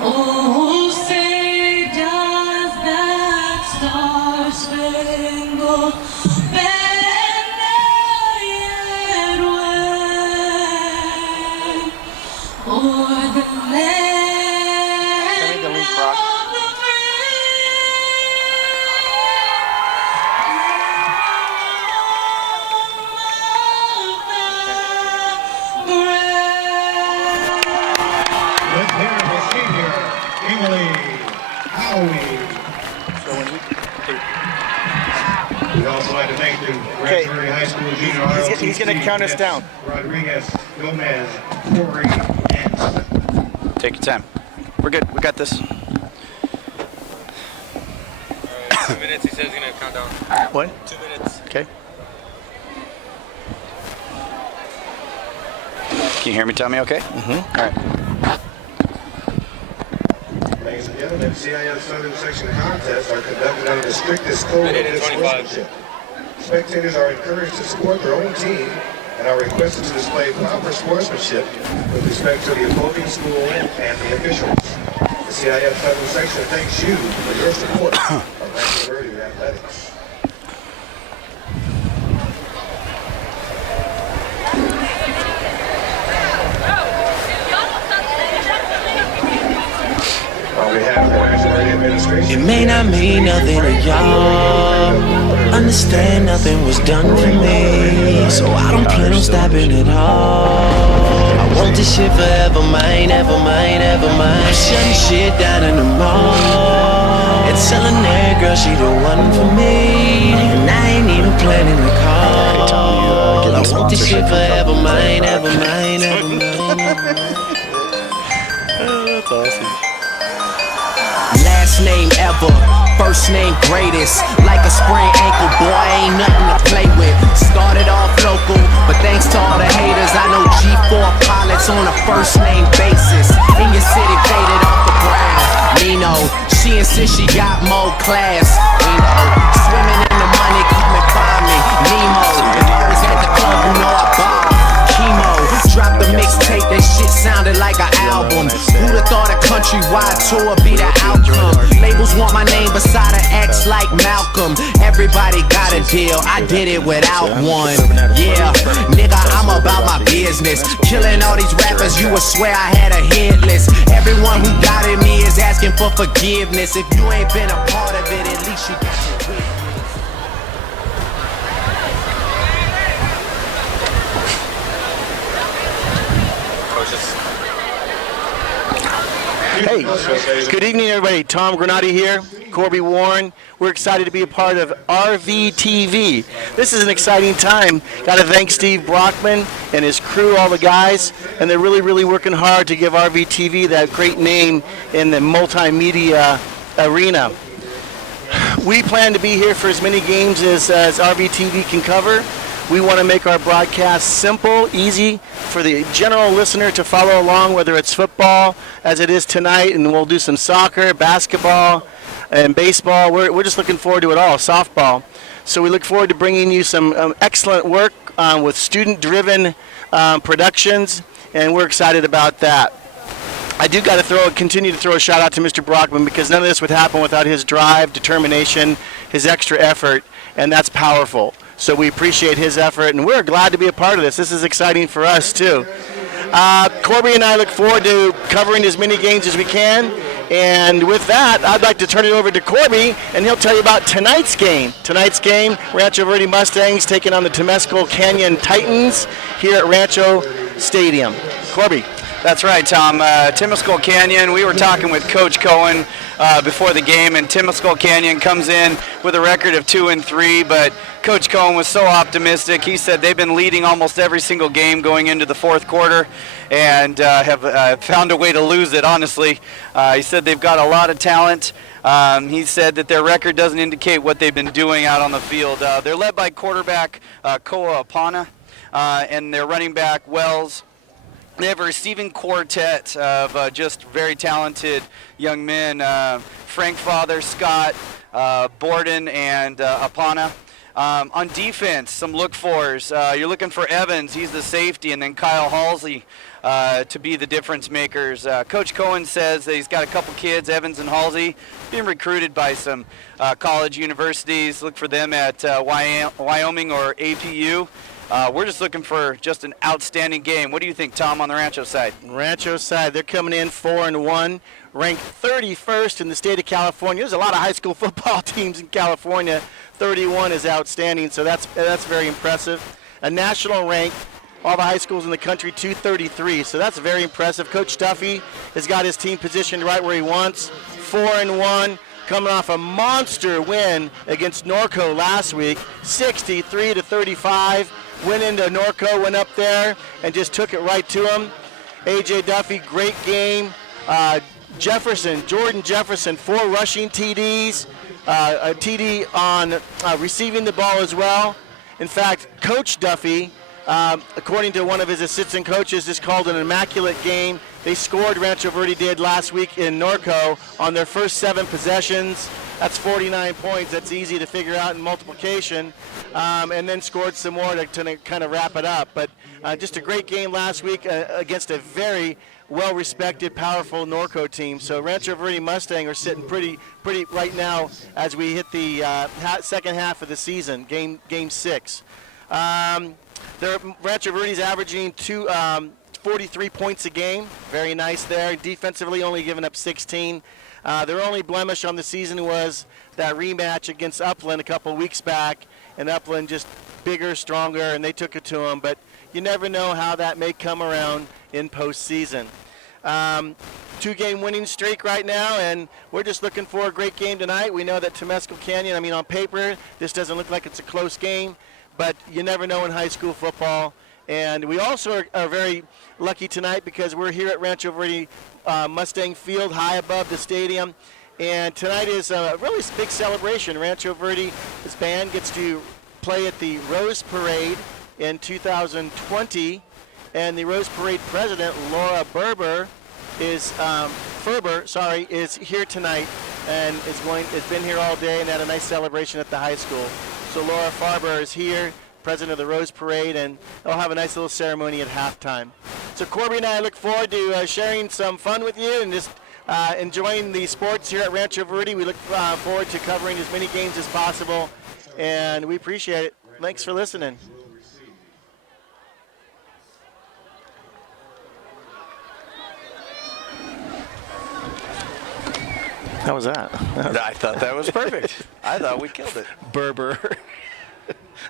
Oh, say does that star-spangled banner yet wave o'er the land of the Let's hear it for senior Emily Howie. We'd also like to thank the Rancho Verde High School Junior RLC He's going to count us down. Rodriguez, Gomez, Corey, and Take your time. We're good. We got this. 2 minutes, he says he's going to count down. What? 2 minutes. Okay. Can you hear me, Tommy? Okay? Mm-hmm. All right. ladies and gentlemen, CIF Southern Section contests are conducted under the strictest code of sportsmanship. Spectators are encouraged to support their own team and are requested to display proper sportsmanship with respect to the opposing school and the officials. The CIF Southern Section thanks you for your support of Rancho Verde Athletics. On behalf of the Rancho Verde administration, It may not mean nothing to y'all. Understand nothing was done for me, so I don't plan on stopping at all. I want this shit forever mine, ever mine, ever mine. I'm shutting shit down in the mall and telling that girl she the one for me, and I ain't even planning to call. I want this shit forever mine, ever mine, ever mine. That's awesome. Last name ever, first name greatest. Like a sprained ankle, boy, ain't nothing to play with. Started off local, but thanks to all the haters, I know G4 pilots on a first name basis. In your city, faded off the ground. Nino, she insists she got more class. Swimming in the money, come and find me. Nemo, if I was at the club, you know I bob. Chemo, dropped the mixtape, that shit sounded like an album. Who'da thought a countrywide tour be the outcome? Labels want my name beside an X like Malcolm. Everybody got a deal, I did it without one. Yeah, nigga, I'm about my business. Killing all these rappers, you would swear I had a hit list. Everyone who doubted me is asking for forgiveness. If you ain't been a part of it, at least you got to witness. Hey, good evening, everybody. Tom Granati here, Corby Warren. We're excited to be a part of RVTV. This is an exciting time. Got to thank Steve Brockman and his crew, all the guys, and they're really, really working hard to give RVTV that great name in the multimedia arena. We plan to be here for as many games as RVTV can cover. We want to make our broadcast simple, easy for the general listener to follow along, whether it's football, as it is tonight, and we'll do some soccer, basketball, and baseball. We're just looking forward to it all, softball. So we look forward to bringing you some excellent work with student-driven productions, and we're excited about that. I do got to continue to throw a shout out to Mr. Brockman, because none of this would happen without his drive, determination, his extra effort, and that's powerful. So we appreciate his effort, and we're glad to be a part of this. This is exciting for us, too. Corby and I look forward to covering as many games as we can. And with that, I'd like to turn it over to Corby, and he'll tell you about tonight's game. Tonight's game, Rancho Verde Mustangs taking on the Temescal Canyon Titans here at Rancho Stadium. Corby. That's right, Tom. Temescal Canyon, we were talking with Coach Cohen before the game, and Temescal Canyon comes in with a record of 2-3, but Coach Cohen was so optimistic. He said they've been leading almost every single game going into the fourth quarter and have found a way to lose it, honestly. He said they've got a lot of talent. He said that their record doesn't indicate what they've been doing out on the field. They're led by quarterback Koa Apana and their running back Wells. They have a receiving quartet of just very talented young men, Frank Father, Scott, Borden, and Apana. On defense, some look-fors. You're looking for Evans, he's the safety, and then Kyle Halsey to be the difference makers. Coach Cohen says that he's got a couple kids, Evans and Halsey, being recruited by some college universities. Look for them at Wyoming or APU. We're just looking for just an outstanding game. What do you think, Tom, on the Rancho side? Rancho side, they're coming in 4-1, ranked 31st in the state of California. There's a lot of high school football teams in California. 31 is outstanding, so that's very impressive. A national rank, all the high schools in the country, 233, so that's very impressive. Coach Duffy has got his team positioned right where he wants. 4-1, coming off a monster win against Norco last week, 63-35. Went into Norco, went up there, and just took it right to him. A.J. Duffy, great game. Jordan Jefferson, 4 rushing TDs, a TD on receiving the ball as well. In fact, Coach Duffy, according to one of his assistant coaches, just called it an immaculate game. They scored, Rancho Verde did last week in Norco, on their first 7 possessions. That's 49 points. That's easy to figure out in multiplication. And then scored some more to kind of wrap it up. But just a great game last week against a very well-respected, powerful Norco team. So Rancho Verde Mustang are sitting pretty right now as we hit the second half of the season, game 6. Rancho Verde's averaging 43 points a game. Very nice there. Defensively, only giving up 16. Their only blemish on the season was that rematch against Upland a couple weeks back, and Upland just bigger, stronger, and they took it to them. But you never know how that may come around in postseason. 2-game winning streak right now, and we're just looking for a great game tonight. We know that Temescal Canyon, on paper, this doesn't look like it's a close game, but you never know in high school football. And we also are very lucky tonight because we're here at Rancho Verde Mustang Field, high above the stadium. And tonight is a really big celebration. Rancho Verde, this band gets to play at the Rose Parade in 2020. And the Rose Parade president, Laura is here tonight and has been here all day and had a nice celebration at the high school. So Laura Farber is here, president of the Rose Parade, and they'll have a nice little ceremony at halftime. So Corby and I look forward to sharing some fun with you and just enjoying the sports here at Rancho Verde. We look forward to covering as many games as possible, and we appreciate it. Thanks for listening. How was that? I thought that was perfect. I thought we killed it. Berber.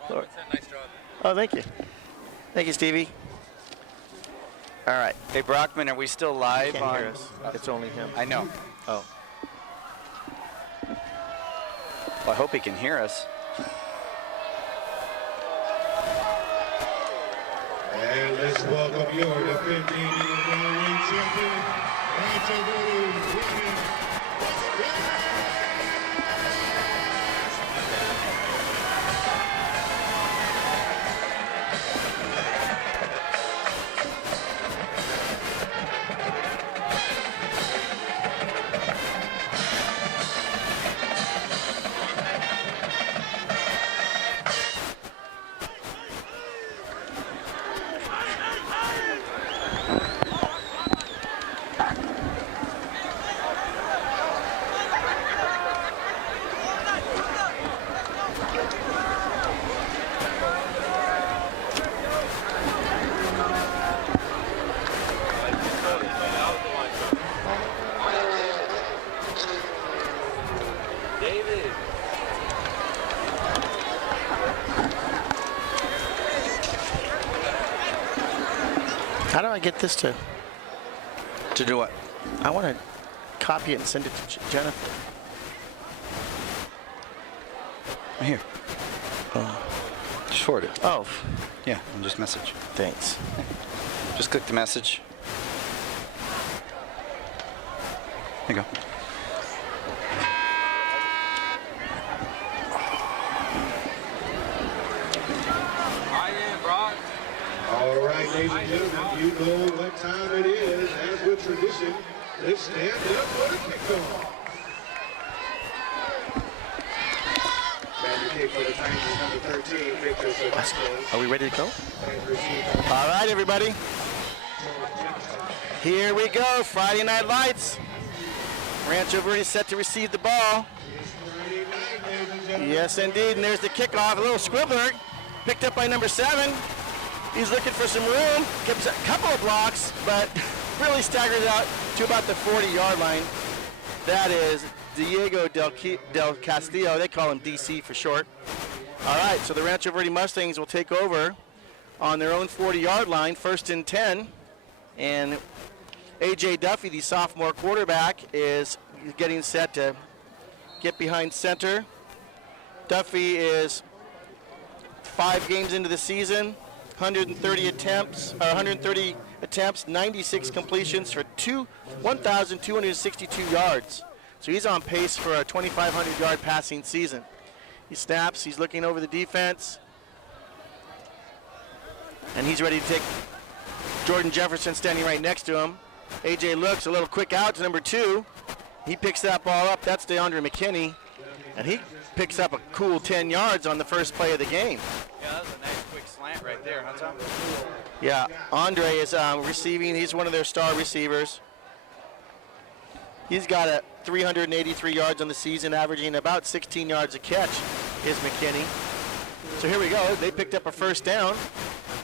Nice job. Oh, thank you. Thank you, Stevie. All right. Hey, Brockman, are we still live? Can't hear us. It's only him. I know. Oh. Well, I hope he can hear us. And let's welcome your defending world champion, Rancho Verde. How do I get this to To do what? I want to copy it and send it to Jennifer. Right here. Just forward it. Oh, Yeah, and just message. thanks. Just click the message. There you go. I am, Brock. All right, ladies and gentlemen, you know what time it is. As with tradition, let's stand up for the kickoff. Back to kick for the Titans, number 13, Victor Sebastian. Are we ready to go? And receive All right, everybody. from Here we go, Friday Night Lights. Rancho Verde set to receive the ball. Yes, indeed, and there's the kickoff. A little squibbler, picked up by number 7. He's looking for some room, gets a couple of blocks, but really staggers out to about the 40-yard line. That is Diego del Castillo. They call him DC for short. All right, so the Rancho Verde Mustangs will take over on their own 40-yard line, 1st and 10. And A.J. Duffy, the sophomore quarterback, is getting set to get behind center. Duffy is 5 games into the season, 130 attempts, 96 completions for 1,262 yards. So he's on pace for a 2,500-yard passing season. He snaps, he's looking over the defense, and he's ready to take Jordan Jefferson standing right next to him. AJ looks, a little quick out to number 2. He picks that ball up. That's DeAndre McKinney, and he picks up a cool 10 yards on the first play of the game. Yeah, that was a nice quick slant right there, huh, Tom? Yeah, Andre is receiving. He's one of their star receivers. He's got a 383 yards on the season, averaging about 16 yards a catch, is McKinney. So here we go. They picked up a first down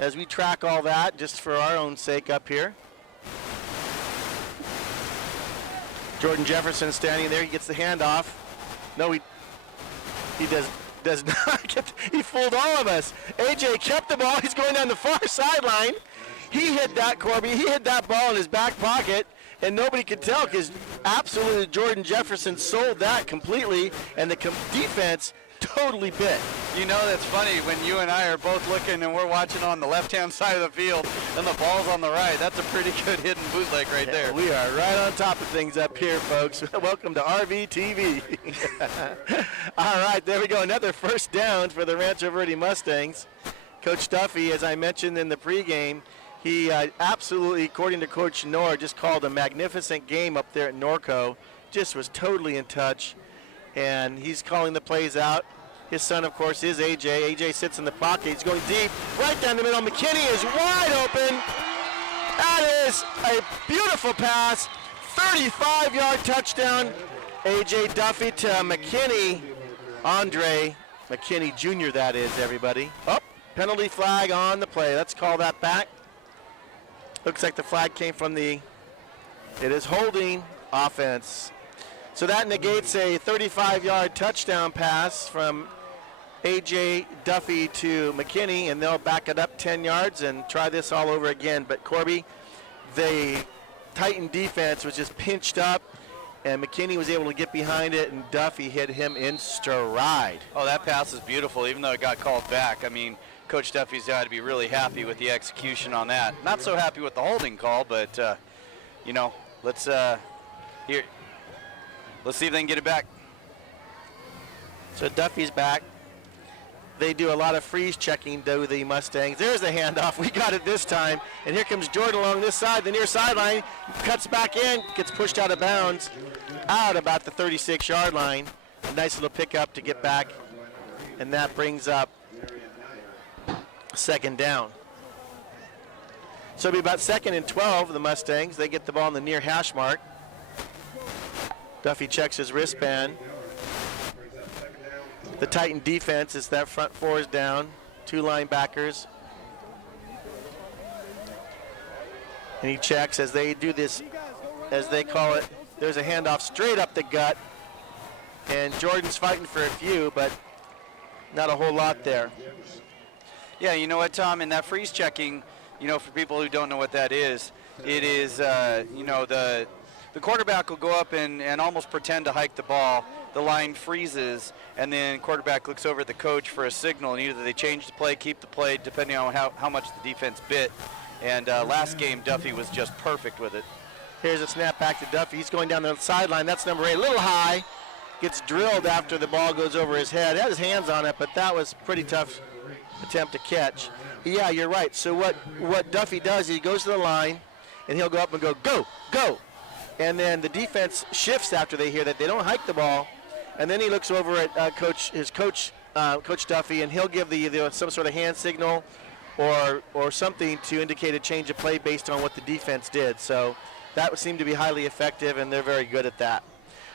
as we track all that just for our own sake up here. Jordan Jefferson standing there. He gets the handoff. No, he does not get. He fooled all of us. AJ kept the ball. He's going down the far sideline. He hit that, Corby. He hit that ball in his back pocket, and nobody could tell because absolutely Jordan Jefferson sold that completely, and the defense totally bit. You know, that's funny when you and I are both looking and we're watching on the left-hand side of the field and the ball's on the right. That's a pretty good hidden bootleg right there. We are right on top of things up here, folks. Welcome to RVTV. All right, there we go. Another first down for the Rancho Verde Mustangs. Coach Duffy, as I mentioned in the pregame, he absolutely, according to Coach Knorr, just called a magnificent game up there at Norco. Just was totally in touch, and he's calling the plays out. His son, of course, is AJ. AJ sits in the pocket. He's going deep, right down the middle. McKinney is wide open. That is a beautiful pass. 35-yard touchdown. AJ Duffy to McKinney. Andre McKinney Jr., that is, everybody. Oh, penalty flag on the play. Let's call that back. Looks like the flag came from it is holding offense. So that negates a 35-yard touchdown pass from A.J. Duffy to McKinney, and they'll back it up 10 yards and try this all over again. But, Corby, the Titan defense was just pinched up, and McKinney was able to get behind it, and Duffy hit him in stride. Oh, that pass is beautiful, even though it got called back. I mean, Coach Duffy's got to be really happy with the execution on that. Not so happy with the holding call, but, let's see if they can get it back. So Duffy's back. They do a lot of freeze checking, though, the Mustangs. There's the handoff. We got it this time. And here comes Jordan along this side, the near sideline. Cuts back in, gets pushed out of bounds, out about the 36-yard line. A nice little pickup to get back. And that brings up second down. So it'll be about 2nd and 12, the Mustangs. They get the ball in the near hash mark. Duffy checks his wristband. The Titan defense is that front 4 is down. 2 linebackers. And he checks as they do this, as they call it. There's a handoff straight up the gut. And Jordan's fighting for a few, but not a whole lot there. Yeah, you know what, Tom? In that freeze checking, for people who don't know what that is, it is, the quarterback will go up and almost pretend to hike the ball. The line freezes, and then quarterback looks over at the coach for a signal, and either they change the play, keep the play, depending on how much the defense bit. And last game, Duffy was just perfect with it. Here's a snap back to Duffy. He's going down the sideline. That's number 8. A little high. Gets drilled after the ball goes over his head. He had his hands on it, but that was pretty tough attempt to catch. Yeah, you're right. So what Duffy does, he goes to the line, and he'll go up and go, go, go. And then the defense shifts after they hear that. They don't hike the ball. And then he looks over at Coach Duffy, and he'll give some sort of hand signal or something to indicate a change of play based on what the defense did. So that seemed to be highly effective, and they're very good at that.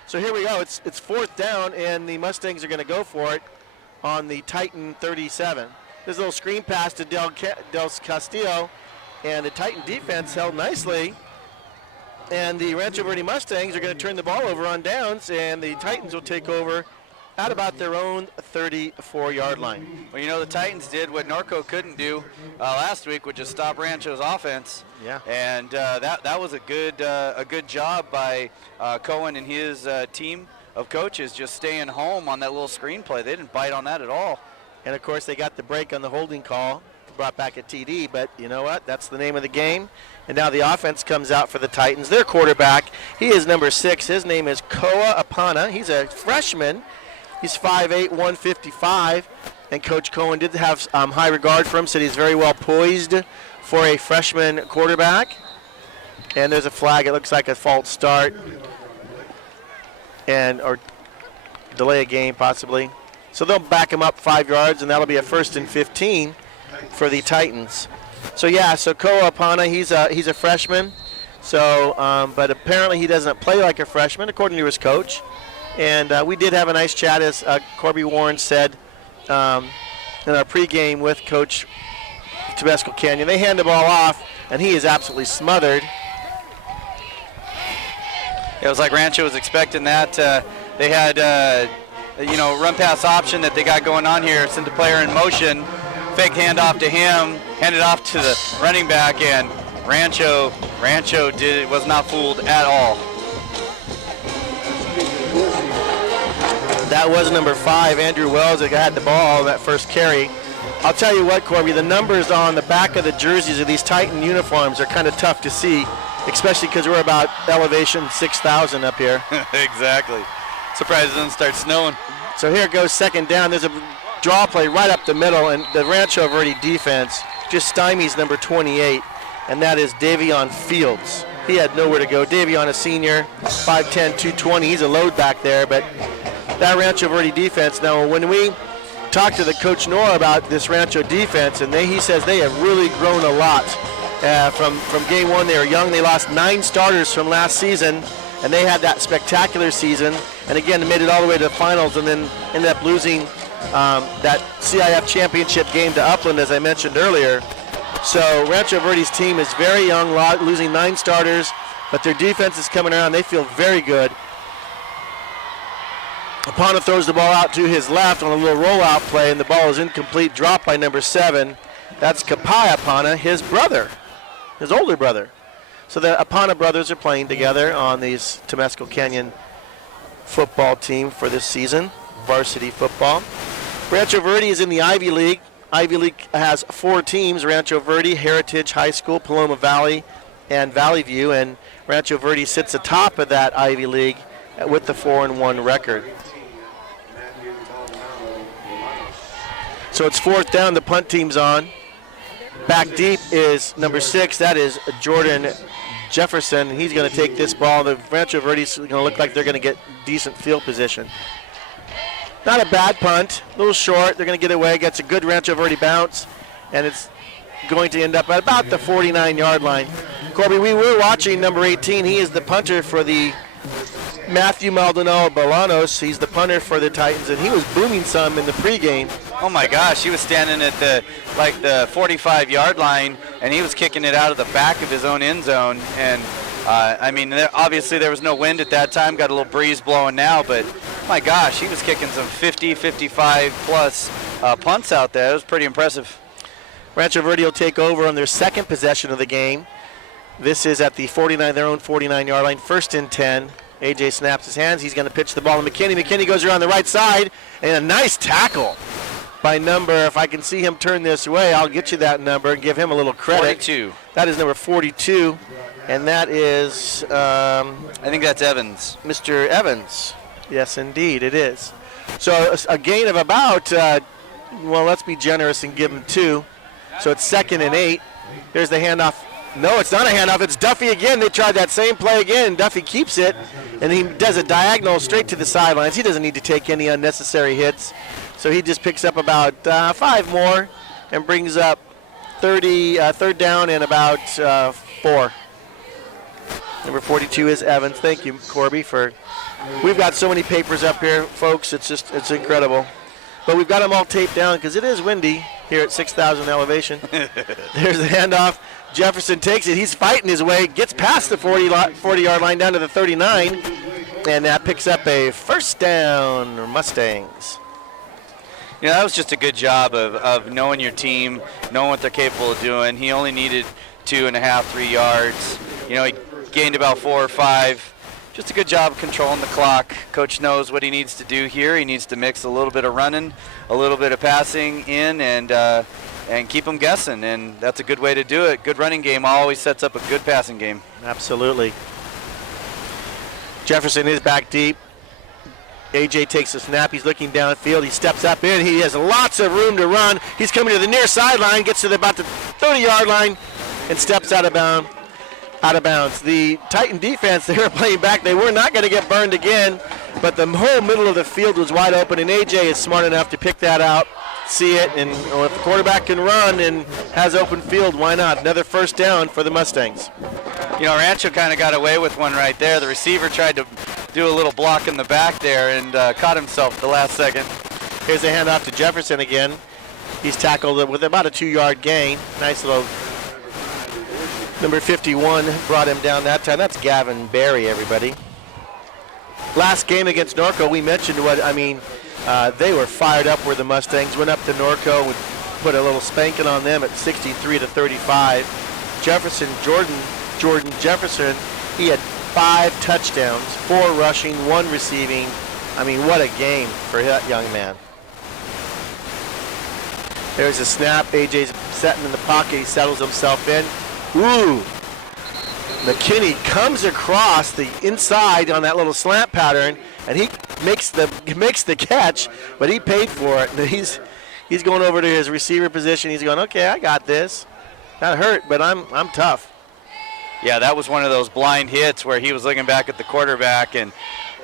So here we go. It's 4th down, and the Mustangs are going to go for it on the Titan 37. There's a little screen pass to Del Castillo, and the Titan defense held nicely. And the Rancho Verde Mustangs are going to turn the ball over on downs, and the Titans will take over at about their own 34-yard line. Well, you know, the Titans did what Norco couldn't do last week, which is stop Rancho's offense. Yeah. And that was a good job by Cohen and his team of coaches, just staying home on that little screenplay. They didn't bite on that at all. And, of course, they got the break on the holding call, brought back a TD, but you know what? That's the name of the game. And now the offense comes out for the Titans. Their quarterback, he is number 6. His name is Koa Apana. He's a freshman. He's 5'8", 155. And Coach Cohen did have high regard for him, said he's very well poised for a freshman quarterback. And there's a flag. It looks like a false start. Or delay a game, possibly. So they'll back him up 5 yards, and that'll be a 1st and 15 for the Titans. So yeah, so Koa Apana, he's a freshman. So, but apparently he doesn't play like a freshman, according to his coach. And we did have a nice chat, as Corby Warren said in our pregame with Coach Temescal Canyon. They hand the ball off, and he is absolutely smothered. It was like Rancho was expecting that. They had, run pass option that they got going on here. Send the player in motion, fake handoff to him, hand it off to the running back, and Rancho was not fooled at all. That was number 5, Andrew Wells, that had the ball that first carry. I'll tell you what, Corby, the numbers on the back of the jerseys of these Titan uniforms are kind of tough to see, especially because we're about elevation 6,000 up here. Exactly. Surprised it doesn't start snowing. So here goes 2nd down. There's a draw play right up the middle, and the Rancho Verde defense just stymies number 28, and that is Davion Fields. He had nowhere to go. Davion, a senior, 5'10", 220. He's a load back there, but that Rancho Verde defense. Now, when we talked to the Coach Nora about this Rancho defense, and he says they have really grown a lot. From game 1, they were young. They lost 9 starters from last season, and they had that spectacular season. And again, made it all the way to the finals, and then ended up losing that CIF championship game to Upland, as I mentioned earlier. So Rancho Verde's team is very young, losing 9 starters, but their defense is coming around. They feel very good. Apana throws the ball out to his left on a little rollout play, and the ball is incomplete, dropped by number 7. That's Kapai Apana, his brother, his older brother. So the Apana brothers are playing together on these Temescal Canyon football team for this season, varsity football. Rancho Verde is in the Ivy League. Ivy League has 4 teams: Rancho Verde, Heritage High School, Paloma Valley, and Valley View. And Rancho Verde sits atop of that Ivy League with the 4-1 record. So it's 4th down. The punt team's on. Back deep is number 6. That is Jordan Jefferson. He's going to take this ball. The Rancho Verde's going to look like they're going to get decent field position. Not a bad punt. A little short. They're going to get away. Gets a good Rancho Verde bounce. And it's going to end up at about the 49-yard line. Corby, we were watching number 18. He is the punter for the Matthew Maldonado Bolanos. He's the punter for the Titans, and he was booming some in the pregame. Oh my gosh, he was standing at the 45-yard line, and he was kicking it out of the back of his own end zone. And obviously there was no wind at that time. Got a little breeze blowing now, but my gosh, he was kicking some 50, 55 plus punts out there. It was pretty impressive. Rancho Verde will take over on their 2nd possession of the game. This is at the their own 49-yard line, 1st and 10. AJ snaps his hands. He's going to pitch the ball to McKinney. McKinney goes around the right side, and a nice tackle by number. If I can see him turn this way, I'll get you that number and give him a little credit. 42. That is number 42, and that is I think that's Evans. Mr. Evans. Yes, indeed, it is. So a gain of about, let's be generous and give him 2. So it's 2nd and 8. Here's the handoff. No, it's not a handoff. It's Duffy again. They tried that same play again. Duffy keeps it, and he does a diagonal straight to the sidelines. He doesn't need to take any unnecessary hits. So he just picks up about 5 more and brings up third down and about 4. Number 42 is Evans. Thank you, Corby, for. We've got so many papers up here, folks. It's incredible. But we've got them all taped down because it is windy here at 6,000 elevation. There's the handoff. Jefferson takes it. He's fighting his way, gets past the 40-yard line down to the 39, and that picks up a first down, Mustangs. You know, that was just a good job of knowing your team, knowing what they're capable of doing. He only needed 2.5, 3 yards. You know, he gained about 4 or 5. Just a good job of controlling the clock. Coach knows what he needs to do here. He needs to mix a little bit of running, a little bit of passing in, and keep them guessing. And that's a good way to do it. Good running game always sets up a good passing game. Absolutely. Jefferson is back deep. AJ takes a snap. He's looking downfield. He steps up in. He has lots of room to run. He's coming to the near sideline, gets to about the 30-yard line, and steps out of bounds. The Titan defense, they were playing back. They were not going to get burned again, but the whole middle of the field was wide open, and AJ is smart enough to pick that out, see it, and if the quarterback can run and has open field, why not? Another first down for the Mustangs. You know, Rancho kind of got away with one right there. The receiver tried to do a little block in the back there and caught himself at the last second. Here's a handoff to Jefferson again. He's tackled with about a 2-yard gain. Nice little. Number 51 brought him down that time. That's Gavin Berry, everybody. Last game against Norco, we mentioned they were fired up where the Mustangs went up to Norco and put a little spanking on them at 63-35. Jordan Jefferson, he had 5 touchdowns, 4 rushing, 1 receiving. I mean, what a game for that young man. There's a snap. AJ's sitting in the pocket. He settles himself in. Ooh. McKinney comes across the inside on that little slant pattern, and he makes the catch, but he paid for it. And he's going over to his receiver position. He's going, okay, I got this. That hurt, but I'm tough. Yeah, that was one of those blind hits where he was looking back at the quarterback, and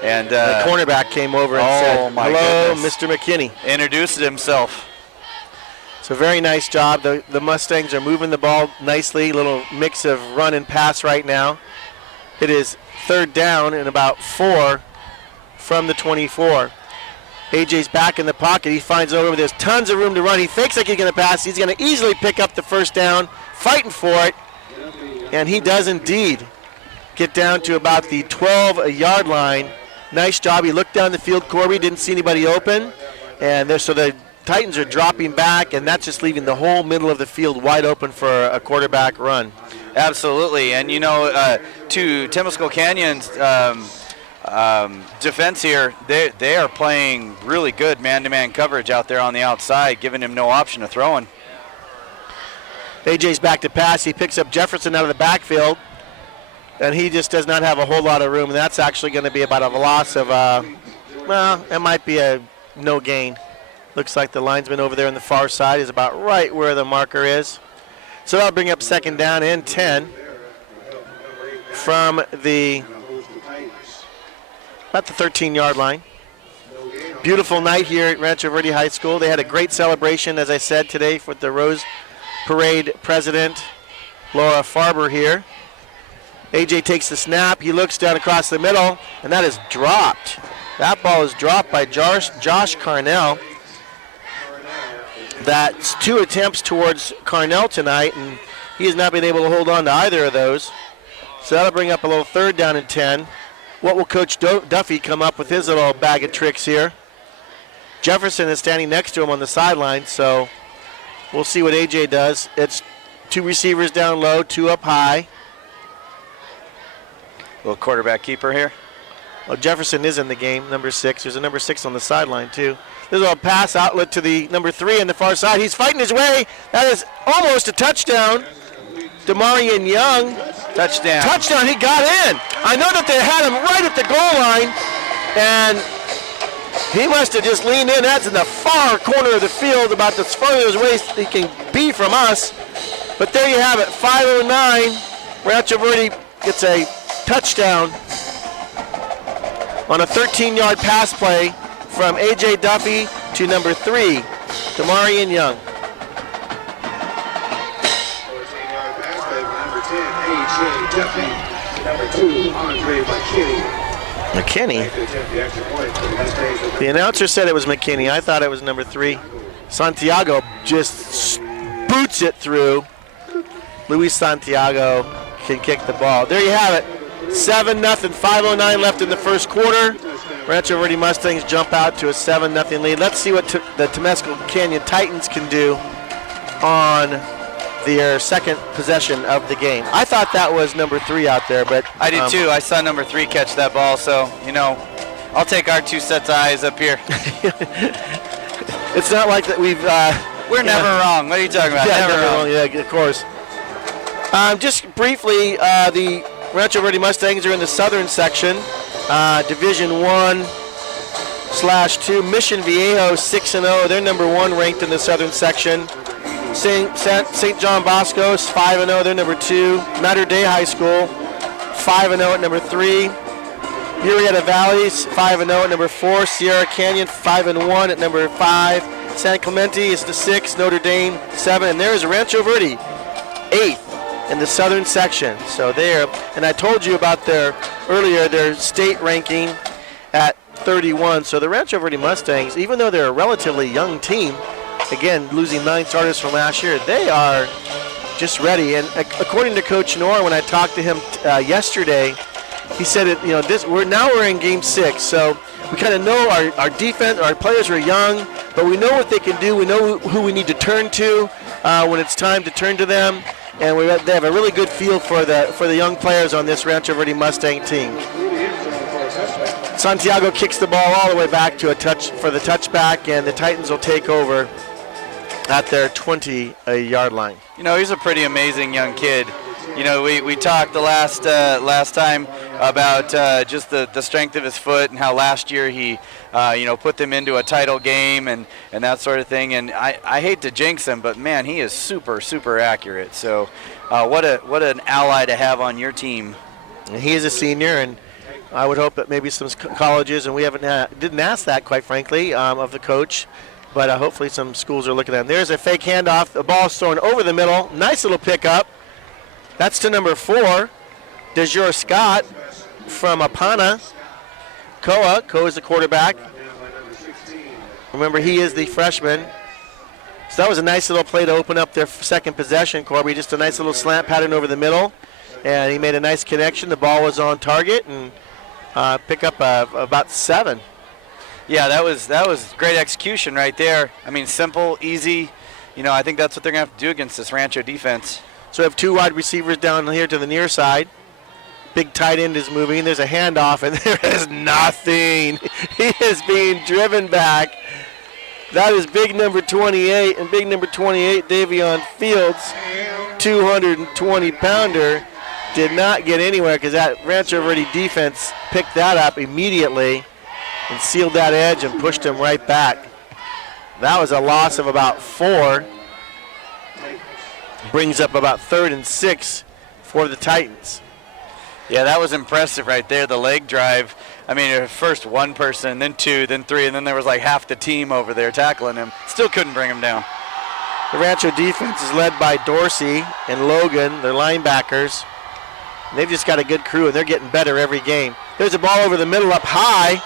the cornerback came over and said, hello, goodness. Mr. McKinney. Introduced himself. So very nice job. The Mustangs are moving the ball nicely. Little mix of run and pass right now. It is third down and about 4 from the 24. AJ's back in the pocket. He finds over. There's tons of room to run. He fakes like he's going to pass. He's going to easily pick up the first down, fighting for it. And he does indeed get down to about the 12-yard line. Nice job. He looked down the field, Corby, didn't see anybody open. And so the Titans are dropping back, and that's just leaving the whole middle of the field wide open for a quarterback run. Absolutely. And, you know, to Temescal Canyon's defense here, they are playing really good man-to-man coverage out there on the outside, giving him no option of throwing. AJ's back to pass. He picks up Jefferson out of the backfield, and he just does not have a whole lot of room. And that's actually going to be about a loss of, it might be a no gain. Looks like the linesman over there on the far side is about right where the marker is. So that'll bring up second down and 10 from about the 13-yard line. Beautiful night here at Rancho Verde High School. They had a great celebration, as I said, today with the Rose Parade president, Laura Farber here. AJ takes the snap. He looks down across the middle, and that is dropped. That ball is dropped by Josh Carnell. That's 2 attempts towards Carnell tonight, and he has not been able to hold on to either of those. So that'll bring up a little third down and 10. What will Coach Duffy come up with his little bag of tricks here? Jefferson is standing next to him on the sideline, so we'll see what AJ does. It's 2 receivers down low, 2 up high. Little quarterback keeper here. Well, Jefferson is in the game, number 6. There's a number 6 on the sideline, too. There's a pass outlet to the number 3 on the far side. He's fighting his way. That is almost a touchdown. Demarion Young. Touchdown. Touchdown, he got in. I know that they had him right at the goal line, and he must have just leaned in. That's in the far corner of the field, about as far away as he can be from us. But there you have it, 5:09. Rancho Verde gets a touchdown on a 13-yard pass play from A.J. Duffy to number 3, Demarion Young. Duffy, number 2, Andre McKinney. McKinney. To attempt the extra point for the Mustangs. The announcer said it was McKinney. I thought it was number 3. Santiago just boots it through. Luis Santiago can kick the ball. There you have it. 7-0, 5:09 left in the first quarter. Rancho Verde Mustangs jump out to a 7-0 lead. Let's see what the Temescal Canyon Titans can do on their second possession of the game. I thought that was number 3 out there, but I did too. I saw number 3 catch that ball, so, I'll take our 2 sets of eyes up here. It's not like that we've... We're never wrong. What are you talking about? Yeah, never wrong. Yeah, of course. Just briefly, the Rancho Verde Mustangs are in the southern section, Division 1/2. Mission Viejo 6-0. They're number 1 ranked in the southern section. St. John Bosco's 5-0. They're number 2. Mater Dei High School 5-0 at number 3. Murrieta Valley's 5-0 at number 4. Sierra Canyon 5-1 at number 5. San Clemente is the 6. Notre Dame 7. And there's Rancho Verde 8th in the southern section. So there, and I told you about their state ranking at 31. So the Rancho Verde Mustangs, even though they're a relatively young team, again, losing 9 starters from last year, they are just ready. And according to Coach Knorr, when I talked to him yesterday, he said, we're in Game 6, so we kind of know our defense, our players are young, but we know what they can do. We know who we need to turn to when it's time to turn to them. And they have a really good feel for the young players on this Rancho Verde Mustang team. Santiago kicks the ball all the way back to for the touchback, and the Titans will take over at their 20-yard line. He's a pretty amazing young kid. We talked the last time about just the strength of his foot and how last year he put them into a title game and that sort of thing. And I hate to jinx him, but man, he is super, super accurate. So what an ally to have on your team. And he is a senior, and I would hope that maybe some colleges, and we didn't ask that, quite frankly, of the coach, but hopefully some schools are looking at him. There's a fake handoff. The ball's thrown over the middle. Nice little pickup. That's to number 4, DeJure Scott from Apana. Koa is the quarterback. Remember, he is the freshman. So that was a nice little play to open up their second possession, Corby. Just a nice little slant pattern over the middle. And he made a nice connection. The ball was on target and pick up about 7. Yeah, that was great execution right there. I mean, simple, easy. I think that's what they're going to have to do against this Rancho defense. So we have 2 wide receivers down here to the near side. Big tight end is moving. There's a handoff, and there is nothing. He is being driven back. That is big number 28, and big number 28, Davion Fields, 220-pounder, did not get anywhere because that Rancho Verde defense picked that up immediately and sealed that edge and pushed him right back. That was a loss of about 4. Brings up about 3rd and 6 for the Titans. Yeah, that was impressive right there, the leg drive. I mean, first 1 person, then 2, then 3, and then there was like half the team over there tackling him. Still couldn't bring him down. The Rancho defense is led by Dorsey and Logan, their linebackers. And they've just got a good crew, and they're getting better every game. There's a ball over the middle up high.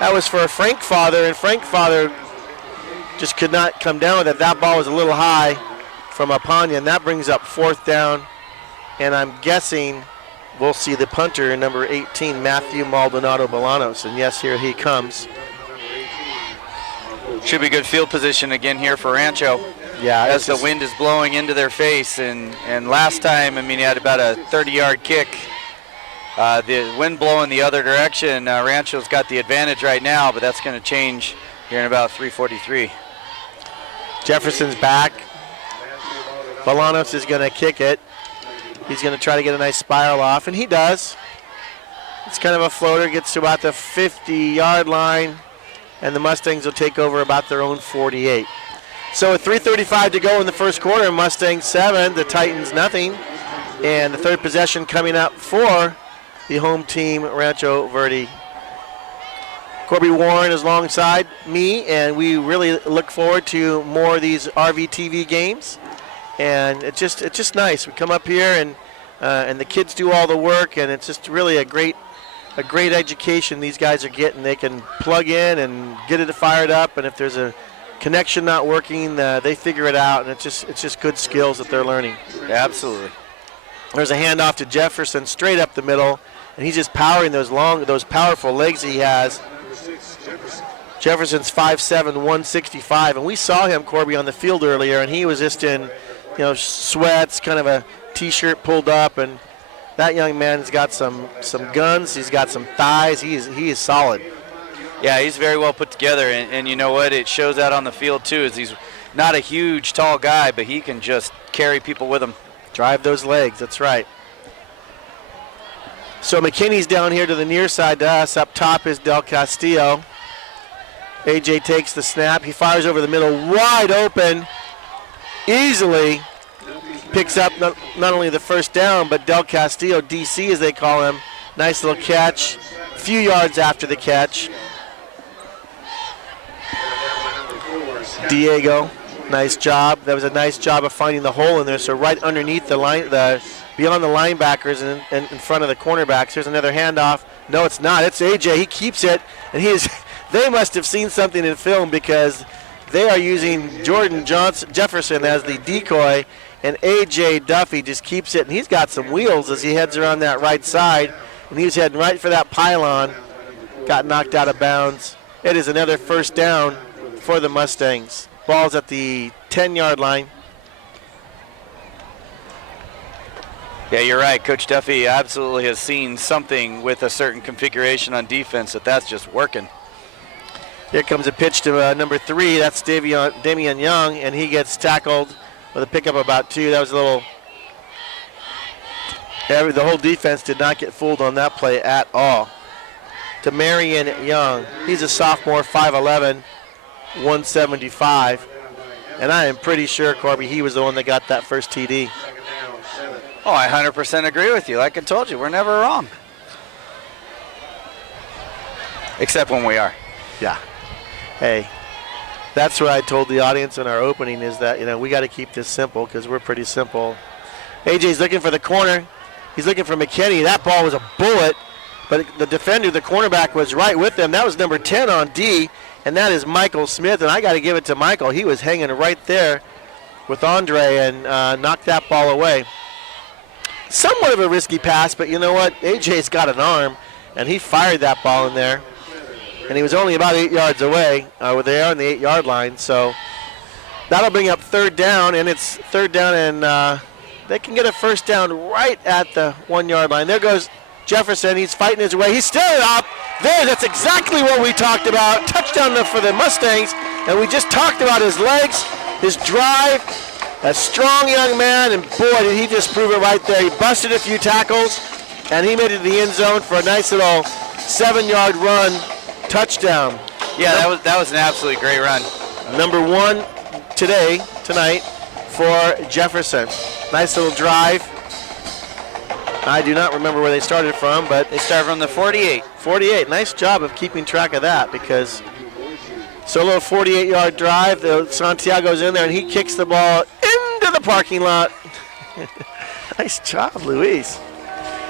That was for Frank Father, and Frank Father just could not come down with it. That ball was a little high from Apanya, and that brings up 4th down. And I'm guessing we'll see the punter, number 18, Matthew Maldonado Bolanos. And yes, here he comes. Should be good field position again here for Rancho. Yeah, as the wind is blowing into their face. And last time, he had about a 30-yard kick. The wind blowing the other direction. Rancho's got the advantage right now, but that's going to change here in about 3:43. Jefferson's back. Bolanos is going to kick it. He's going to try to get a nice spiral off, and he does. It's kind of a floater, gets to about the 50-yard line, and the Mustangs will take over about their own 48. So with 3:35 to go in the first quarter, Mustangs 7, the Titans nothing, and the third possession coming up for the home team, Rancho Verde. Corby Warren is alongside me, and we really look forward to more of these RVTV games. And it's just nice. We come up here and and the kids do all the work, and it's just really a great education these guys are getting. They can plug in and get it fired up, and if there's a connection not working, they figure it out, and it's just good skills that they're learning. Yeah, absolutely. There's a handoff to Jefferson straight up the middle, and he's just powering those powerful legs he has. Jefferson's 5'7", 165, and we saw him, Corby, on the field earlier, and he was just in, sweats, kind of a T-shirt pulled up, and that young man's got some guns. He's got some thighs. He is solid. Yeah, he's very well put together, and you know what? It shows out on the field too. Is he's not a huge, tall guy, but he can just carry people with him. Drive those legs. That's right. So McKinney's down here to the near side to us. Up top is Del Castillo. AJ takes the snap. He fires over the middle, wide open, easily. Picks up not only the first down, but Del Castillo, DC as they call him. Nice little catch. A few yards after the catch. Diego, nice job. That was a nice job of finding the hole in there. So right underneath the line, beyond the linebackers and in front of the cornerbacks. Here's another handoff. No, it's not. It's AJ. He keeps it, and they must have seen something in film because they are using Jordan Jefferson as the decoy, and AJ Duffy just keeps it, and he's got some wheels as he heads around that right side, and he's heading right for that pylon. Got knocked out of bounds. It is another first down for the Mustangs. Ball's at the 10-yard line. Yeah, you're right. Coach Duffy absolutely has seen something with a certain configuration on defense that's just working. Here comes a pitch to number 3. That's Damian Young, and he gets tackled with a pickup about 2. That was a little. The whole defense did not get fooled on that play at all. To Marion Young. He's a sophomore, 5'11", 175. And I am pretty sure, Corby, he was the one that got that first TD. Oh, I 100% agree with you. Like I told you, we're never wrong. Except when we are. Yeah. Hey, that's what I told the audience in our opening is that, we got to keep this simple because we're pretty simple. AJ's looking for the corner. He's looking for McKinney. That ball was a bullet, but the defender, the cornerback, was right with him. That was number 10 on D, and that is Michael Smith, and I got to give it to Michael. He was hanging right there with Andre and knocked that ball away. Somewhat of a risky pass, but you know what? AJ's got an arm, and he fired that ball in there. And he was only about 8 yards away. They are on the 8-yard line, so that'll bring up third down, and it's third down, and they can get a first down right at the 1-yard line. There goes Jefferson. He's fighting his way. He's still up. There, that's exactly what we talked about. Touchdown for the Mustangs, and we just talked about his legs, his drive. A strong young man, and boy, did he just prove it right there. He busted a few tackles, and he made it to the end zone for a nice little 7-yard run. Touchdown. Yeah, that was an absolutely great run. Number 1 tonight for Jefferson. Nice little drive. I do not remember where they started from, but they started from the 48. 48. Nice job of keeping track of that because solo 48-yard drive. Santiago's in there, and he kicks the ball into the parking lot. Nice job, Luis.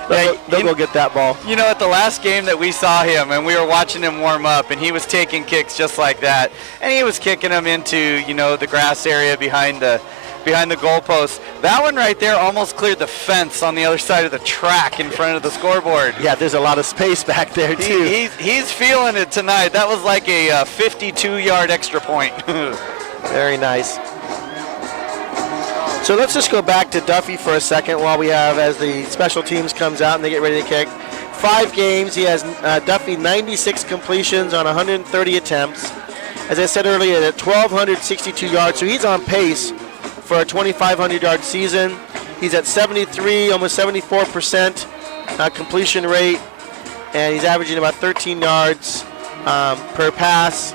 They'll go get that ball. You know, at the last game that we saw him, and we were watching him warm up, and he was taking kicks just like that, and he was kicking them into, the grass area behind the goalpost. That one right there almost cleared the fence on the other side of the track in front of the scoreboard. Yeah, there's a lot of space back there, too. He's feeling it tonight. That was like a 52-yard extra point. Very nice. So let's just go back to Duffy for a second while we have, as the special teams comes out and they get ready to kick. 5 games. He has, Duffy, 96 completions on 130 attempts. As I said earlier, at 1,262 yards. So he's on pace for a 2,500-yard season. He's at 73, almost 74% completion rate, and he's averaging about 13 yards per pass,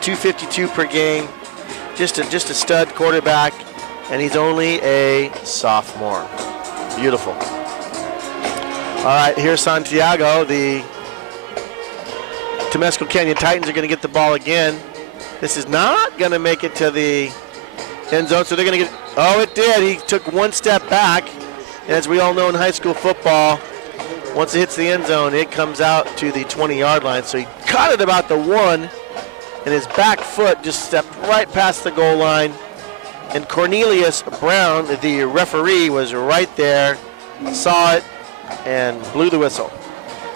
252 per game. Just a stud quarterback, and he's only a sophomore. Beautiful. All right, here's Santiago. The Temescal Canyon Titans are going to get the ball again. This is not going to make it to the end zone, so they're going to get. Oh, it did. He took one step back, As we all know in high school football, once it hits the end zone, it comes out to the 20-yard line. So he caught it about the 1, and his back foot just stepped right past the goal line. And Cornelius Brown, the referee, was right there, saw it, and blew the whistle.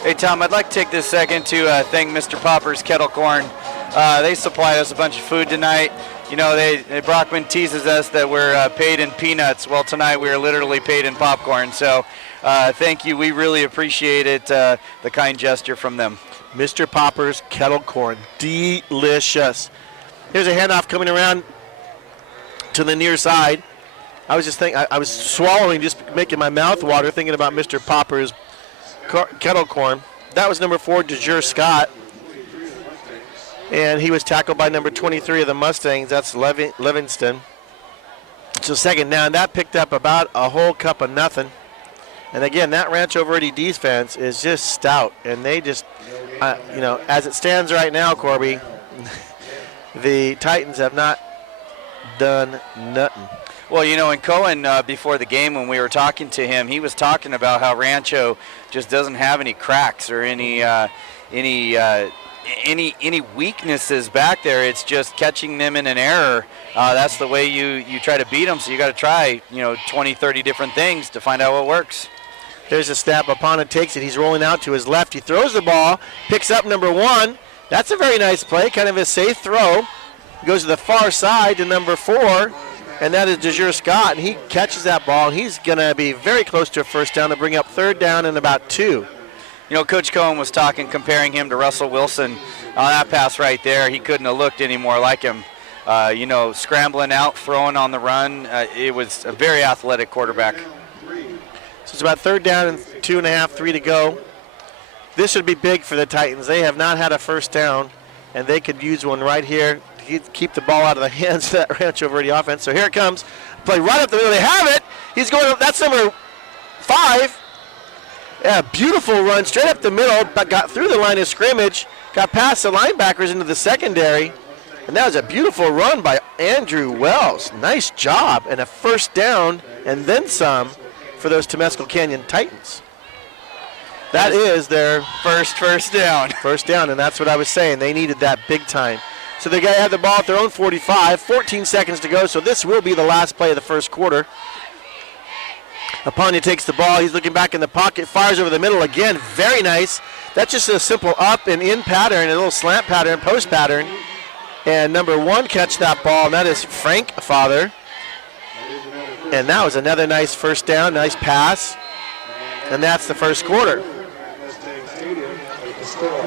Hey, Tom, I'd like to take this second to thank Mr. Popper's Kettle Corn. They supplied us a bunch of food tonight. You know, Brockman teases us that we're paid in peanuts. Well, tonight we are literally paid in popcorn. So thank you. We really appreciate it, the kind gesture from them. Mr. Popper's Kettle Corn, delicious. Here's a handoff coming around to the near side. I was just thinking, I was swallowing, just making my mouth water, thinking about Mr. Popper's Kettle Corn. That was number 4, DeJure Scott. And he was tackled by number 23 of the Mustangs. That's Livingston. So second down, that picked up about a whole cup of nothing. And again, that Rancho Verde defense is just stout. And they just, you know, as it stands right now, Corby, the Titans have not done nothing. Well, you know, and Cohen, before the game when we were talking to him, he was talking about how Rancho just doesn't have any cracks or any weaknesses back there. It's just catching them in an error. That's the way you try to beat them. So you got to try, 20, 30 different things to find out what works. There's a snap. Apana takes it. He's rolling out to his left. He throws the ball, picks up number 1. That's a very nice play, kind of a safe throw. Goes to the far side to number 4. And that is DeJure Scott, and he catches that ball. He's going to be very close to a first down to bring up third down and about 2. You know, Coach Cohen was comparing him to Russell Wilson on that pass right there. He couldn't have looked any more like him. Scrambling out, throwing on the run. It was a very athletic quarterback. So it's about third down and 2.5, 3 to go. This would be big for the Titans. They have not had a first down, and they could use one right here. Keep the ball out of the hands of that Rancho Verde offense. So here it comes. Play right up the middle. They have it. He's going up. That's number 5. Yeah, beautiful run straight up the middle, but got through the line of scrimmage, got past the linebackers into the secondary, and that was a beautiful run by Andrew Wells. Nice job, and a first down and then some for those Temescal Canyon Titans. That is their first down. First down, and that's what I was saying. They needed that big time. So they have the ball at their own 45, 14 seconds to go, so this will be the last play of the first quarter. Apanya takes the ball. He's looking back in the pocket, fires over the middle again. Very nice. That's just a simple up and in pattern, a little slant pattern, post pattern. And number 1 catch that ball, and that is Frank Father. And that was another nice first down, nice pass. And that's the first quarter.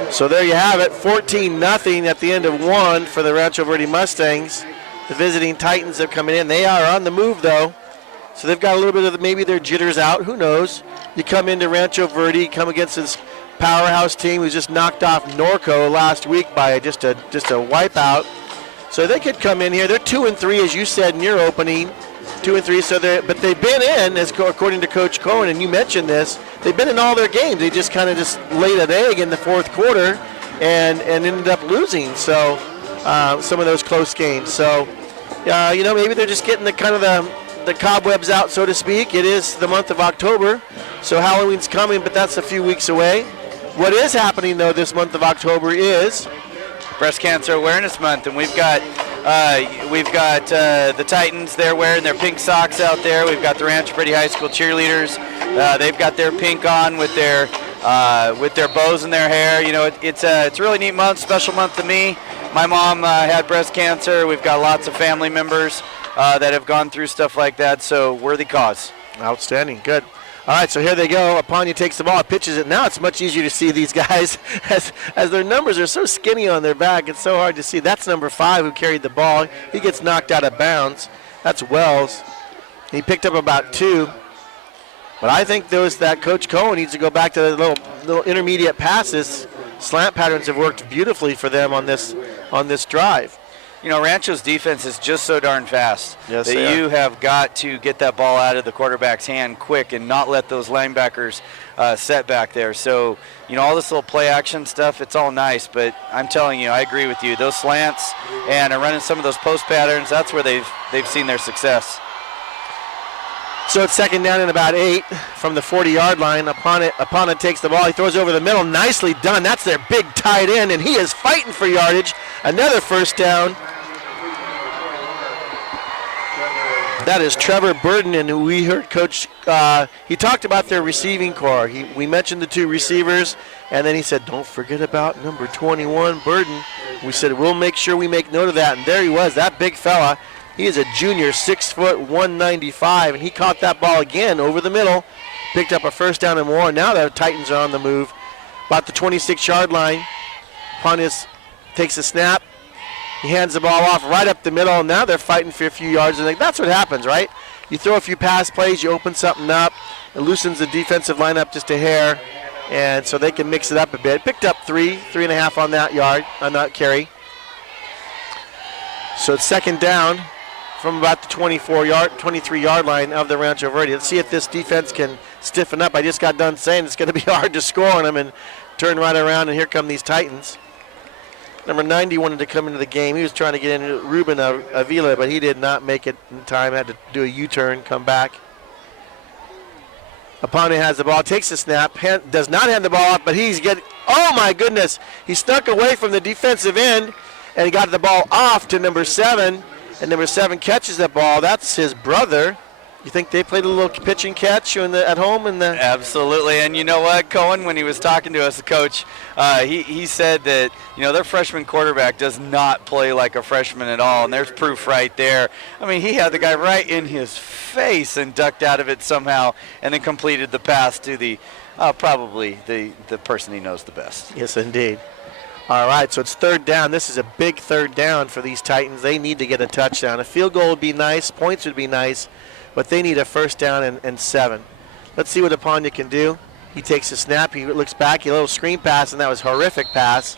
So there you have it, 14-0 at the end of 1 for the Rancho Verde Mustangs. The visiting Titans have come in. They are on the move, though. So they've got a little bit of maybe their jitters out. Who knows? You come into Rancho Verde, come against this powerhouse team who's just knocked off Norco last week by just a wipeout. So they could come in here. They're 2-3, as you said in your opening. 2-3. So but they've been in, according to Coach Cohen, and you mentioned this. They've been in all their games. They just kind of just laid an egg in the fourth quarter and ended up losing. So some of those close games. So maybe they're just getting the kind of the cobwebs out, so to speak. It is the month of October, so Halloween's coming, but that's a few weeks away. What is happening, though, this month of October is Breast Cancer Awareness Month, and we've got the Titans. They're wearing their pink socks out there. We've got the Rancho Verde High School cheerleaders. They've got their pink on with their bows in their hair. You know, it's a really neat month, special month to me. My mom had breast cancer. We've got lots of family members that have gone through stuff like that, so worthy cause. Outstanding. Good. All right, so here they go. Apanya takes the ball, pitches it. Now it's much easier to see these guys as their numbers are so skinny on their back. It's so hard to see. That's number 5 who carried the ball. He gets knocked out of bounds. That's Wells. He picked up about 2. But I think that Coach Cohen needs to go back to the little intermediate passes. Slant patterns have worked beautifully for them on this drive. You know, Rancho's defense is just so darn fast that you have got to get that ball out of the quarterback's hand quick and not let those linebackers set back there. So, all this little play action stuff, it's all nice, but I'm telling you, I agree with you. Those slants and running some of those post patterns, that's where they've seen their success. So it's second down and about 8 from the 40-yard line. Apana takes the ball. He throws over the middle. Nicely done. That's their big tight end, and he is fighting for yardage. Another first down. That is Trevor Burden, and we heard Coach, he talked about their receiving core. We mentioned the 2 receivers, and then he said, don't forget about number 21, Burden. We said, we'll make sure we make note of that, and there he was, that big fella. He is a junior, 6 foot, 195, and he caught that ball again over the middle, picked up a first down and more. Now the Titans are on the move, about the 26-yard line. Pontius takes a snap. He hands the ball off right up the middle, and now they're fighting for a few yards. And that's what happens, right? You throw a few pass plays, you open something up, it loosens the defensive line up just a hair, and so they can mix it up a bit. Picked up 3.5 on that carry. So it's second down from about the 23-yard line of the Rancho Verde. Let's see if this defense can stiffen up. I just got done saying it's going to be hard to score on them, and turn right around, and here come these Titans. Number 90 wanted to come into the game. He was trying to get in Ruben Avila, but he did not make it in time. Had to do a U-turn, come back. Apane has the ball, takes the snap, does not hand the ball off, but oh my goodness, he snuck away from the defensive end, and he got the ball off to number 7, and number 7 catches that ball. That's his brother. You think they played a little pitch and catch at home? Absolutely, and you know what, Cohen, when he was talking to us, the coach, he said that, their freshman quarterback does not play like a freshman at all, and there's proof right there. I mean, he had the guy right in his face and ducked out of it somehow, and then completed the pass to probably the person he knows the best. Yes, indeed. All right, so it's third down. This is a big third down for these Titans. They need to get a touchdown. A field goal would be nice, points would be nice, but they need a first down and 7. Let's see what Apanya can do. He takes a snap. He looks back. A little screen pass, and that was a horrific pass.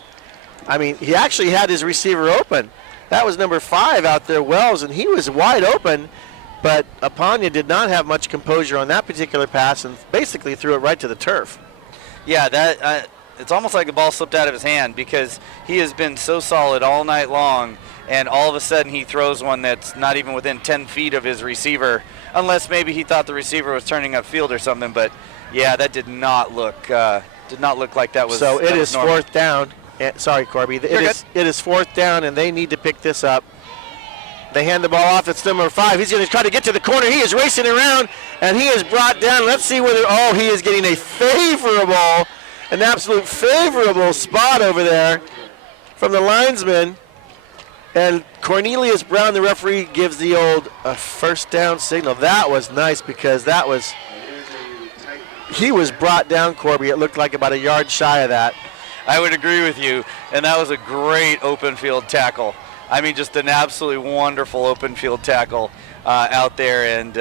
I mean, he actually had his receiver open. That was number 5 out there, Wells, and he was wide open, but Apanya did not have much composure on that particular pass and basically threw it right to the turf. Yeah, it's almost like the ball slipped out of his hand because he has been so solid all night long, and all of a sudden he throws one that's not even within 10 feet of his receiver, unless maybe he thought the receiver was turning upfield or something. But yeah, that did not look like that was. So it is normal. fourth down. Sorry, Corby. It is fourth down, and they need to pick this up. They hand the ball off. It's number 5. He's going to try to get to the corner. He is racing around, and he is brought down. Let's see whether. Oh, he is getting an absolute favorable spot over there from the linesman. And Cornelius Brown, the referee, gives the old first down signal. That was nice because he was brought down, Corby. It looked like about a yard shy of that. I would agree with you, and that was a great open field tackle. I mean, just an absolutely wonderful open field tackle out there, and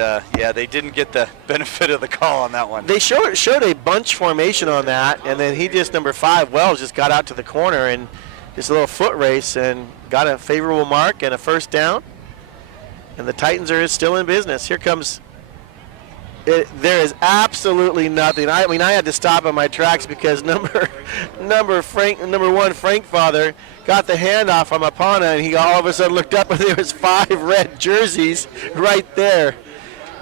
they didn't get the benefit of the call on that one. They showed a bunch formation on that, and then number 5, Wells, just got out to the corner and just a little foot race and got a favorable mark and a first down. And the Titans are still in business. Here comes. There is absolutely nothing. I mean, I had to stop in my tracks because number 1 Frankfather got the handoff from Apana, and he all of a sudden looked up and there was 5 red jerseys right there.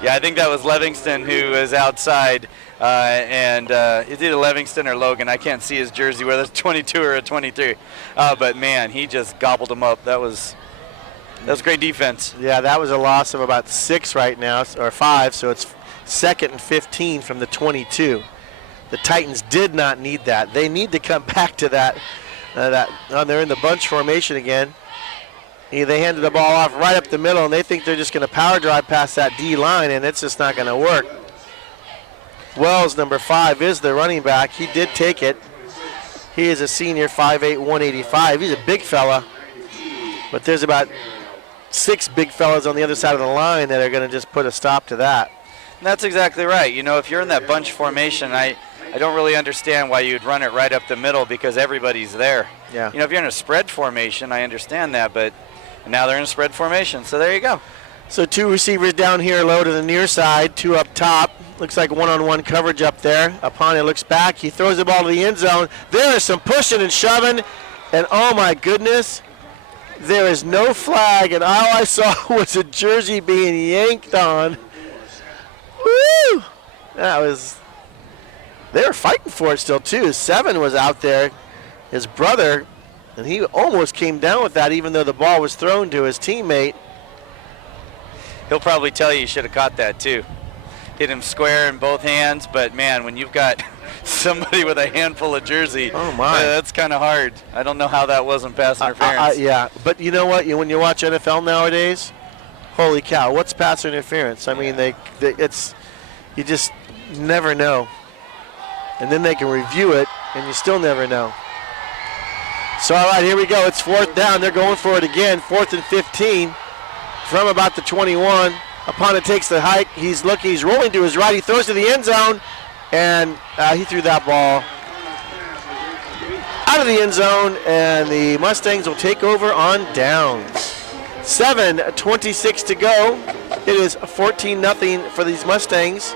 Yeah, I think that was Livingston who was outside, and it's either Livingston or Logan. I can't see his jersey, whether it's 22 or a 23. But man, he just gobbled him up. That was great defense. Yeah, that was a loss of about 6 right now, or 5. So it's 2nd and 15 from the 22. The Titans did not need that. They need to come back to that. They're in the bunch formation again. They handed the ball off right up the middle, and they think they're just going to power drive past that D line, and it's just not going to work. Wells, number 5, is the running back. He did take it. He is a senior, 5'8", 185. He's a big fella, but there's about 6 big fellas on the other side of the line that are going to just put a stop to that. And that's exactly right. If you're in that bunch formation, I don't really understand why you'd run it right up the middle because everybody's there. Yeah. If you're in a spread formation, I understand that, but now they're in a spread formation, so there you go. So 2 receivers down here low to the near side, 2 up top. Looks like one-on-one coverage up there. Apane looks back. He throws the ball to the end zone. There is some pushing and shoving, and oh my goodness, there is no flag, and all I saw was a jersey being yanked on. Woo! They were fighting for it still, too. 7 was out there, his brother, and he almost came down with that, even though the ball was thrown to his teammate. He'll probably tell you should have caught that, too. Hit him square in both hands, but, man, when you've got somebody with a handful of jersey, oh my, that's kind of hard. I don't know how that wasn't pass interference. Yeah, but you know what? When you watch NFL nowadays, holy cow, what's pass interference? I mean, you just never know. And then they can review it, and you still never know. So, all right, here we go. It's 4th down. They're going for it again. 4th and 15 from about the 21. Opponent takes the hike. He's looking. He's rolling to his right. He throws to the end zone, and he threw that ball out of the end zone, and the Mustangs will take over on downs. 7:26 to go. It is 14-0 for these Mustangs.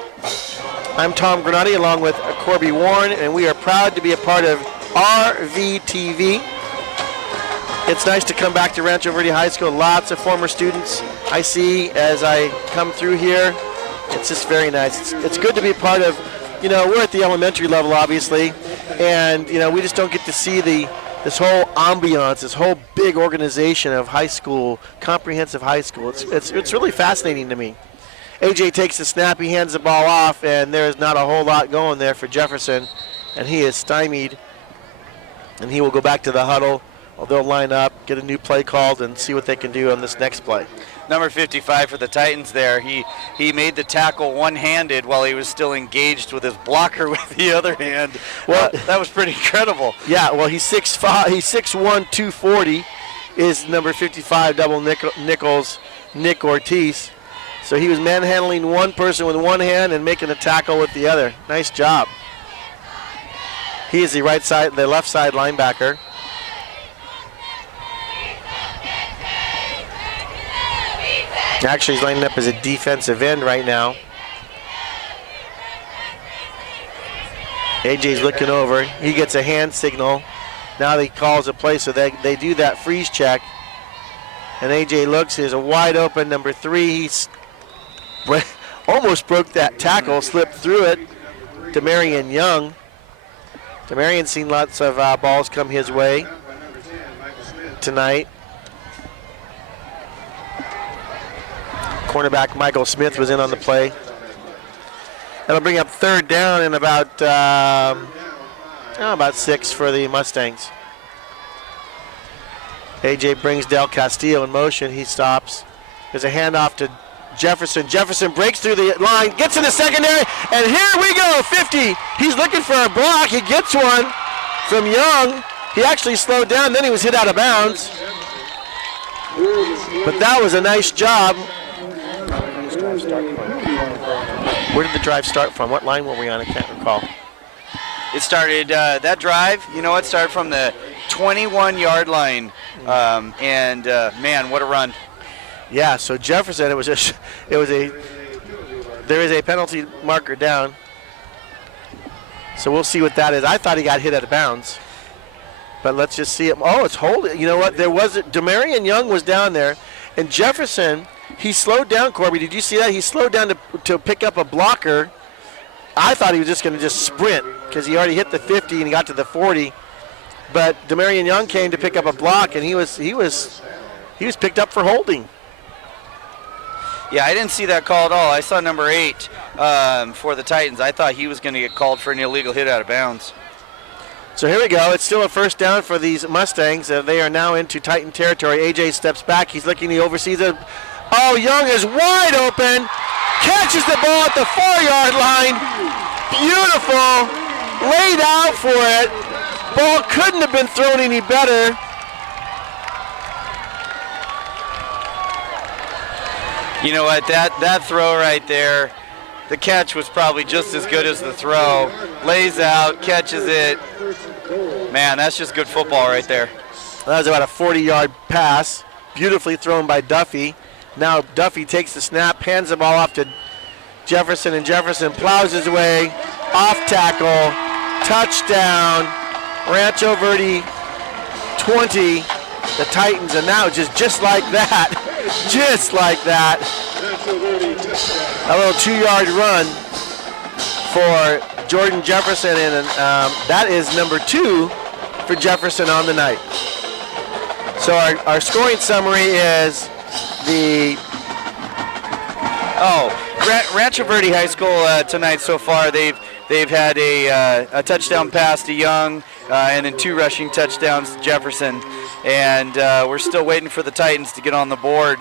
I'm Tom Granati along with Corby Warren, and we are proud to be a part of RVTV. It's nice to come back to Rancho Verde High School. Lots of former students I see as I come through here. It's just very nice. It's good to be a part of, we're at the elementary level, obviously, and, we just don't get to see this whole ambiance, this whole big organization of high school, comprehensive high school. It's really fascinating to me. AJ takes the snap, he hands the ball off, and there's not a whole lot going there for Jefferson, and he is stymied, and he will go back to the huddle. They'll line up, get a new play called, and see what they can do on this next play. Number 55 for the Titans there. He made the tackle one-handed while he was still engaged with his blocker with the other hand. Well, that was pretty incredible. Yeah, well, he's 6'5", he's 6'1", 240 is number 55, double Nichols, Nick Ortiz. So he was manhandling one person with one hand and making a tackle with the other. Nice job. He is the left side linebacker. Actually, he's lining up as a defensive end right now. AJ's looking over. He gets a hand signal. Now he calls a play, so they do that freeze check. And AJ looks. There's a wide open number 3. He's almost broke that tackle, slipped through it. Demarion Young. Demarion's seen lots of balls come his way tonight. Cornerback Michael Smith was in on the play. That'll bring up 3rd down and about 6 for the Mustangs. AJ brings Del Castillo in motion. He stops. There's a handoff to Jefferson. Jefferson breaks through the line, gets in the secondary, and here we go, 50. He's looking for a block. He gets one from Young. He actually slowed down, then he was hit out of bounds. But that was a nice job. Where did the drive start from? What line were we on? I can't recall. It started, that drive, started from the 21-yard line. Man, what a run. Yeah, so Jefferson, there is a penalty marker down. So we'll see what that is. I thought he got hit out of bounds. But let's just see it. Oh, it's holding. You know what? Demarion Young was down there, and Jefferson, he slowed down, Corby. Did you see that? He slowed down to pick up a blocker. I thought he was just going to sprint because he already hit the 50 and he got to the 40. But Demarion Young came to pick up a block, and he was picked up for holding. Yeah, I didn't see that call at all. I saw number 8 for the Titans. I thought he was going to get called for an illegal hit out of bounds. So here we go. It's still a 1st down for these Mustangs. They are now into Titan territory. AJ steps back. He's looking. He oversees it. Oh, Young is wide open. Catches the ball at the 4-yard line. Beautiful. Laid out for it. Ball couldn't have been thrown any better. You know what? That throw right there, the catch was probably just as good as the throw. Lays out, catches it. Man, that's just good football right there. That was about a 40-yard pass. Beautifully thrown by Duffy. Now Duffy takes the snap, hands the ball off to Jefferson, and Jefferson plows his way. Off tackle. Touchdown. Rancho Verde 20. The Titans are now just like that. Just like that. A little 2-yard run for Jordan Jefferson, and that is number 2 for Jefferson on the night. So our scoring summary is Rancho Verde High School tonight so far, they've had a touchdown pass to Young and then 2 rushing touchdowns to Jefferson, and we're still waiting for the Titans to get on the board.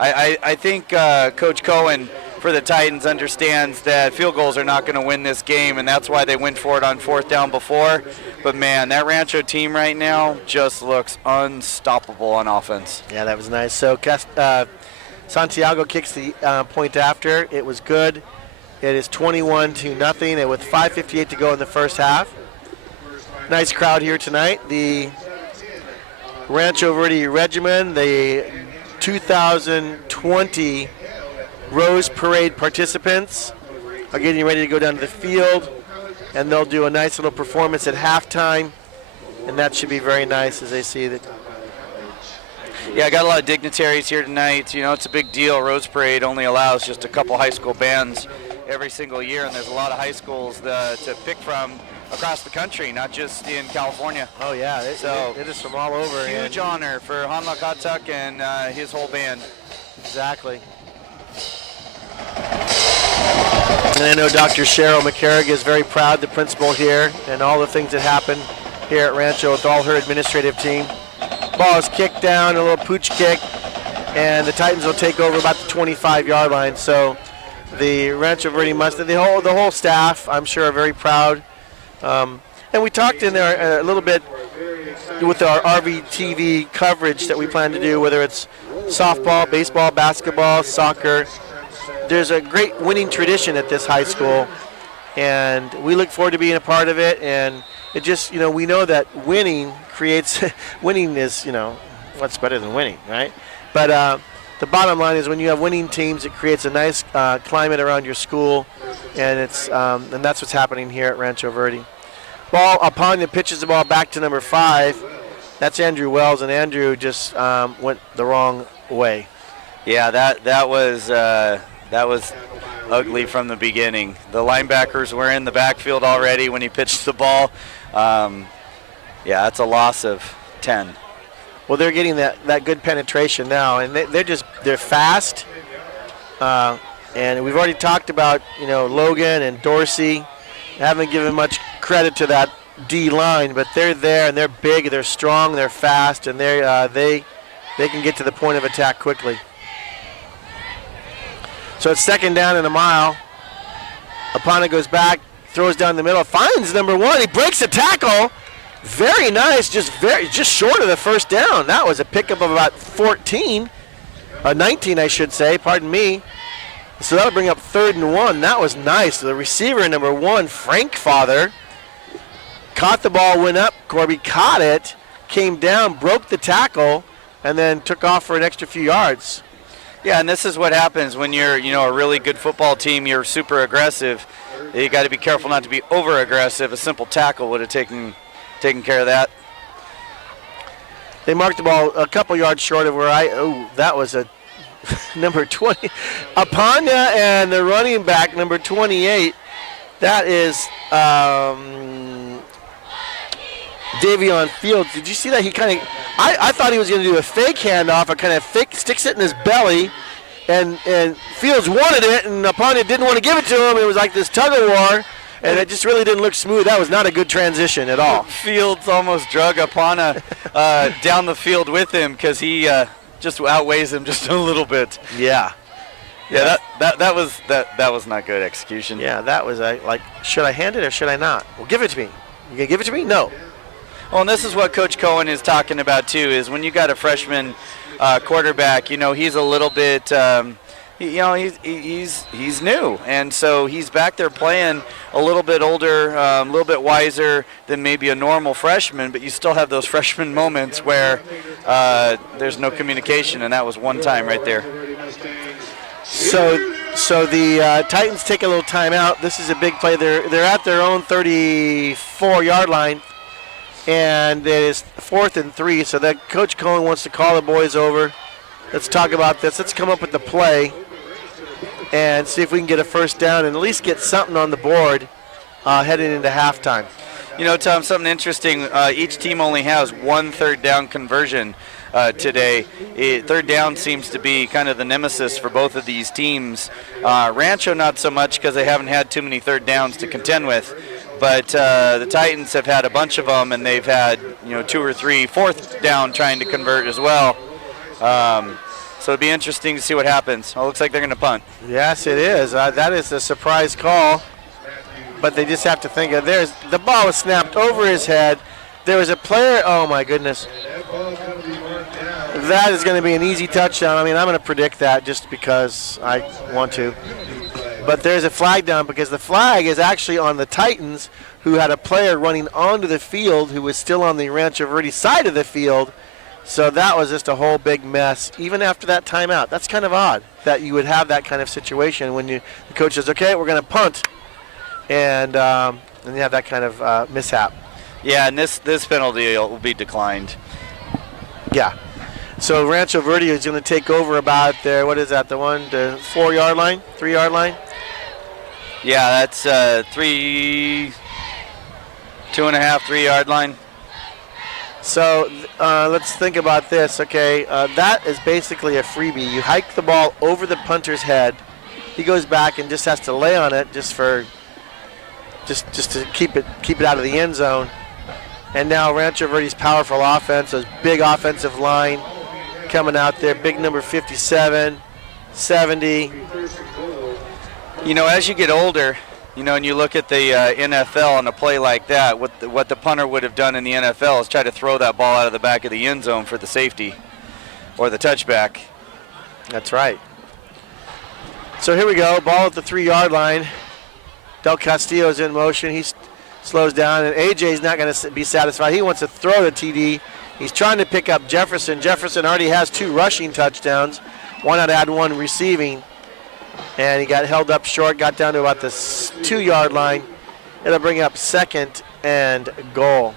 I think Coach Cohen for the Titans understands that field goals are not going to win this game, and that's why they went for it on 4th down before. But man, that Rancho team right now just looks unstoppable on offense. Yeah, that was nice. So Santiago kicks the point after. It was good. It is 21-0, and with 5:58 to go in the first half. Nice crowd here tonight. The Rancho Verde Regiment, the 2020 Rose Parade participants are getting ready to go down to the field, and they'll do a nice little performance at halftime, and that should be very nice as they see that. Yeah, I got a lot of dignitaries here tonight. You know, it's a big deal. Rose Parade only allows just a couple high school bands every single year, and there's a lot of high schools to pick from across the country, not just in California. Oh yeah, it is from all over. Huge honor for Hanla Katuk and his whole band. Exactly. And I know Dr. Cheryl McCarrick is very proud, the principal here, and all the things that happen here at Rancho with all her administrative team. Ball is kicked down, a little pooch kick, and the Titans will take over about the 25-yard line. So the Rancho Verde Mustang, the whole staff, I'm sure, are very proud. And we talked in there a little bit with our RVTV coverage that we plan to do, whether it's softball, baseball, basketball, soccer. There's a great winning tradition at this high school, and we look forward to being a part of it. And it just, we know that winning creates, winning is, what's better than winning, right? But the bottom line is when you have winning teams, it creates a nice climate around your school, and and that's what's happening here at Rancho Verde. Ball upon the pitches the ball back to number 5. That's Andrew Wells, and Andrew just went the wrong way. Yeah, that was ugly from the beginning. The linebackers were in the backfield already when he pitched the ball. Yeah, that's a loss of 10. Well, they're getting that good penetration now, and they're fast. And we've already talked about Logan and Dorsey. Haven't given much credit to that D line, but they're there and they're big, they're strong, they're fast, and they can get to the point of attack quickly. So it's 2nd down and a mile. Apana goes back, throws down the middle, finds number 1. He breaks the tackle. Very nice, just short of the 1st down. That was a pickup of about 19, I should say. Pardon me. So that'll bring up 3rd and 1. That was nice. The receiver, number 1, Frank Father, caught the ball, went up. Corby caught it, came down, broke the tackle, and then took off for an extra few yards. Yeah, and this is what happens when you're, a really good football team. You're super aggressive. You got to be careful not to be over aggressive. A simple tackle would have taken care of that. They marked the ball a couple yards short of where that was a number 20. Apana and the running back, number 28. That is Davion Fields. Did you see that? He kind of, I thought he was going to do a fake handoff, sticks it in his belly, and Fields wanted it, and Apana didn't want to give it to him. It was like this tug of war, and it just really didn't look smooth. That was not a good transition at all. Fields almost drug Apana down the field with him because he just outweighs him just a little bit. Yeah. Yeah, that was not good execution. Yeah, that was like, should I hand it or should I not? Well, give it to me. You gonna give it to me? No. Well, and this is what Coach Cohen is talking about too. Is when you got a freshman quarterback, he's a little bit, he's new, and so he's back there playing a little bit older, a little bit wiser than maybe a normal freshman. But you still have those freshman moments where there's no communication, and that was one time right there. So the Titans take a little timeout. This is a big play. They're at their own 34-yard line, and it is 4th and 3. So that Coach Cohen wants to call the boys over. Let's talk about this. Let's come up with the play. and see if we can get a first down and at least get something on the board heading into halftime. You know, Tom, something interesting. Each team only has one third down conversion today. Third down seems to be kind of the nemesis for both of these teams. Rancho not so much because they haven't had too many third downs to contend with. But the Titans have had a bunch of them, and they've had 2 or 3 fourth down trying to convert as well. So it'll be interesting to see what happens. Oh, it looks like they're going to punt. Yes, it is. That is a surprise call. But they just have to think of the ball was snapped over his head. There was a player. Oh my goodness. That is going to be an easy touchdown. I mean, I'm going to predict that just because I want to. But there's a flag down because the flag is actually on the Titans, who had a player running onto the field who was still on the Rancho Verde side of the field. So that was just a whole big mess, even after that timeout. That's kind of odd that you would have that kind of situation when the coach says, okay, we're going to punt. And you have that kind of mishap. Yeah, and this penalty will be declined. Yeah. So Rancho Verde is going to take over about there. What is that? The 4 yard line, 3 yard line. Yeah, that's 2.5, 3 yard line. So let's think about this. Okay, that is basically a freebie. You hike the ball over the punter's head. He goes back and just has to lay on it just to keep it out of the end zone. And now Rancho Verde's powerful offense, those big offensive line coming out there, big number 57, 70. As you get older, and you look at the NFL on a play like that, what the punter would have done in the NFL is try to throw that ball out of the back of the end zone for the safety or the touchback. That's right. So here we go, ball at the 3 yard line. Del Castillo's in motion. He slows down, and AJ's not going to be satisfied. He wants to throw the TD. He's trying to pick up Jefferson. Jefferson already has 2 rushing touchdowns. Why not add 1 receiving? And he got held up short, got down to about the 2 yard line. It'll bring up 2nd and goal.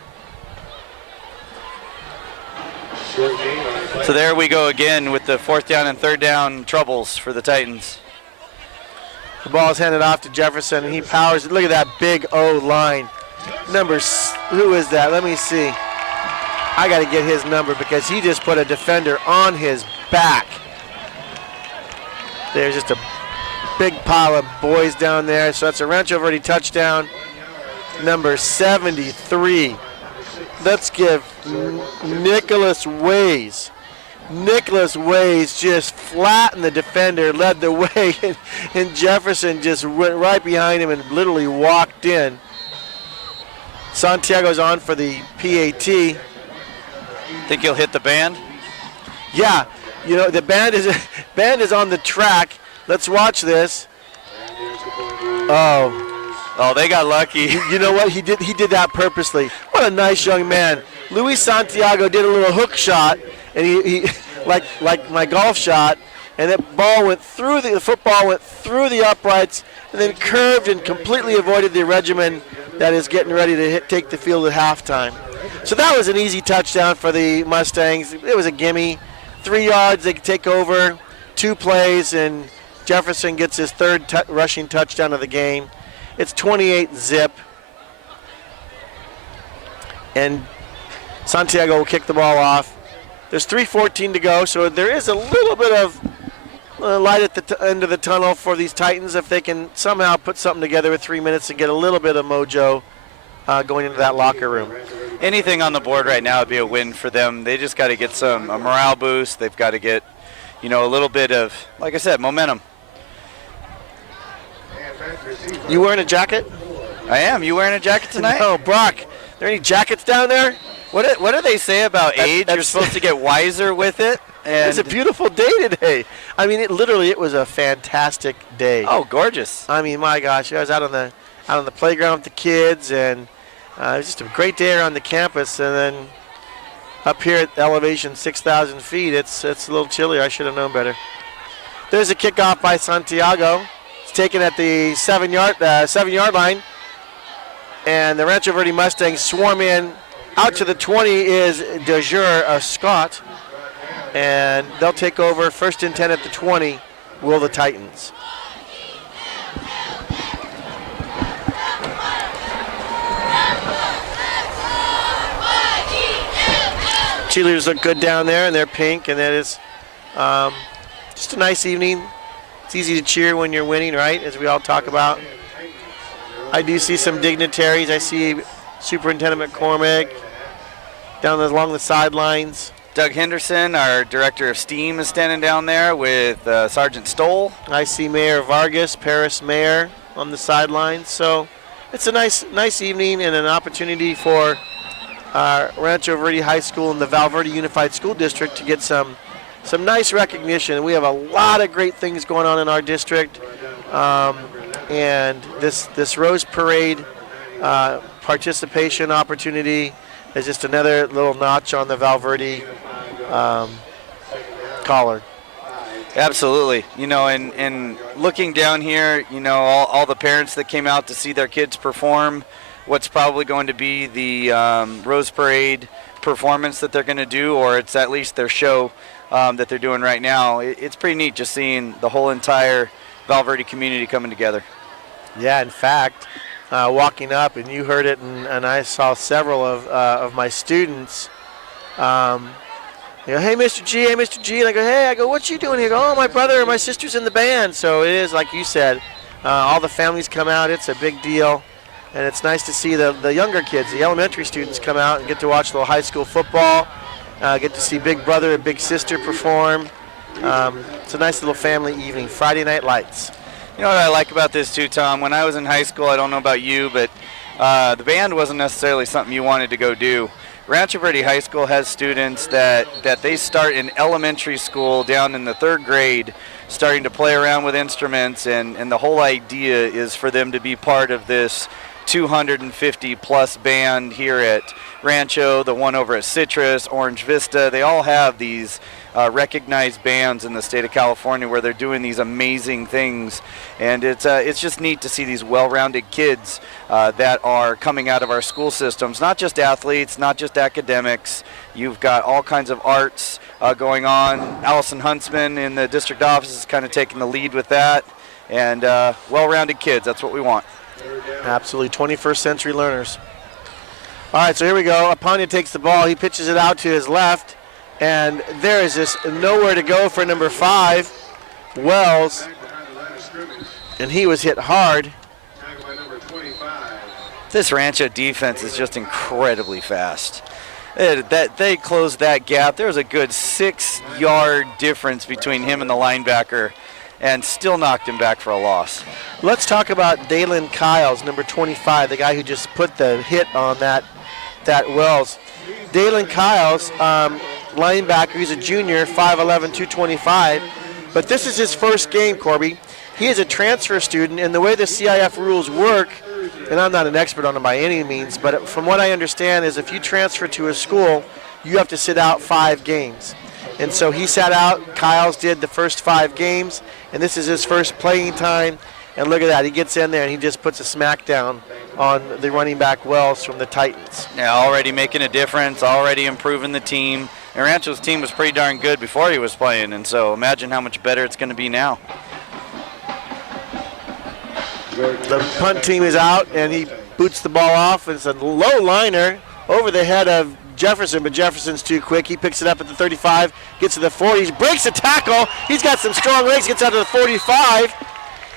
So there we go again with the 4th down and 3rd down troubles for the Titans. The ball's handed off to Jefferson, and he powers it. Look at that big O line. Who is that? Let me see. I got to get his number because he just put a defender on his back. There's just a big pile of boys down there. So that's a Rancho Verde touchdown. Number 73. Let's give Nicholas Ways. Nicholas Ways just flattened the defender, led the way, and Jefferson just went right behind him and literally walked in. Santiago's on for the PAT. Think he'll hit the band? Yeah, the band is on the track. Let's watch this. Oh, they got lucky. You know what? He did that purposely. What a nice young man. Luis Santiago did a little hook shot, and he like my golf shot, and that ball went through the football went through the uprights and then curved and completely avoided the regiment that is getting ready to take the field at halftime. So that was an easy touchdown for the Mustangs. It was a gimme. 3 yards, they could take over. 2 plays, and Jefferson gets his 3rd rushing touchdown of the game. It's 28-zip. And Santiago will kick the ball off. There's 3:14 to go, so there is a little bit of light at the end of the tunnel for these Titans if they can somehow put something together with 3 minutes and get a little bit of mojo going into that locker room. Anything on the board right now would be a win for them. They just got to get a morale boost. They've got to get, a little bit of, like I said, momentum. You wearing a jacket? I am. You wearing a jacket tonight? No, Brock. There any jackets down there? What do they say about age? You're supposed to get wiser with it. And it's a beautiful day today. I mean, it was a fantastic day. Oh, gorgeous. I mean, my gosh, I was out on the playground with the kids, and it was just a great day around the campus. And then up here at elevation 6,000 feet, it's a little chilly. I should have known better. There's a kickoff by Santiago. It's taken at the 7 yard line, and the Rancho Verde Mustangs swarm in. Out to the 20 is DeJure Scott, and they'll take over 1st and 10 at the 20, will the Titans. cheerleaders look good down there, and they're pink, and that is just a nice evening. It's easy to cheer when you're winning, right, as we all talk about. I do see some dignitaries. I see Superintendent McCormick down along the sidelines. Doug Henderson, our director of STEAM, is standing down there with Sergeant Stoll. I see Mayor Vargas, Paris Mayor, on the sidelines. So it's a nice evening and an opportunity for Rancho Verde High School and the Val Verde Unified School District to get some nice recognition. We have a lot of great things going on in our district, and this Rose Parade participation opportunity is just another little notch on the Val Verde collar. Absolutely. You know, and looking down here, you know, all the parents that came out to see their kids perform what's probably going to be the Rose Parade performance that they're going to do, or it's at least their show that they're doing right now. It's pretty neat just seeing the whole entire Val Verde community coming together. Yeah, in fact, walking up, and you heard it, and I saw several of my students. You know, hey, Mr. G, hey, Mr. G. And I go, what you doing here? Oh, my brother and my sister's in the band. So it is, like you said, all the families come out. It's a big deal. And it's nice to see the younger kids, the elementary students, come out and get to watch a little high school football, get to see Big Brother and Big Sister perform. It's a nice little family evening, Friday Night Lights. You know what I like about this too, Tom? When I was in high school, I don't know about you, but the band wasn't necessarily something you wanted to go do. Rancho Verde High School has students that they start in elementary school down in the 3rd grade, starting to play around with instruments, and the whole idea is for them to be part of this 250 plus band here at Rancho, the one over at Citrus, Orange Vista. They all have these recognized bands in the state of California where they're doing these amazing things, and it's just neat to see these well-rounded kids that are coming out of our school systems. Not just athletes, not just academics. You've got all kinds of arts going on. Allison Huntsman in the district office is kind of taking the lead with that, and well-rounded kids. That's what we want. Absolutely, 21st century learners. All right, so here we go. Apanya takes the ball. He pitches it out to his left, and there is just nowhere to go for number 5, Wells, and he was hit hard. This Rancho defense is just incredibly fast. They closed that gap. There was a good 6-yard difference between him and the linebacker, and still knocked him back for a loss. Let's talk about Dalen Kyles, number 25, the guy who just put the hit on that Wells. Dalen Kyles, linebacker, he's a junior, 5'11", 225, but this is his first game, Corby. He is a transfer student, and the way the CIF rules work, and I'm not an expert on it by any means, but from what I understand is if you transfer to a school, you have to sit out 5 games. And so he sat out. Kyles did the first 5 games, and this is his first playing time. And look at that. He gets in there, and he just puts a smack down on the running back Wells from the Titans. Yeah, already making a difference, already improving the team. And Rancho's team was pretty darn good before he was playing, and so imagine how much better it's going to be now. The punt team is out, and he boots the ball off. It's a low liner over the head of Jefferson, but Jefferson's too quick. He picks it up at the 35, gets to the 40, breaks a tackle. He's got some strong legs, gets out to the 45,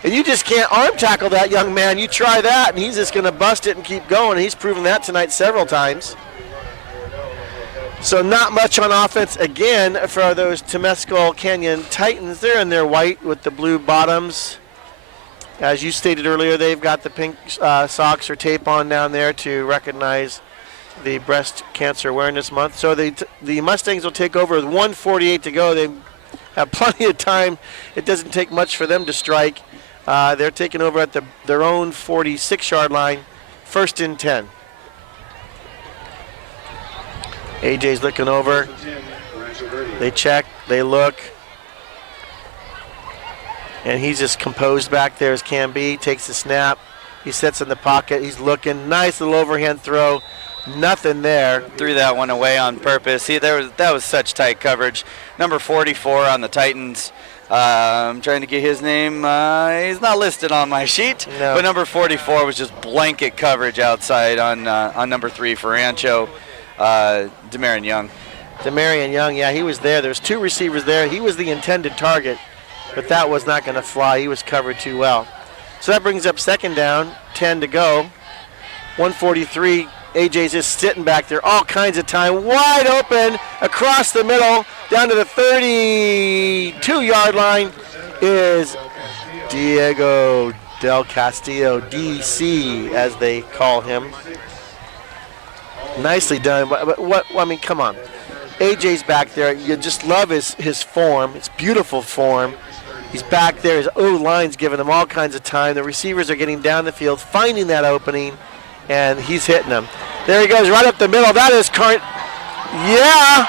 and you just can't arm tackle that young man. You try that, and he's just going to bust it and keep going. He's proven that tonight several times. So not much on offense again for those Temescal Canyon Titans. They're in their white with the blue bottoms. As you stated earlier, they've got the pink socks or tape on down there to recognize the Breast Cancer Awareness Month. So the Mustangs will take over with 1:48 to go. They have plenty of time. It doesn't take much for them to strike. They're taking over at their own 46-yard line, 1st and 10. AJ's looking over. They check, they look. And he's just composed back there as can be. Takes the snap. He sits in the pocket. He's looking. Nice little overhand throw. Nothing there. Threw that one away on purpose. See, that was such tight coverage. Number 44 on the Titans. I'm trying to get his name. He's not listed on my sheet. No. But number 44 was just blanket coverage outside on number 3 for Rancho, Demarin Young. Demarion Young, yeah, he was there. There's 2 receivers there. He was the intended target, but that was not going to fly. He was covered too well. So that brings up second down, 10 to go. 143. AJ's just sitting back there, all kinds of time, wide open, across the middle, down to the 32-yard line is Diego Del Castillo, DC, as they call him. Nicely done, but what, I mean, come on. AJ's back there. You just love his form. It's beautiful form. He's back there. His O-line's giving him all kinds of time. The receivers are getting down the field, finding that opening, and he's hitting them. There he goes, right up the middle. That is yeah,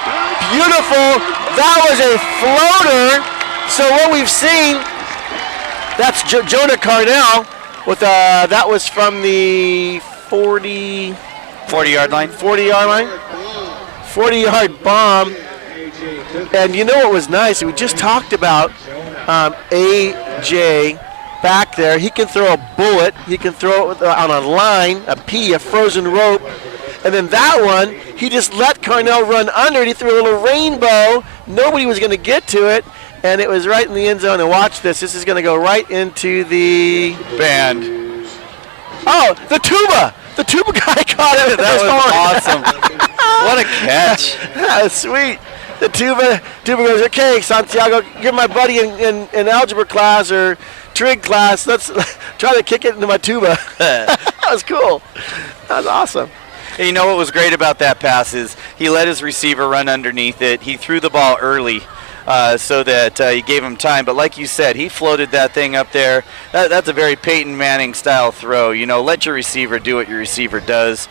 beautiful. That was a floater. So what we've seen, that's Jonah Carnell with that was from the 40-yard line. 40-yard line. 40-yard bomb. And you know what was nice? We just talked about AJ back there. He can throw a bullet. He can throw it on a line, a frozen rope. And then that one, he just let Carnell run under it. He threw a little rainbow. Nobody was going to get to it. And it was right in the end zone. And watch this. This is going to go right into the band. Oh, the tuba. The tuba guy caught it. That was awesome. What a catch. That was sweet. The tuba goes, okay, Santiago, you're my buddy in algebra class or trig class. Let's try to kick it into my tuba. That was cool. That was awesome. And you know what was great about that pass is he let his receiver run underneath it. He threw the ball early so that he gave him time. But like you said, he floated that thing up there. That's a very Peyton Manning style throw. You know, let your receiver do what your receiver does.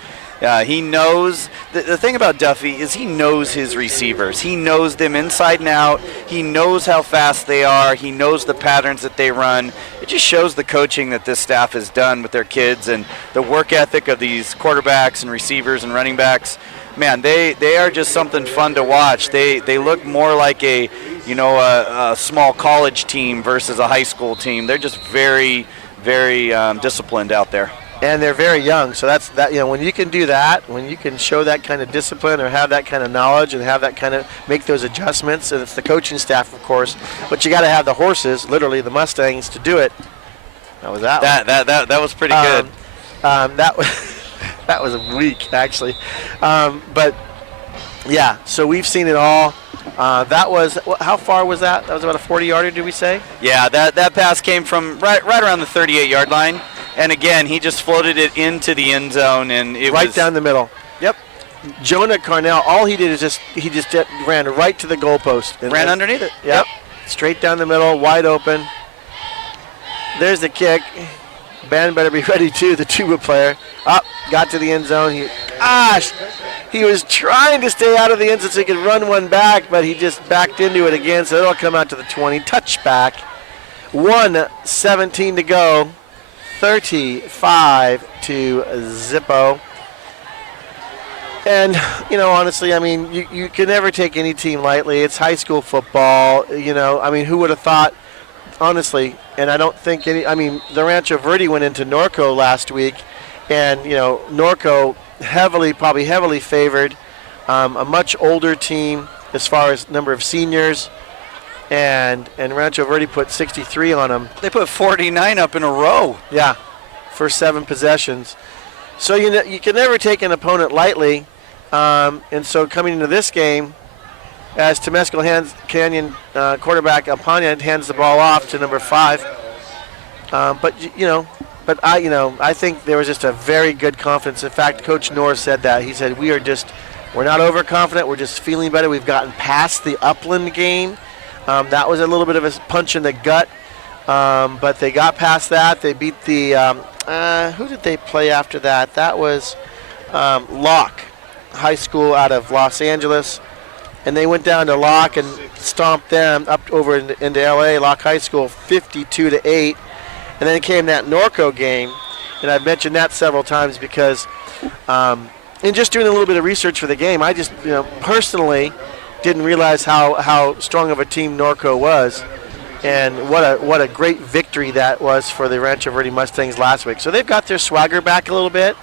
He knows, the thing about Duffy is he knows his receivers. He knows them inside and out. He knows how fast they are. He knows the patterns that they run. It just shows the coaching that this staff has done with their kids and the work ethic of these quarterbacks and receivers and running backs. Man, they are just something fun to watch. They look more like a small college team versus a high school team. They're just very, very disciplined out there. And they're very young, so that's that. You know, when you can do that, when you can show that kind of discipline or have that kind of knowledge and have that kind of make those adjustments, and it's the coaching staff, of course, but you got to have the horses, literally the Mustangs, to do it. That was that was pretty good. That was weak, actually, but yeah. So we've seen it all. That was, how far was that? That was about a 40-yarder, did we say? Yeah, that pass came from right around the 38-yard line. And again, he just floated it into the end zone, and it right was down the middle. Yep. Jonah Carnell, all he did is he just ran right to the goalpost. And ran underneath it. Yep. Straight down the middle, wide open. There's the kick. Ben better be ready too, the tuba player. Up, got to the end zone. He was trying to stay out of the end zone so he could run one back, but he just backed into it again, so it'll come out to the 20. Touchback. 1:17 to go. 35 to Zippo. And, you know, honestly, I mean, you can never take any team lightly. It's high school football. You know, I mean, who would have thought, honestly, and I don't think the Rancho Verde went into Norco last week, and, you know, Norco probably heavily favored, a much older team as far as number of seniors. And Rancho Verde put 63 on them. They put 49 up in a row. Yeah, for 7 possessions. So you can never take an opponent lightly. And so coming into this game, as Temescal Canyon quarterback Apanya hands the ball off to number 5. I think there was just a very good confidence. In fact, Coach Norris said that. He said, we're not overconfident. We're just feeling better. We've gotten past the Upland game. That was a little bit of a punch in the gut, but they got past that. They beat the who did they play after that? That was Locke High School out of Los Angeles, and they went down to Locke and stomped them up over into LA, Locke High School, 52-8. And then came that Norco game, and I've mentioned that several times because in just doing a little bit of research for the game, I just personally didn't realize how strong of a team Norco was, and what a great victory that was for the Rancho Verde Mustangs last week. So they've got their swagger back a little bit.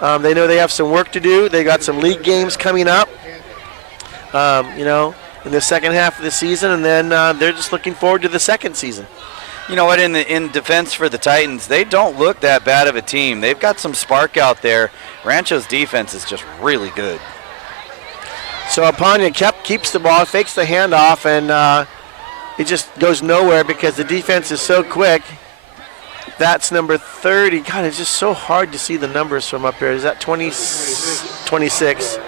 They know they have some work to do. They got some league games coming up, in the second half of the season, and then they're just looking forward to the second season. You know what? In defense for the Titans, they don't look that bad of a team. They've got some spark out there. Rancho's defense is just really good. So Apanya keeps the ball, fakes the handoff, and it just goes nowhere because the defense is so quick. That's number 30. God, it's just so hard to see the numbers from up here. Is that 26?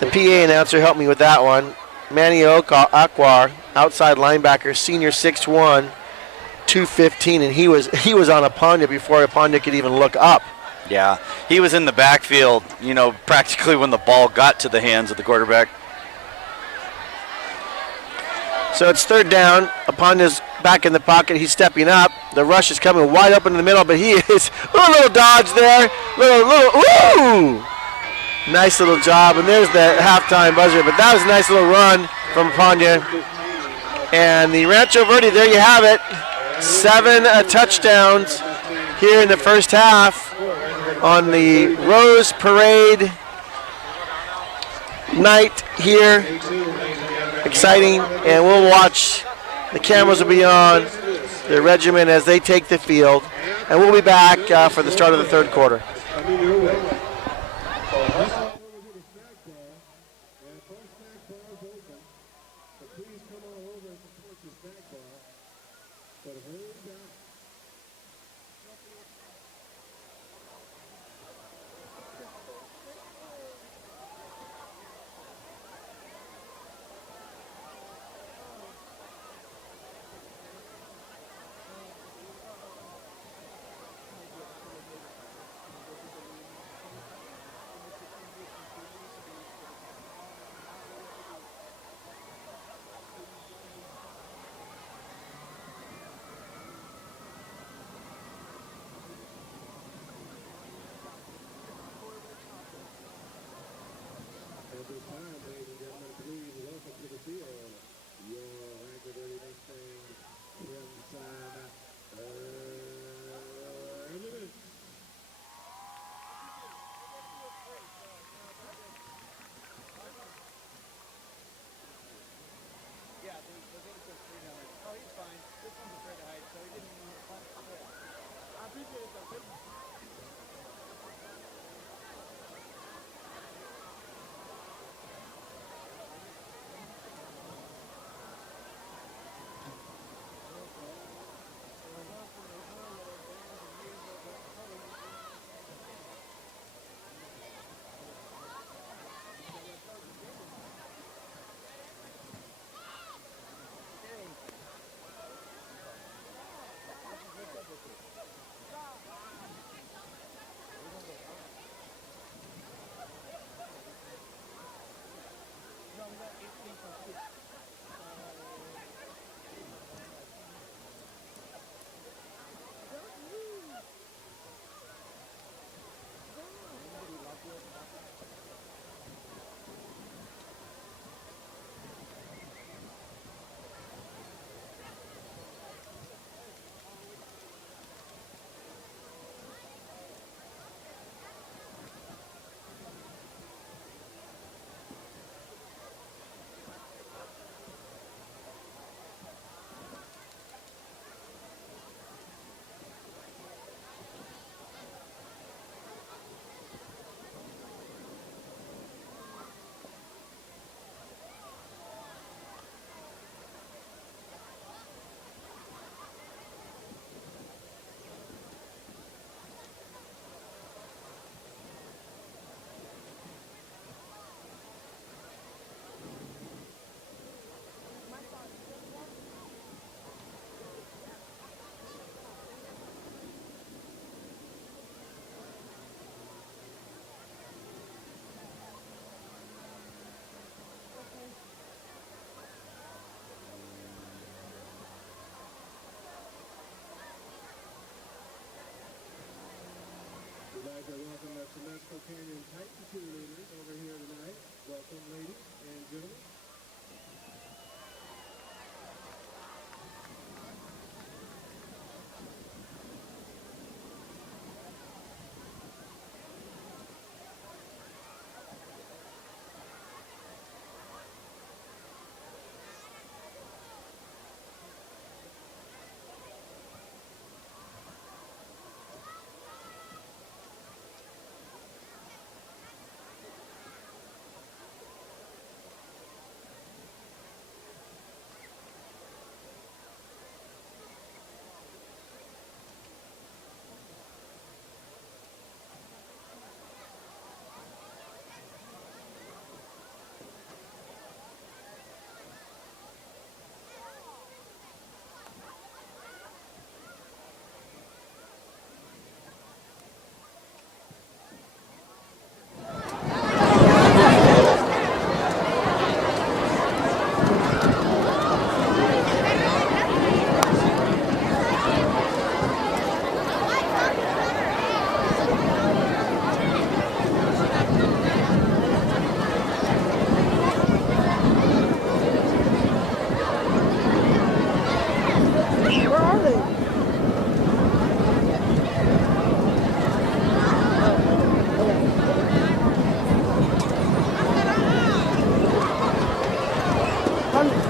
The PA announcer helped me with that one. Manny Akwar, outside linebacker, senior 6'1", 215, and he was on Apanya before Apanya could even look up. Yeah, he was in the backfield, practically when the ball got to the hands of the quarterback. So it's third down. Apanya's back in the pocket. He's stepping up. The rush is coming wide open in the middle, but he is a little dodge there. Ooh! Nice little job, and there's the halftime buzzer. But that was a nice little run from Apanya. And the Rancho Verde, there you have it. 7 touchdowns here in the first half on the Rose Parade night here. Exciting, and we'll watch. The cameras will be on the regiment as they take the field, and we'll be back for the start of the third quarter.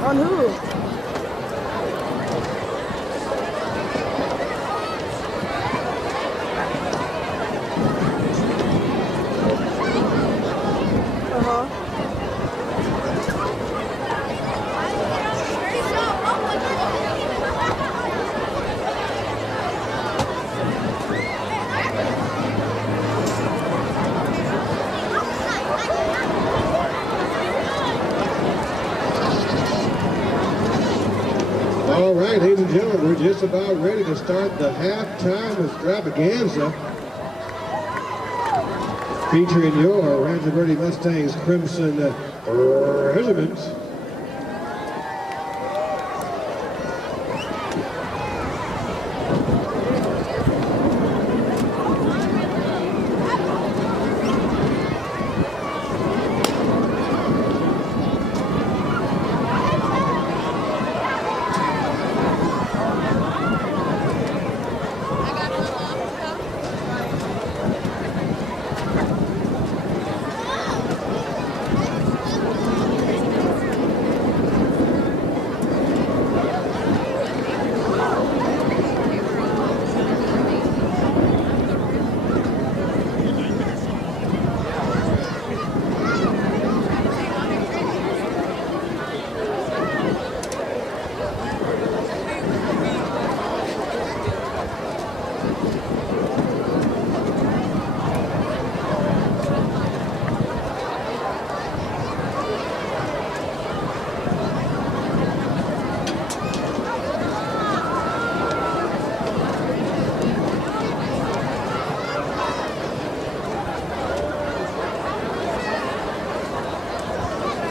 On who? All right, ladies and gentlemen, we're just about ready to start the halftime extravaganza featuring your Rancho Verde Mustangs Crimson Regiment.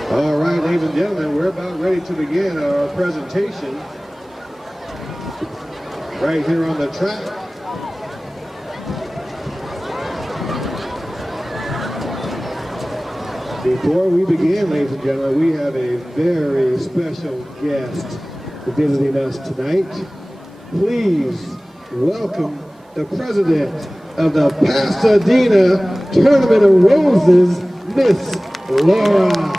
All right, ladies and gentlemen, we're about ready to begin our presentation right here on the track. Before we begin, ladies and gentlemen, we have a very special guest visiting us tonight. Please welcome the president of the Pasadena Tournament of Roses, Miss Laura.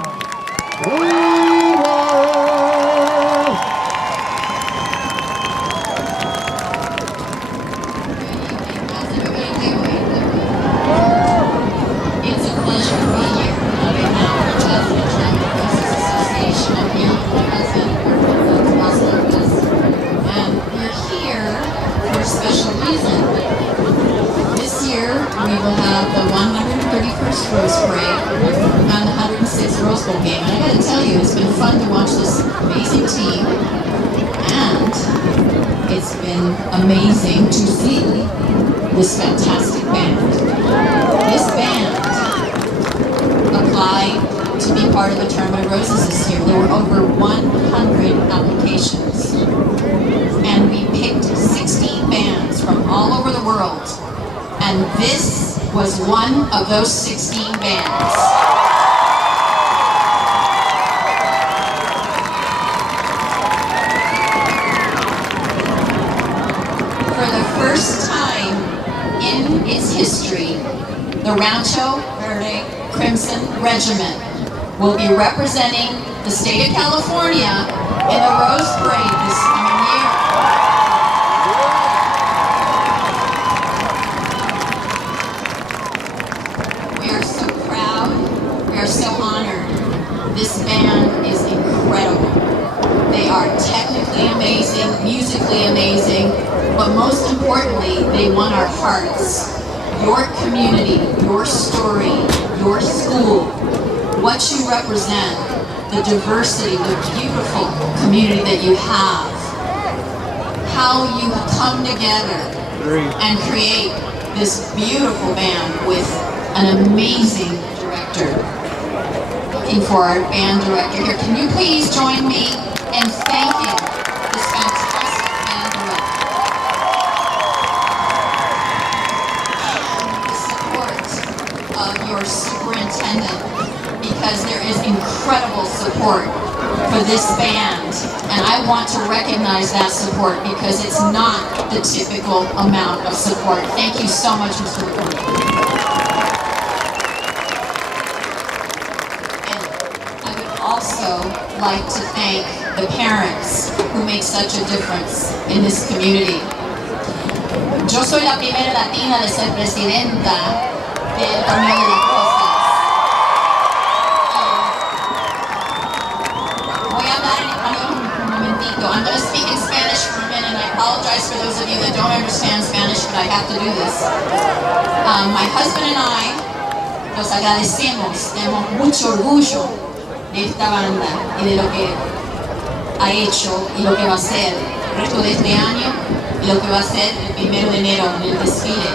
It's a pleasure to be here. On behalf of the Roses Association, I'm here with the president of Los Angeles. And we're here for a special reason. This year, we will have the 131st Rose Parade and the 106th Rose Bowl game. And I gotta tell you, it's been fun to watch this amazing team. And it's been amazing to see this fantastic band. This band applied to be part of the Tournament of Roses this year. There were over 100 applications. And we picked 16 bands from all over the world. And this was one of those 16 bands. For the first time in its history, the Rancho Verde Crimson Regiment will be representing the state of California in the Rose Parade this coming year. We are so proud, we are so honored. This band is incredible. They are technically amazing, musically amazing, but most importantly, they won our hearts. Your community, your story, your school, what you represent, the diversity, the beautiful community that you have, how you come together and create this beautiful band with an amazing director. Looking for our band director here. Can you please join me in thanking this fantastic band director and the support of your superintendent, because there is incredible support for this band, and I want to recognize that support because it's not the typical amount of support. Thank you so much, Mr. McCormick. And I would also like to thank the parents who make such a difference in this community. Yo soy la primera latina de ser presidenta del torneo de las Rosas. Voy a hablar en español un momentito. I'm going to speak in Spanish for a minute, and I apologize for those of you that don't understand Spanish, but I have to do this. My husband and I los agradecemos, tenemos mucho orgullo de esta banda y de lo que ha hecho y lo que va a hacer el resto de este año y lo que va a hacer el 1 de enero en el desfile.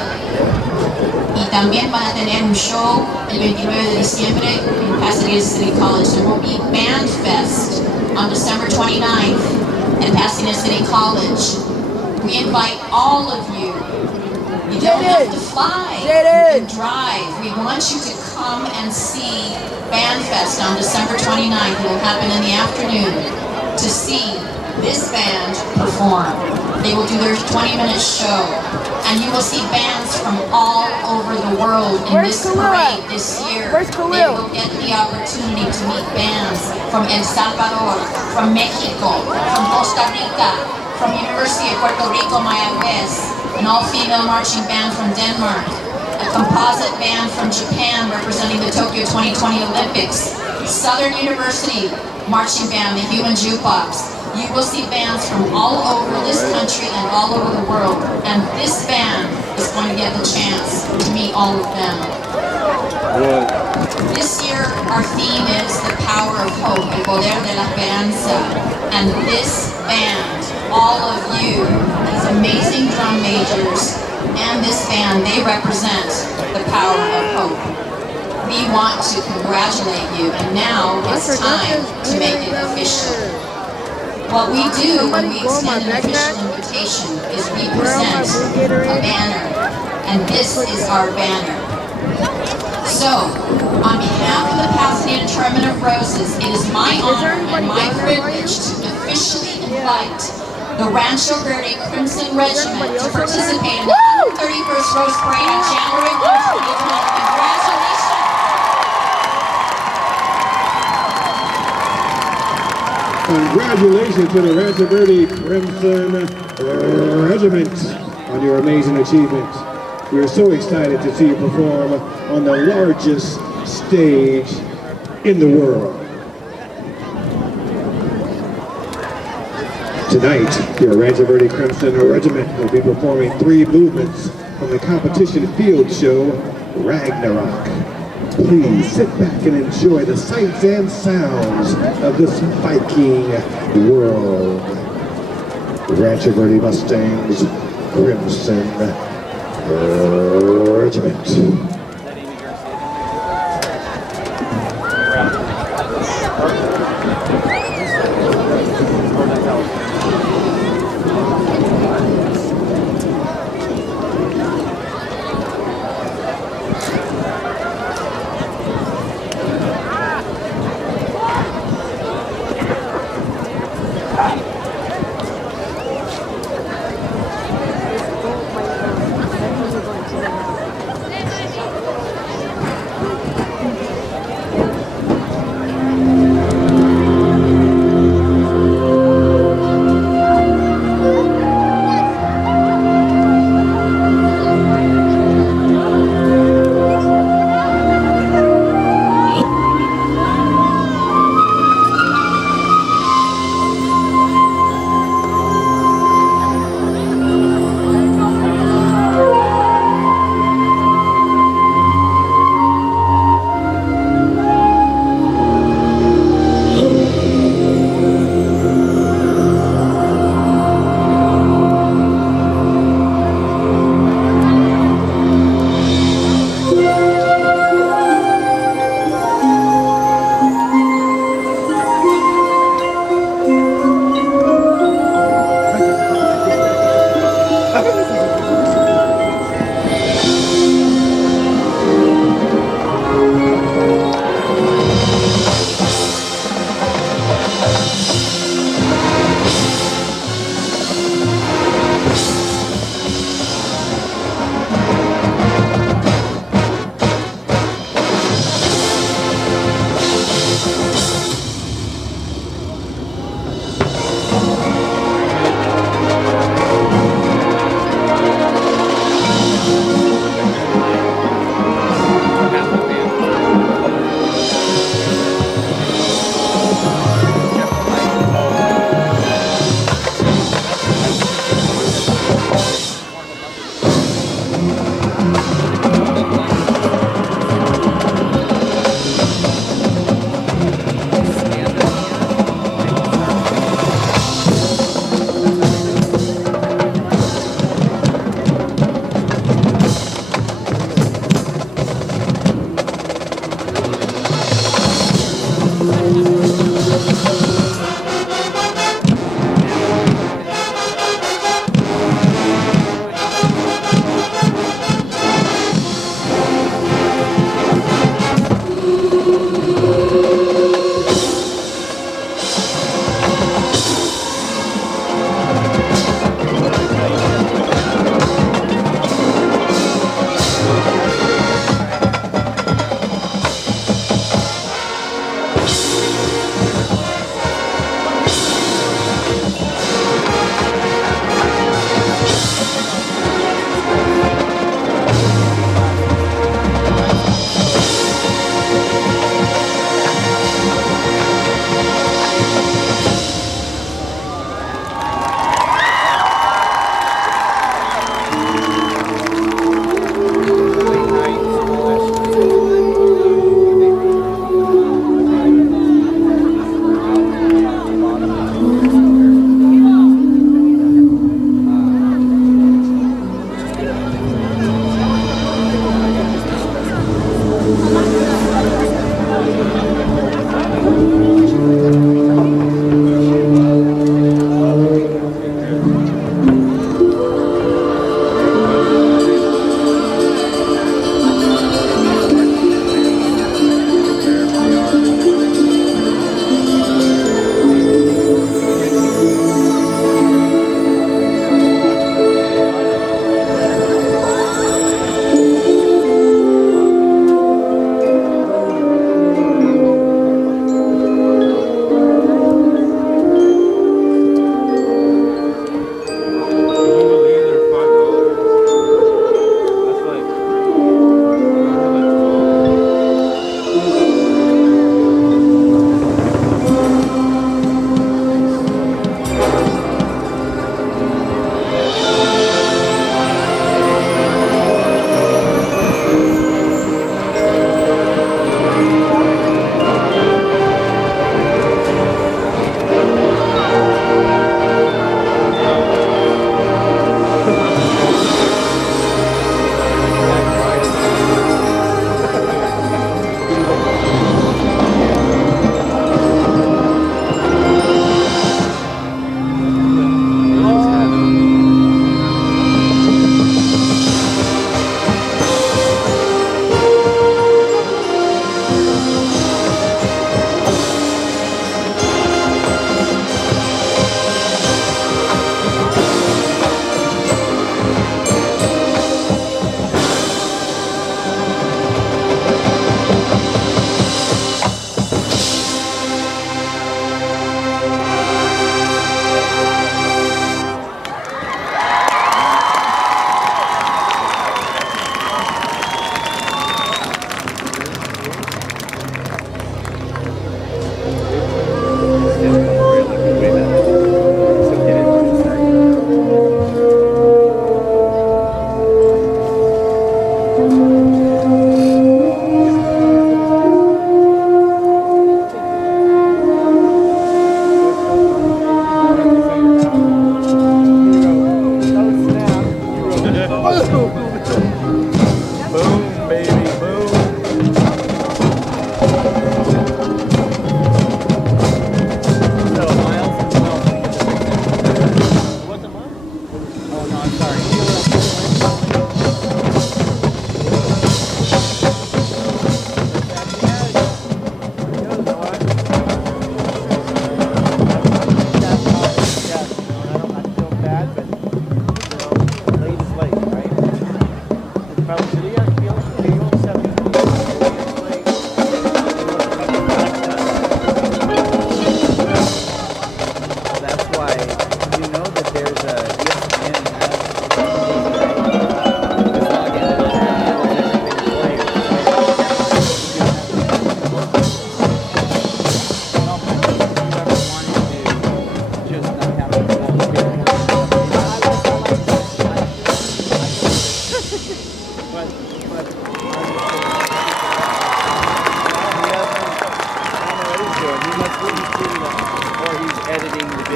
Y también van a tener un show el 29 de diciembre en Pasadena City College. There will be Band Fest on December 29th at Pasadena City College. We invite all of you. You don't have to fly, you can drive. We want you to come and see Band Fest on December 29th. It will happen in the afternoon to see this band perform. They will do their 20-minute show, and you will see bands from all over the world in this parade this year. They will get the opportunity to meet bands from El Salvador, from Mexico, from Costa Rica, from University of Puerto Rico, Mayagüez, an all-female marching band from Denmark, a composite band from Japan representing the Tokyo 2020 Olympics, Southern University marching band, the Human Jukebox. You will see bands from all over this country and all over the world, and this band is going to get the chance to meet all of them. This year, our theme is the power of hope, el poder de la esperanza, and this band, all of you, these amazing drum majors, and this band, they represent the power of hope. We want to congratulate you, and now it's time to make it official. What we do when we extend an official invitation is we present a banner, and this is our banner. So, on behalf of the Pasadena Tournament of Roses, it is my honor and my privilege to officially invite the Rancho Verde Crimson Regiment to participate in the 131st Rose Parade on January 1, 2012. Congratulations! Congratulations to the Rancho Verde Crimson Regiment on your amazing achievement. We are so excited to see you perform on the largest stage in the world. Tonight, your Rancho Verde Crimson Regiment will be performing 3 movements from the competition field show, Ragnarok. Please sit back and enjoy the sights and sounds of this Viking world. Rancho Verde Mustangs, Crimson Regiment.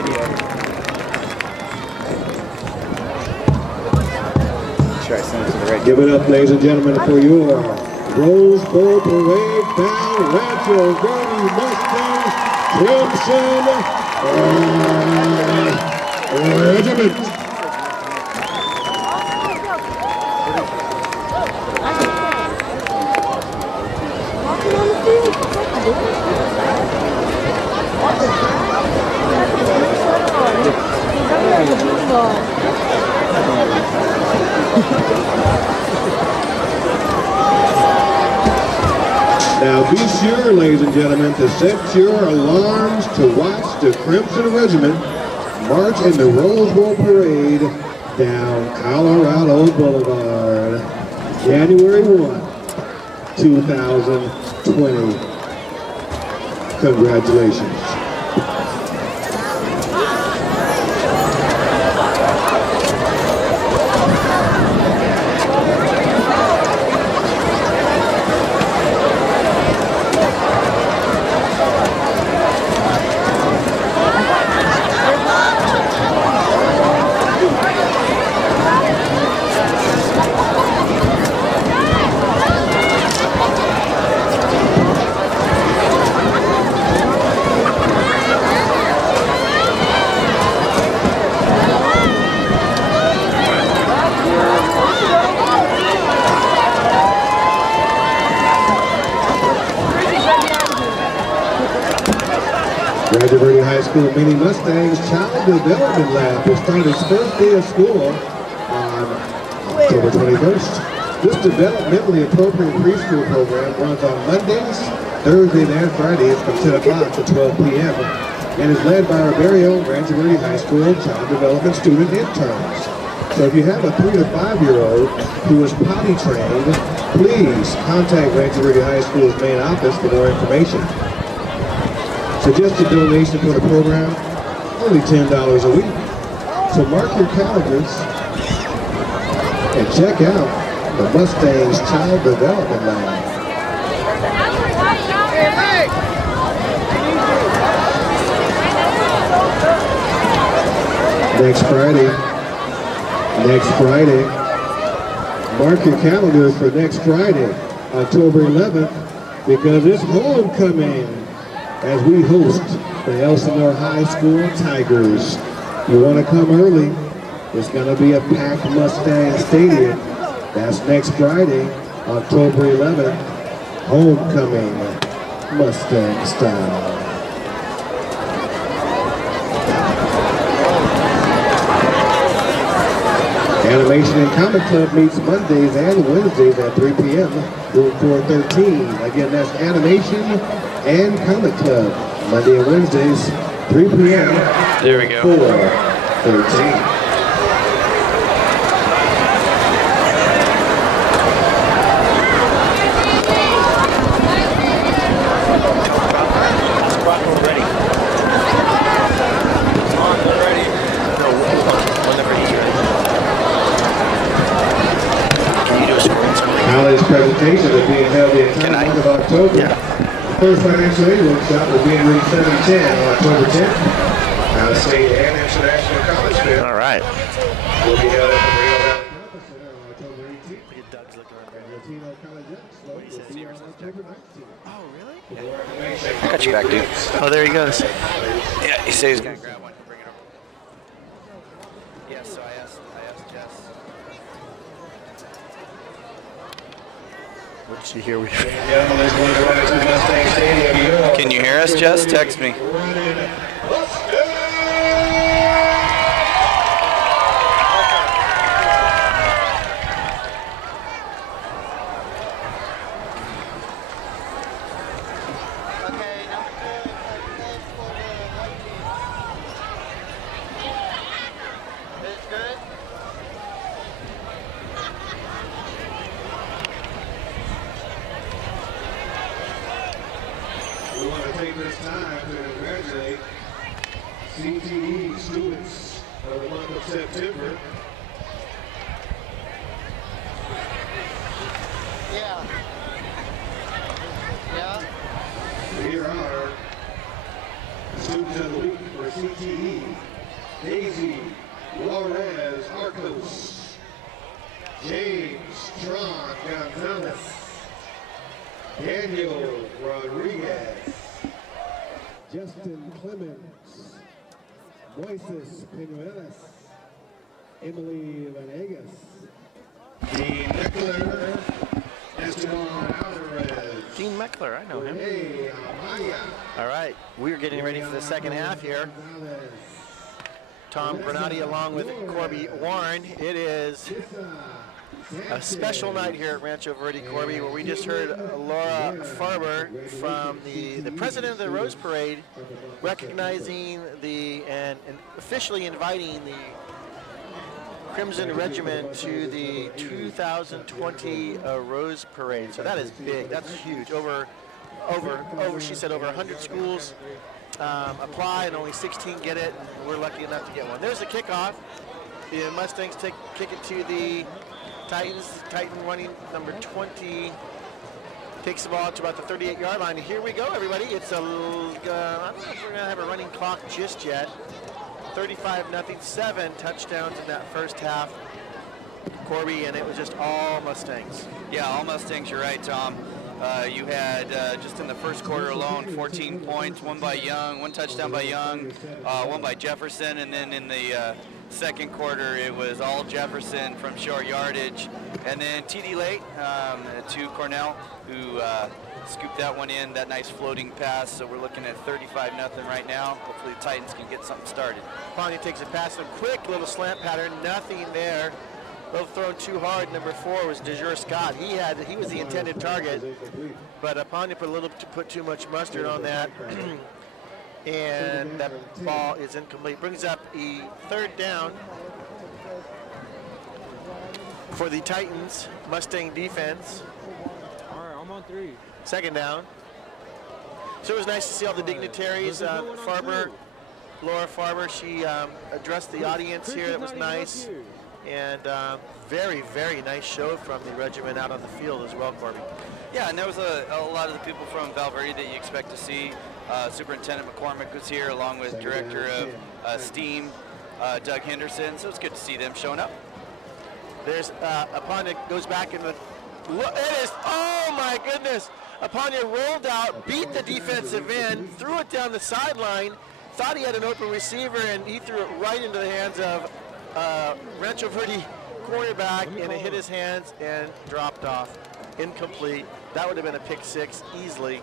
video. Sure, I sent it to the right. Give it up, ladies and gentlemen, for your Rose Bowl Parade bound Rancho Verde Mustang Crimson Regiment. Now be sure, ladies and gentlemen, to set your alarms to watch the Crimson Regiment march in the Rose Bowl Parade down Colorado Boulevard, January 1, 2020. Congratulations. Rancho Verde High School Mini Mustangs Child Development Lab will start its first day of school on October 21st. This developmentally appropriate preschool program runs on Mondays, Thursdays, and Fridays from 10 o'clock to 12 p.m. and is led by our very own Rancho Verde High School Child Development student interns. So if you have a 3 to 5-year-old who is potty trained, please contact Rancho Verde High School's main office for more information. Suggested donation for the program, only $10 a week. So mark your calendars and check out the Mustangs Child Development Lab. Next Friday, mark your calendars for next Friday, October 11th, because it's homecoming as we host the Elsinore High School Tigers. You want to come early, it's going to be a packed Mustang Stadium. That's next Friday, October 11th, homecoming Mustang style. Animation and Comic Club meets Mondays and Wednesdays at 3 p.m. room 413. Again, that's Animation and Comic Club, Monday and Wednesdays, 3 p.m. There we go. 413. College presentations are being held the entire month of October. First financial aid workshop will be in room 710 on October 10th. Out-of-state and international college fair. All right. Will be held at the Rio Valley Conference Center on October 18th. And Latino College Expo will be on October 19th. Oh, really? I got you back, dude. Oh, there he goes. Yeah, he says he's gonna grab one. Bring it over. Yes, so I asked Jess. What did you hear? Can you hear us, Jess? Text me. We want to take this time to congratulate CTE students of the month of September. Here are Students of the Week for CTE, Daisy Flores Arcos, James Tron Gonzalez, Daniel Rodriguez, Justin Clemens, Moises Penuelas, Emily Vanegas, Dean Meckler, Esteban Alvarez, Dean Meckler, I know him. Renee Amaya, All right, we're getting ready for the second half here. Tom Granati along with Corby Warren. It is a special night here at Rancho Verde, Corby, where we just heard Laura Farber from the president of the Rose Parade recognizing and officially inviting the Crimson Regiment to the 2020 Rose Parade. So that is big. That's huge. Over. She said over 100 schools apply and only 16 get it. And we're lucky enough to get one. There's the kickoff. The Mustangs kick it to the Titans. Titan running number 20 takes the ball to about the 38-yard line. And here we go, everybody. It's I don't know if we're going to have a running clock just yet. 35-0, 7 touchdowns in that first half, Corby, and it was just all Mustangs. Yeah, all Mustangs, you're right, Tom. You had, just in the first quarter alone, 14 points, one by Young, one touchdown by Young, one by Jefferson, and then in the second quarter it was all Jefferson from short yardage. And then TD late to Cornell, who scooped that one in, that nice floating pass. So we're looking at 35-0 right now. Hopefully the Titans can get something started. Pontiac takes a pass, a quick little slant pattern, nothing there. Little thrown too hard. Number 4 was DeJure Scott. He was the intended target, but Pontiac put too much mustard on that, and that ball is incomplete. Brings up a third down for the Titans Mustang defense. All right, I'm on 3. Second down. So it was nice to see all the dignitaries. Laura Farber, she addressed the audience here. It was nice. And very, very nice show from the regiment out on the field as well, Corby. Yeah, and there was a lot of the people from Valverde that you expect to see. Superintendent McCormick was here, along with Director of STEAM, Doug Henderson. So it's good to see them showing up. There's Apanya goes back in the. It is, oh my goodness! Apanya rolled out, beat the defensive end, threw it down the sideline, thought he had an open receiver, and he threw it right into the hands of Rancho Verde quarterback, and it hit his hands and dropped off. Incomplete. That would have been a pick 6 easily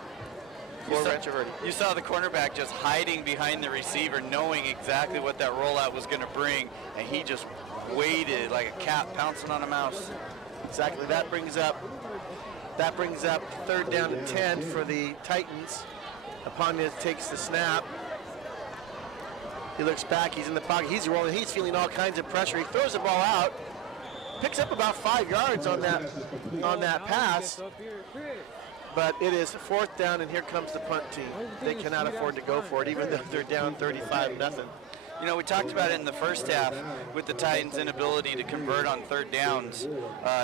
for Rancho Verde. You saw the cornerback just hiding behind the receiver, knowing exactly what that rollout was going to bring, and he just waited like a cat pouncing on a mouse. Exactly. That brings up third down to 10 for the Titans. Apanya takes the snap. He looks back, he's in the pocket, he's rolling, he's feeling all kinds of pressure. He throws the ball out, picks up about 5 yards on that pass, but it is fourth down, and here comes the punt team. They cannot afford to go for it, even though they're down 35-0. You know, we talked about it in the first half with the Titans' inability to convert on third downs.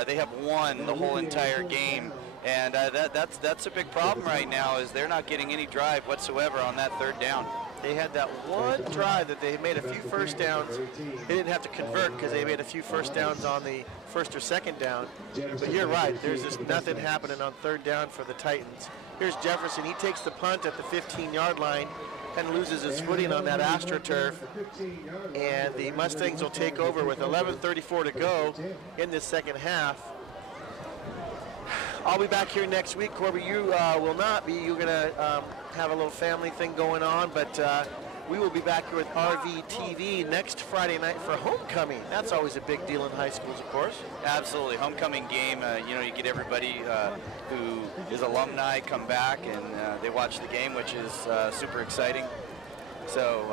They have won the whole entire game, and that's a big problem right now, is they're not getting any drive whatsoever on that third down. They had that one drive that they made a few first downs. They didn't have to convert because they made a few first downs on the first or second down. But you're right, there's just nothing happening on third down for the Titans. Here's Jefferson. He takes the punt at the 15-yard line and loses his footing on that AstroTurf. And the Mustangs will take over with 11:34 to go in this second half. I'll be back here next week. Corby, you will not be. You're going to have a little family thing going on, but we will be back here with RVTV next Friday night for homecoming. That's always a big deal in high schools, of course. Absolutely. Homecoming game, you get everybody who is alumni come back, and they watch the game, which is super exciting. So,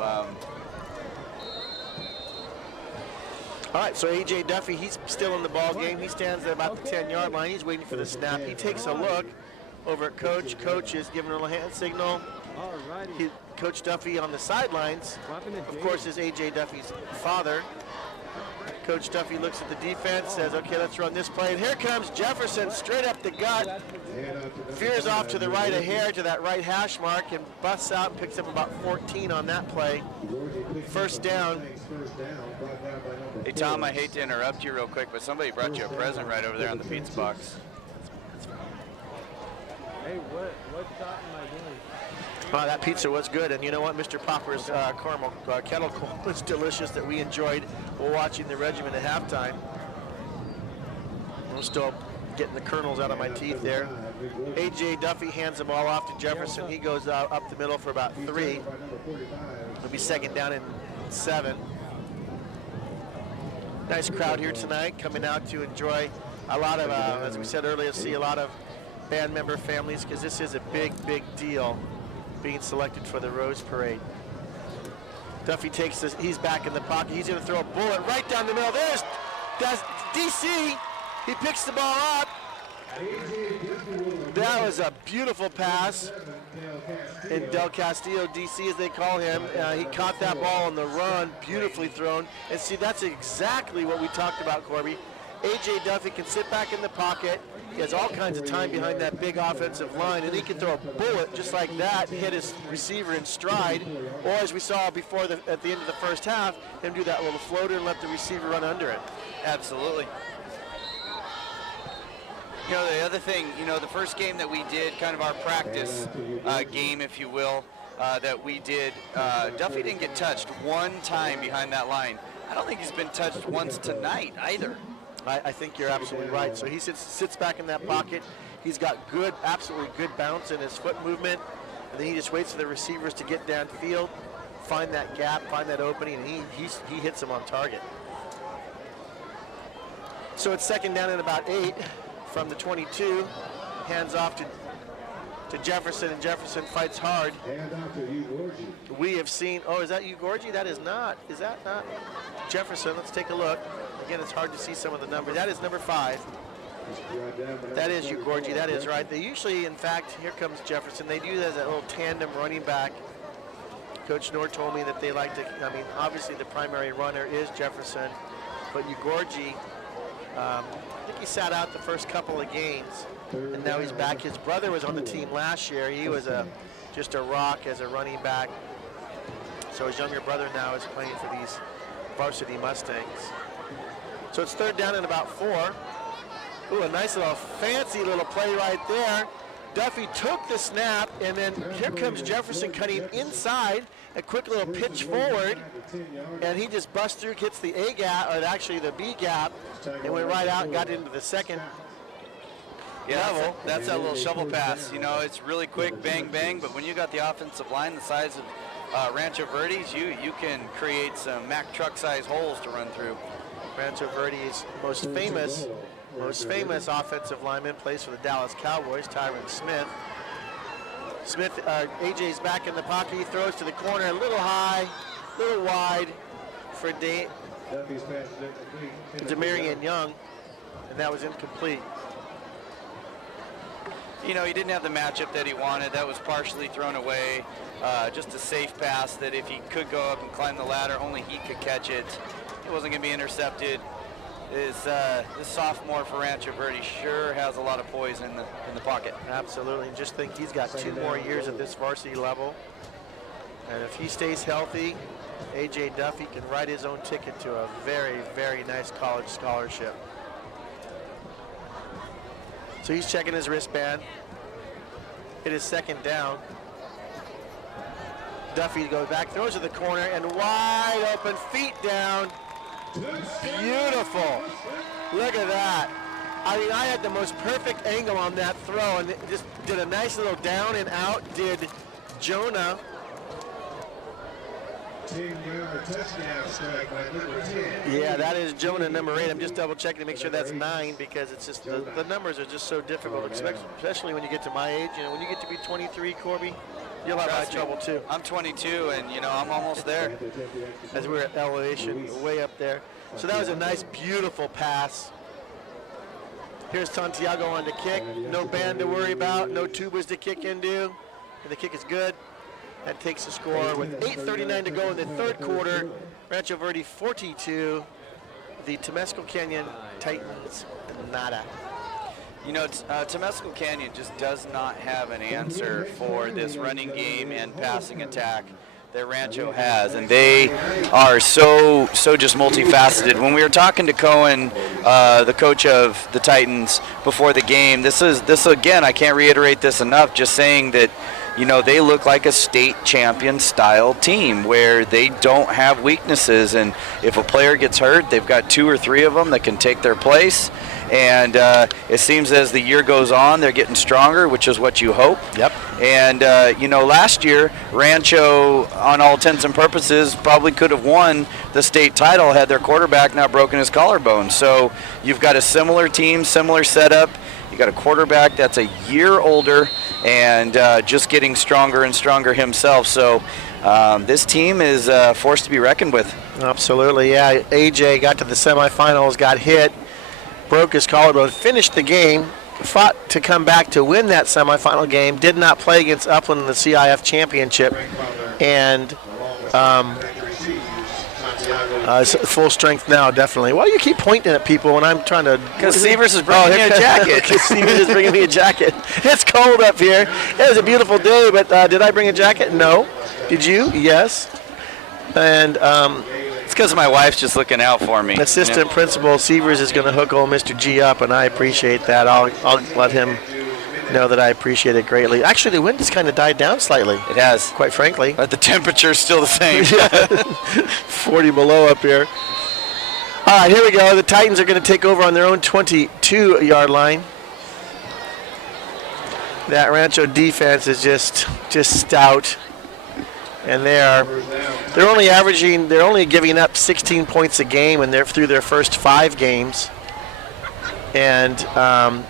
all right, so A.J. Duffy, he's still in the ball game. He stands at about the 10-yard line. He's waiting for the snap. He takes a look over at Coach. Coach is giving a little hand signal. Coach Duffy on the sidelines, of course, is A.J. Duffy's father. Coach Duffy looks at the defense, says, okay, let's run this play. And here comes Jefferson straight up the gut. Veers off to the right a hair to that right hash mark and busts out and picks up about 14 on that play. First down. Hey, Tom, I hate to interrupt you real quick, but somebody brought you a present right over there on the pizza box. Hey, what shot am I doing? That pizza was good, and you know what? Mr. Popper's caramel kettle corn was delicious that we enjoyed while watching the regiment at halftime. I'm still getting the kernels out of my teeth there. A.J. Duffy hands the ball off to Jefferson. He goes up the middle for about 3. It'll be second down and 7. Nice crowd here tonight coming out to enjoy a lot of, as we said earlier, see a lot of band member families because this is a big, big deal being selected for the Rose Parade. Duffy takes this, he's back in the pocket. He's going to throw a bullet right down the middle. There's DC. He picks the ball up. That was a beautiful pass. And Del Castillo, DC as they call him, he caught that ball on the run, beautifully thrown. And see, that's exactly what we talked about, Corby. A.J. Duffy can sit back in the pocket. He has all kinds of time behind that big offensive line, and he can throw a bullet just like that and hit his receiver in stride. Or as we saw before at the end of the first half, him do that little floater and let the receiver run under it. Absolutely. You know, the other thing, you know, the first game that we did, kind of our practice game, if you will, that we did, Duffy didn't get touched one time behind that line. I don't think he's been touched once tonight either. I think you're absolutely right. So he sits back in that pocket. He's got absolutely good bounce in his foot movement. And then he just waits for the receivers to get downfield, find that gap, find that opening, and he hits them on target. So it's second down and about 8 from the 22. Hands off to Jefferson, and Jefferson fights hard. We have seen, is that you, Gorgie? That is not. Is that not Jefferson? Let's take a look. Again, it's hard to see some of the numbers. That is number 5. That is you, Gorgie. That is right. They usually, in fact, here comes Jefferson. They do that as a little tandem running back. Coach Nord told me that they like to, obviously the primary runner is Jefferson, but Ugorji, I think he sat out the first couple of games, and now he's back. His brother was on the team last year. He was just a rock as a running back. So his younger brother now is playing for these varsity Mustangs. So it's third down and about 4. Ooh, a nice little fancy little play right there. Duffy took the snap, and then here comes Jefferson cutting inside, a quick little pitch forward, and he just busts through, hits the A gap, or actually the B gap, and went right out and got into the second level. That's that little shovel pass. You know, it's really quick, bang, bang, but when you got the offensive line the size of Rancho Verde's, you can create some Mack truck-size holes to run through. Rancho Verde's most famous offensive lineman plays for the Dallas Cowboys, Tyron Smith. AJ's back in the pocket. He throws to the corner, a little high, a little wide for Demarion Young, and that was incomplete. You know, he didn't have the matchup that he wanted. That was partially thrown away. Just a safe pass that if he could go up and climb the ladder, only he could catch it. It wasn't going to be intercepted. This sophomore for Rancho Verde sure has a lot of poise in the pocket. Absolutely, and just think he's got 2 more years at this varsity level. And if he stays healthy, A.J. Duffy can write his own ticket to a very, very nice college scholarship. So he's checking his wristband. It is second down. Duffy goes back, throws to the corner, and wide open, feet down. Beautiful. Look at that. I mean, I had the most perfect angle on that throw, and it just did a nice little down and out, did Jonah. 10-yard touchdown strike by number 10. Yeah, that is Jonah, number 8. I'm just double checking to make sure that's 9 because it's just the numbers are just so difficult, especially when you get to my age. You know, when you get to be 23, Corby, you'll have my trouble too. I'm 22, and you know I'm almost there. As we're at elevation, way up there. So that was a nice, beautiful pass. Here's Santiago on the kick. No band to worry about. No tubas to kick into. And the kick is good. That takes the score with 8:39 to go in the third quarter. Rancho Verde 42, the Temescal Canyon Titans, nada. You know, Temescal Canyon just does not have an answer for this running game and passing attack that Rancho has, and they are so just multifaceted. When we were talking to Cohen, the coach of the Titans, before the game, this again, I can't reiterate this enough, just saying that, you know, they look like a state champion style team where they don't have weaknesses, and if a player gets hurt, they've got 2 or 3 of them that can take their place. And it seems as the year goes on, they're getting stronger, which is what you hope. Yep. And, you know, last year, Rancho, on all intents and purposes, probably could have won the state title had their quarterback not broken his collarbone. So you've got a similar team, similar setup. You got a quarterback that's a year older and just getting stronger and stronger himself. So this team is forced to be reckoned with. Absolutely, yeah. AJ got to the semifinals, got hit, broke his collarbone, finished the game, fought to come back to win that semifinal game, did not play against Upland in the CIF championship, and full strength now, definitely. Why do you keep pointing at people when I'm trying to... Because Severs is bringing me a jacket. Because Severs is bringing me a jacket. It's cold up here. It was a beautiful day, but did I bring a jacket? No. Did you? Yes. And... it's because my wife's just looking out for me. Assistant Principal Severs is going to hook old Mr. G up, and I appreciate that. I'll let him know that I appreciate it greatly. Actually, the wind has kind of died down slightly. It has. Quite frankly. But the temperature's still the same. 40 below up here. All right, here we go. The Titans are going to take over on their own 22-yard line. That Rancho defense is just stout. And they're only giving up 16 points a game, and they're through their first 5 games. And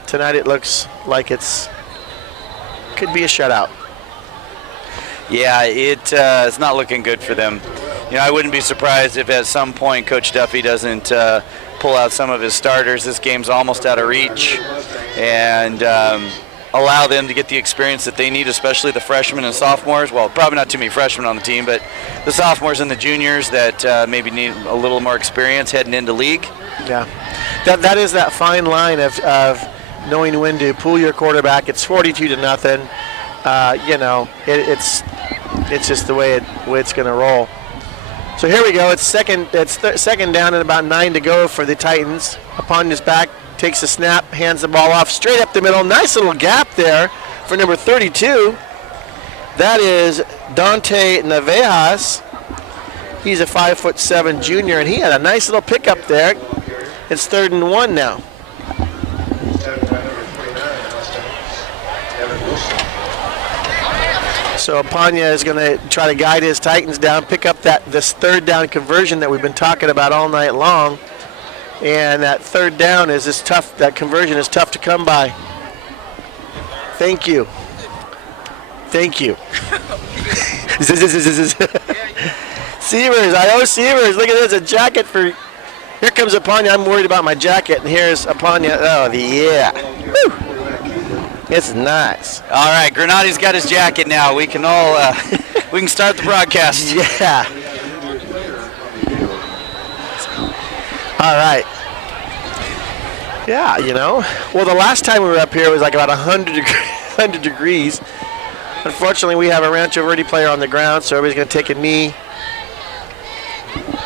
tonight it looks like could be a shutout. Yeah, it's not looking good for them. You know, I wouldn't be surprised if at some point Coach Duffy doesn't pull out some of his starters. This game's almost out of reach, and allow them to get the experience that they need, especially the freshmen and sophomores. Well, probably not too many freshmen on the team, but the sophomores and the juniors that maybe need a little more experience heading into league. Yeah, that is that fine line of knowing when to pull your quarterback. It's 42-0. You know, it's just the way it's going to roll. So here we go. It's second down and about 9 to go for the Titans. Upon his back, takes a snap, hands the ball off straight up the middle. Nice little gap there for number 32. That is Dante Navejas. He's a 5'7" junior, and he had a nice little pickup there. It's 3rd and 1 now. So Apanya is going to try to guide his Titans down, pick up this 3rd down conversion that we've been talking about all night long. And that 3rd down is tough. That conversion is tough to come by. Thank you. Thank you. Severs, I owe Severs. Look at this, a jacket for. Here comes Apanya. I'm worried about my jacket, and here's Apanya. Oh, yeah. Woo. It's nice. All right, Granati's got his jacket now. We can all we can start the broadcast. Yeah. All right. Yeah, you know. Well, the last time we were up here, it was like about 100 degrees. Unfortunately, we have a Rancho Verde player on the ground, so everybody's going to take a knee.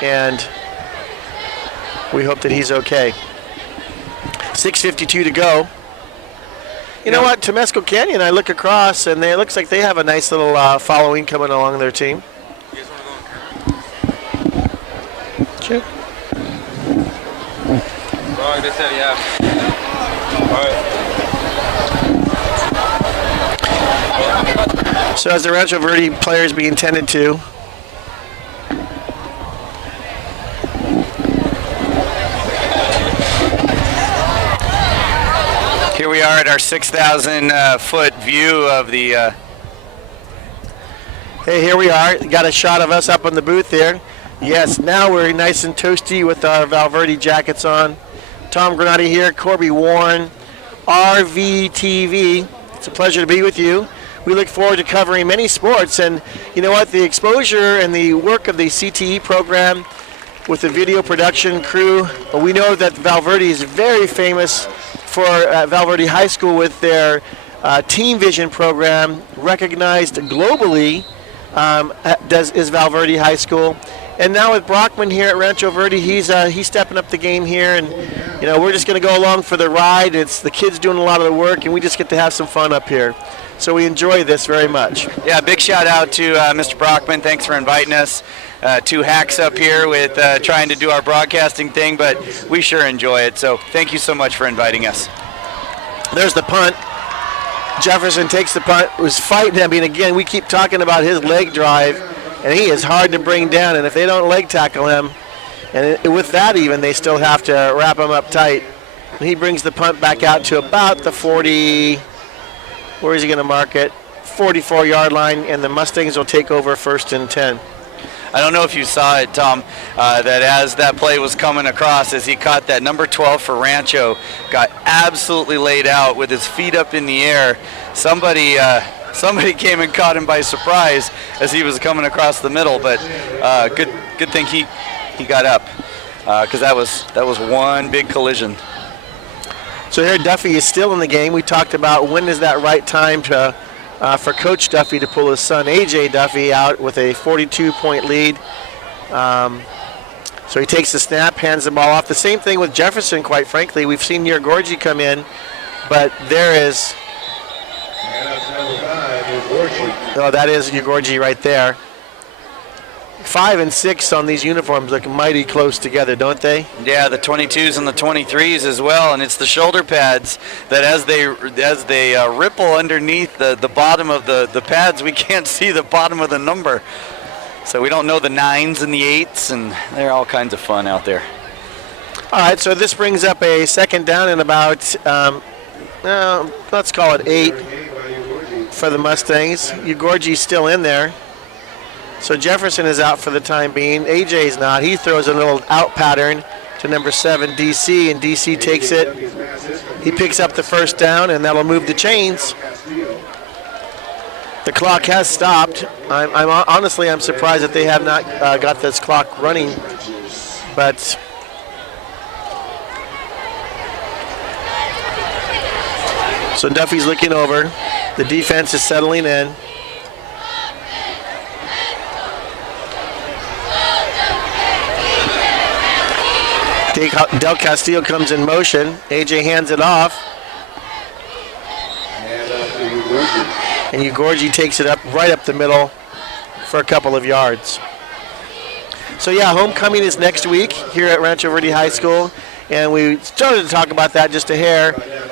And we hope that he's okay. 6:52 to go. You know what? Temescal Canyon, I look across, and it looks like they have a nice little following coming along their team. You guys want to go on camera? Sure. Oh, they said, yeah. All right. So as the Rancho Verde players being tended to. Here we are at our 6,000 foot view of the. Hey, here we are. Got a shot of us up on the booth there. Yes, now we're nice and toasty with our Valverde jackets on. Tom Granati here, Corby Warren, RVTV. It's a pleasure to be with you. We look forward to covering many sports, and you know what? The exposure and the work of the CTE program with the video production crew. We know that Valverde is very famous for Valverde High School with their Team Vision program, recognized globally is Valverde High School. And now with Brockman here at Rancho Verde, he's stepping up the game here, and we're just going to go along for the ride. It's the kids doing a lot of the work, and we just get to have some fun up here. So we enjoy this very much. Yeah, big shout out to Mr. Brockman. Thanks for inviting us. 2 hacks up here with trying to do our broadcasting thing, but we sure enjoy it. So thank you so much for inviting us. There's the punt. Jefferson takes the punt, was fighting. I mean, again, we keep talking about his leg drive, and he is hard to bring down. And if they don't leg tackle him, and with that even, they still have to wrap him up tight. And he brings the punt back out to about the 40, where is he going to mark it? 44-yard line, and the Mustangs will take over 1st and 10. I don't know if you saw it, Tom, that as that play was coming across, as he caught that number 12 for Rancho, got absolutely laid out with his feet up in the air. Somebody came and caught him by surprise as he was coming across the middle, but good thing he got up, because that was one big collision. So here Duffy is still in the game. We talked about when is that right time to for Coach Duffy to pull his son A.J. Duffy out with a 42-point lead. So he takes the snap, hands the ball off. The same thing with Jefferson, quite frankly. We've seen Gorgie come in, but there is... Oh, that is Gorgie right there. 5 and 6 on these uniforms look mighty close together, don't they? Yeah, the 22s and the 23s as well, and it's the shoulder pads that as they ripple underneath the bottom of the pads, we can't see the bottom of the number. So we don't know the 9s and the 8s, and they're all kinds of fun out there. All right, so this brings up a 2nd down and about, let's call it 8 for the Mustangs. Gorgie's still in there. So Jefferson is out for the time being. AJ's not. He throws a little out pattern to number 7, DC, and DC takes it. He picks up the 1st down, and that'll move the chains. The clock has stopped. Honestly, I'm surprised that they have not got this clock running. But so Duffy's looking over. The defense is settling in. Del Castillo comes in motion. AJ hands it off. And Gorgie takes it up right up the middle for a couple of yards. So yeah, homecoming is next week here at Rancho Verde High School. And we started to talk about that just a hair.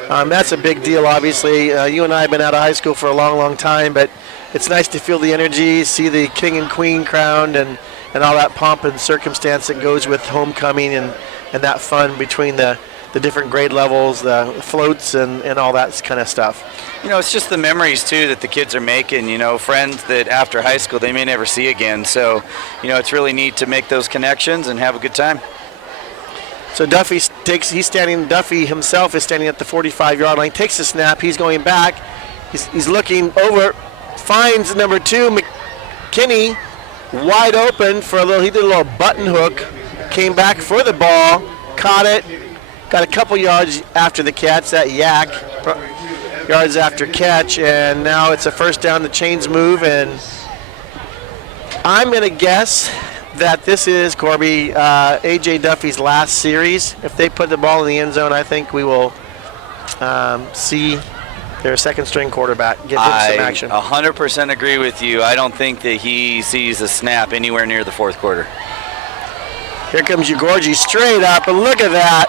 That's a big deal, obviously. You and I have been out of high school for a long, long time, but it's nice to feel the energy, see the king and queen crowned, and all that pomp and circumstance that goes with homecoming, and that fun between the different grade levels, the floats, and all that kind of stuff. It's just the memories, too, that the kids are making, friends that after high school they may never see again. So, it's really neat to make those connections and have a good time. So Duffy himself is standing at the 45-yard line, takes the snap, he's going back, he's looking over, finds number 2, McKinney, wide open for he did a little button hook, came back for the ball, caught it, got a couple yards after the catch, that yak, yards after catch, and now it's a 1st down, the chains move, and I'm going to guess that this is, Corby, A.J. Duffy's last series. If they put the ball in the end zone, I think we will see their 2nd-string quarterback get some action. I 100% agree with you. I don't think that he sees a snap anywhere near the 4th quarter. Here comes Gorgie straight up, and look at that.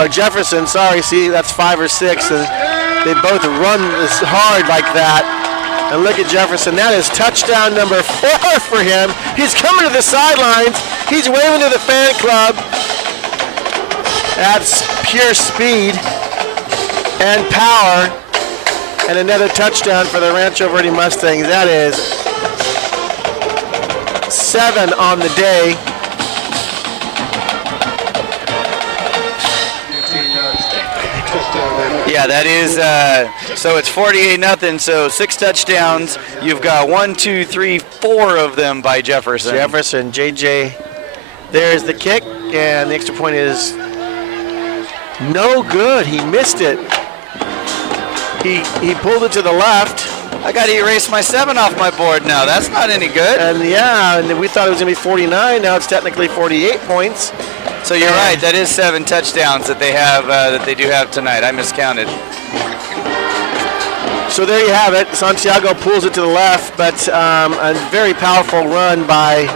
Or Jefferson, sorry, see, that's 5 or 6, and they both run as hard like that. And look at Jefferson. That is touchdown number 4 for him. He's coming to the sidelines. He's waving to the fan club. That's pure speed and power. And another touchdown for the Rancho Verde Mustangs. That is 7 on the day. Yeah, that is, so it's 48-0, so 6 touchdowns. You've got 1, 2, 3, 4 of them by Jefferson. J.J. There's the kick, and the extra point is no good. He missed it. He pulled it to the left. I got to erase my 7 off my board now. That's not any good. And and we thought it was going to be 49. Now it's technically 48 points. So you're right. That is 7 touchdowns that they have. That they do have tonight. I miscounted. So there you have it. Santiago pulls it to the left, but a very powerful run by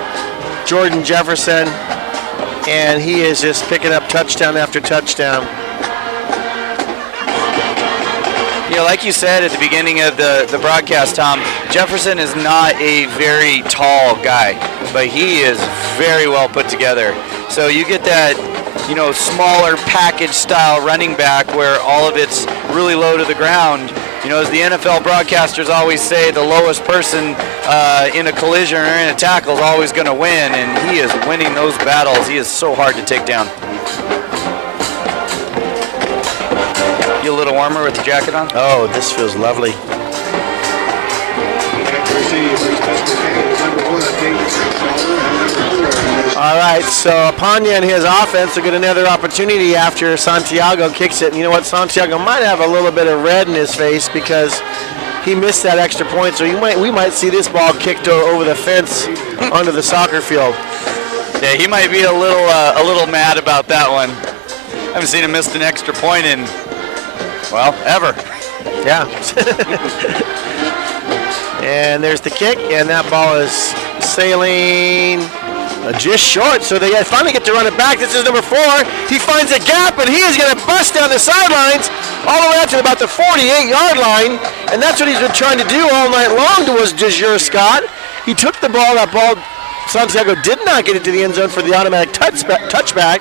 Jordan Jefferson, and he is just picking up touchdown after touchdown. You know, like you said at the beginning of the broadcast, Tom, Jefferson is not a very tall guy, but he is very well put together. So you get that, you know, smaller package style running back where all of it's really low to the ground. You know, as the NFL broadcasters always say, the lowest person in a collision or in a tackle is always going to win, and he is winning those battles. He is so hard to take down. You a little warmer with the jacket on? Oh, this feels lovely. All right, so Apanya and his offense will get another opportunity after Santiago kicks it. And you know what? Santiago might have a little bit of red in his face because he missed that extra point. So we might see this ball kicked over the fence onto the soccer field. Yeah, he might be a little mad about that one. I haven't seen him miss an extra point in, well, ever. Yeah. And there's the kick, and that ball is sailing just short, so they finally get to run it back. This is number 4. He finds a gap, and he is going to bust down the sidelines all the way up to about the 48-yard line, and that's what he's been trying to do all night long to his DeJure Scott. He took the ball. That ball, Santiago did not get it to the end zone for the automatic touchback,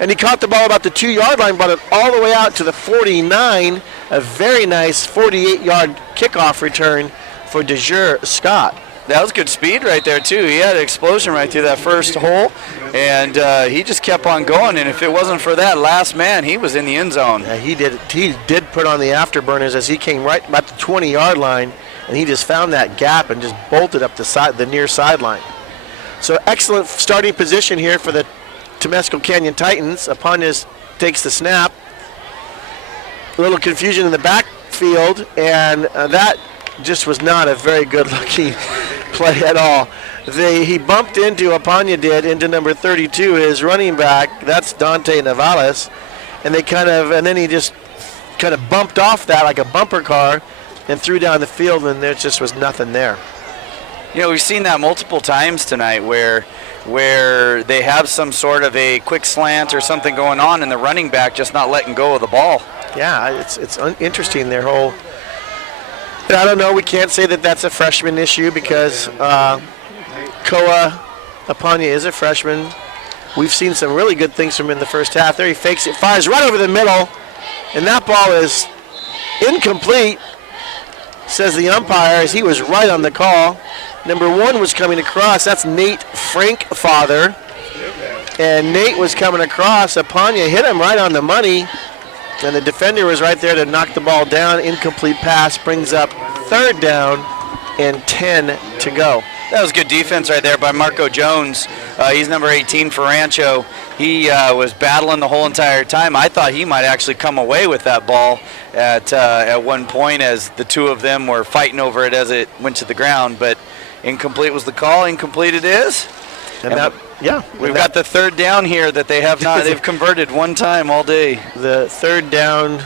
and he caught the ball about the 2-yard line, brought it all the way out to the 49. A very nice 48-yard kickoff return for DeJure Scott. That was good speed right there, too. He had an explosion right through that first hole, and he just kept on going. And if it wasn't for that last man, he was in the end zone. Yeah, he did put on the afterburners as he came right about the 20-yard line, and he just found that gap and just bolted up the near sideline. So excellent starting position here for the Temescal Canyon Titans. Apanya takes the snap. A little confusion in the backfield, and that just was not a very good-looking play at all. He bumped into, Apanya did, into number 32, his running back. That's Dante Navales, and then he just kind of bumped off that like a bumper car and threw down the field, and there just was nothing there. You know, we've seen that multiple times tonight where they have some sort of a quick slant or something going on, and the running back just not letting go of the ball. Yeah, it's interesting, their whole. I don't know. We can't say that that's a freshman issue because Koa Apanya is a freshman. We've seen some really good things from him in the first half. There he fakes it, fires right over the middle, and that ball is incomplete, says the umpire, as he was right on the call. Number 1 was coming across. That's Nate Frankfather. And Nate was coming across. Apanya hit him right on the money. And the defender was right there to knock the ball down. Incomplete pass brings up 3rd down and 10 to go. That was good defense right there by Marco Jones. He's number 18 for Rancho. He was battling the whole entire time. I thought he might actually come away with that ball at one point as the two of them were fighting over it as it went to the ground. But incomplete was the call. Incomplete it is. We've got the 3rd down here that they have not. They've converted one time all day. The 3rd down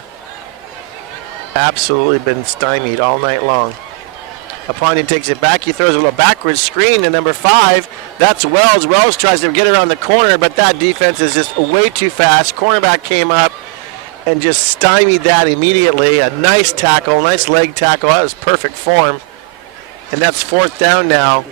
absolutely been stymied all night long. Apanya takes it back. He throws a little backwards screen to number 5. That's Wells. Wells tries to get around the corner, but that defense is just way too fast. Cornerback came up and just stymied that immediately. A nice tackle, nice leg tackle. That was perfect form. And that's 4th down now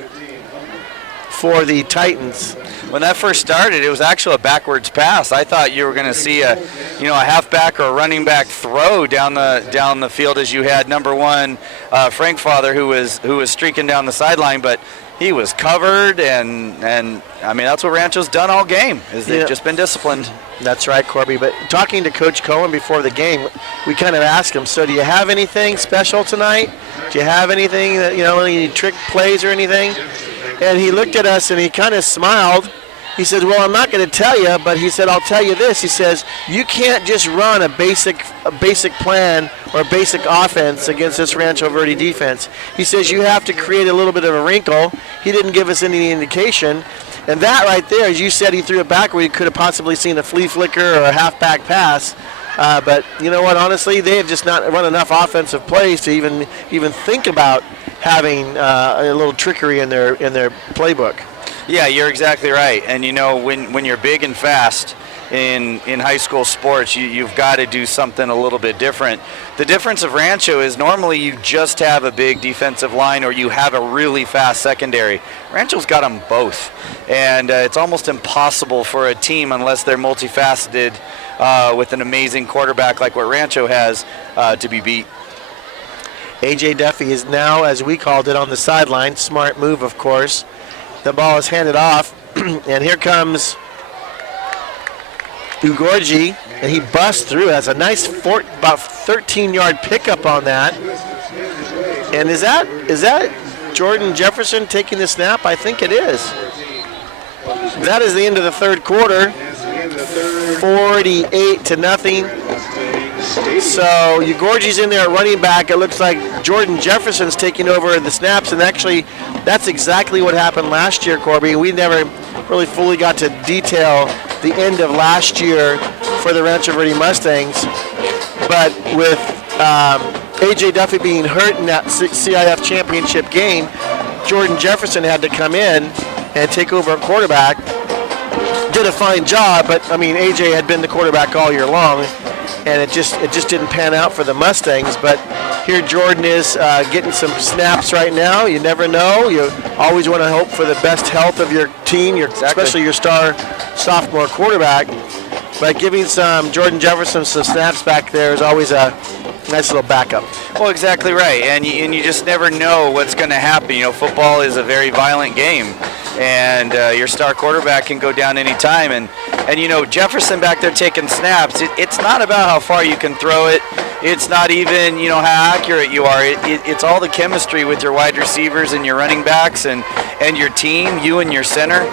for the Titans. When that first started, it was actually a backwards pass. I thought you were going to see a halfback or a running back throw down the field as you had number 1 Frankfather who was streaking down the sideline, but he was covered and I mean that's what Rancho's done all game. They've just been disciplined. That's right, Corby. But talking to Coach Cohen before the game, we kind of asked him, so do you have anything special tonight? Do you have anything that, any trick plays or anything? And he looked at us and he kind of smiled He said, well, I'm not going to tell you, but he said, I'll tell you this. He says, you can't just run a basic plan or a basic offense against this Rancho Verde defense. He says you have to create a little bit of a wrinkle. He didn't give us any indication. And that right there, as you said, he threw it back where he could have possibly seen a flea flicker or a halfback pass. But you know what? Honestly, they have just not run enough offensive plays to even think about having a little trickery in their playbook. Yeah, you're exactly right. And you know, when you're big and fast in high school sports, you've got to do something a little bit different. The difference of Rancho is normally you just have a big defensive line or you have a really fast secondary. Rancho's got them both. And it's almost impossible for a team, unless they're multifaceted with an amazing quarterback like what Rancho has, to be beat. A.J. Duffy is now, as we called it, on the sideline. Smart move, of course. The ball is handed off, and here comes Ugorji, and he busts through. That's a nice about 13-yard pickup on that. And is that Jordan Jefferson taking the snap? I think it is. That is the end of the third quarter. 48-0. So Ugorji's in there at running back. It looks like Jordan Jefferson's taking over the snaps, and actually that's exactly what happened last year, Corby. We never really fully got to detail the end of last year for the Rancho Verde Mustangs, but with A.J. Duffy being hurt in that CIF championship game, Jordan Jefferson had to come in and take over a quarterback. Did a fine job, but I mean, A.J. had been the quarterback all year long, and it just didn't pan out for the Mustangs. But here Jordan is getting some snaps right now. You never know. You always want to hope for the best health of your team, especially your star sophomore quarterback. But giving Jordan Jefferson some snaps back there is always a nice little backup. Well, exactly right, and you just never know what's going to happen. You know, football is a very violent game, and your star quarterback can go down any time. And you know, Jefferson back there taking snaps, it's not about how far you can throw it. It's not even, you know, how accurate you are. It's all the chemistry with your wide receivers and your running backs and your team, you and your center.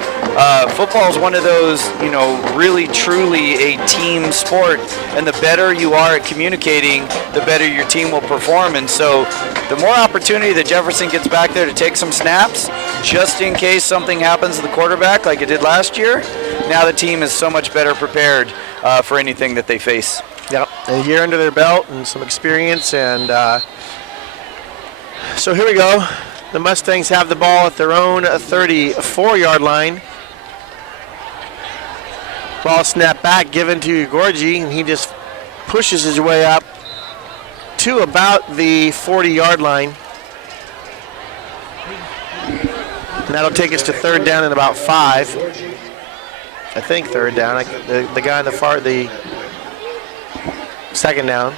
Football is one of those, you know, really truly a team sport, and the better you are at communicating, the better your team will perform. And so the more opportunity that Jefferson gets back there to take some snaps, just in case something happens to the quarterback like it did last year, now the team is so much better prepared for anything that they face. Yep, a year under their belt and some experience, and so here we go. The Mustangs have the ball at their own 34-yard line. Ball snapped back, given to Ugorji, and he just pushes his way up to about the 40-yard line. And that'll take us to third down and about 5. I think third down. The guy on the second down.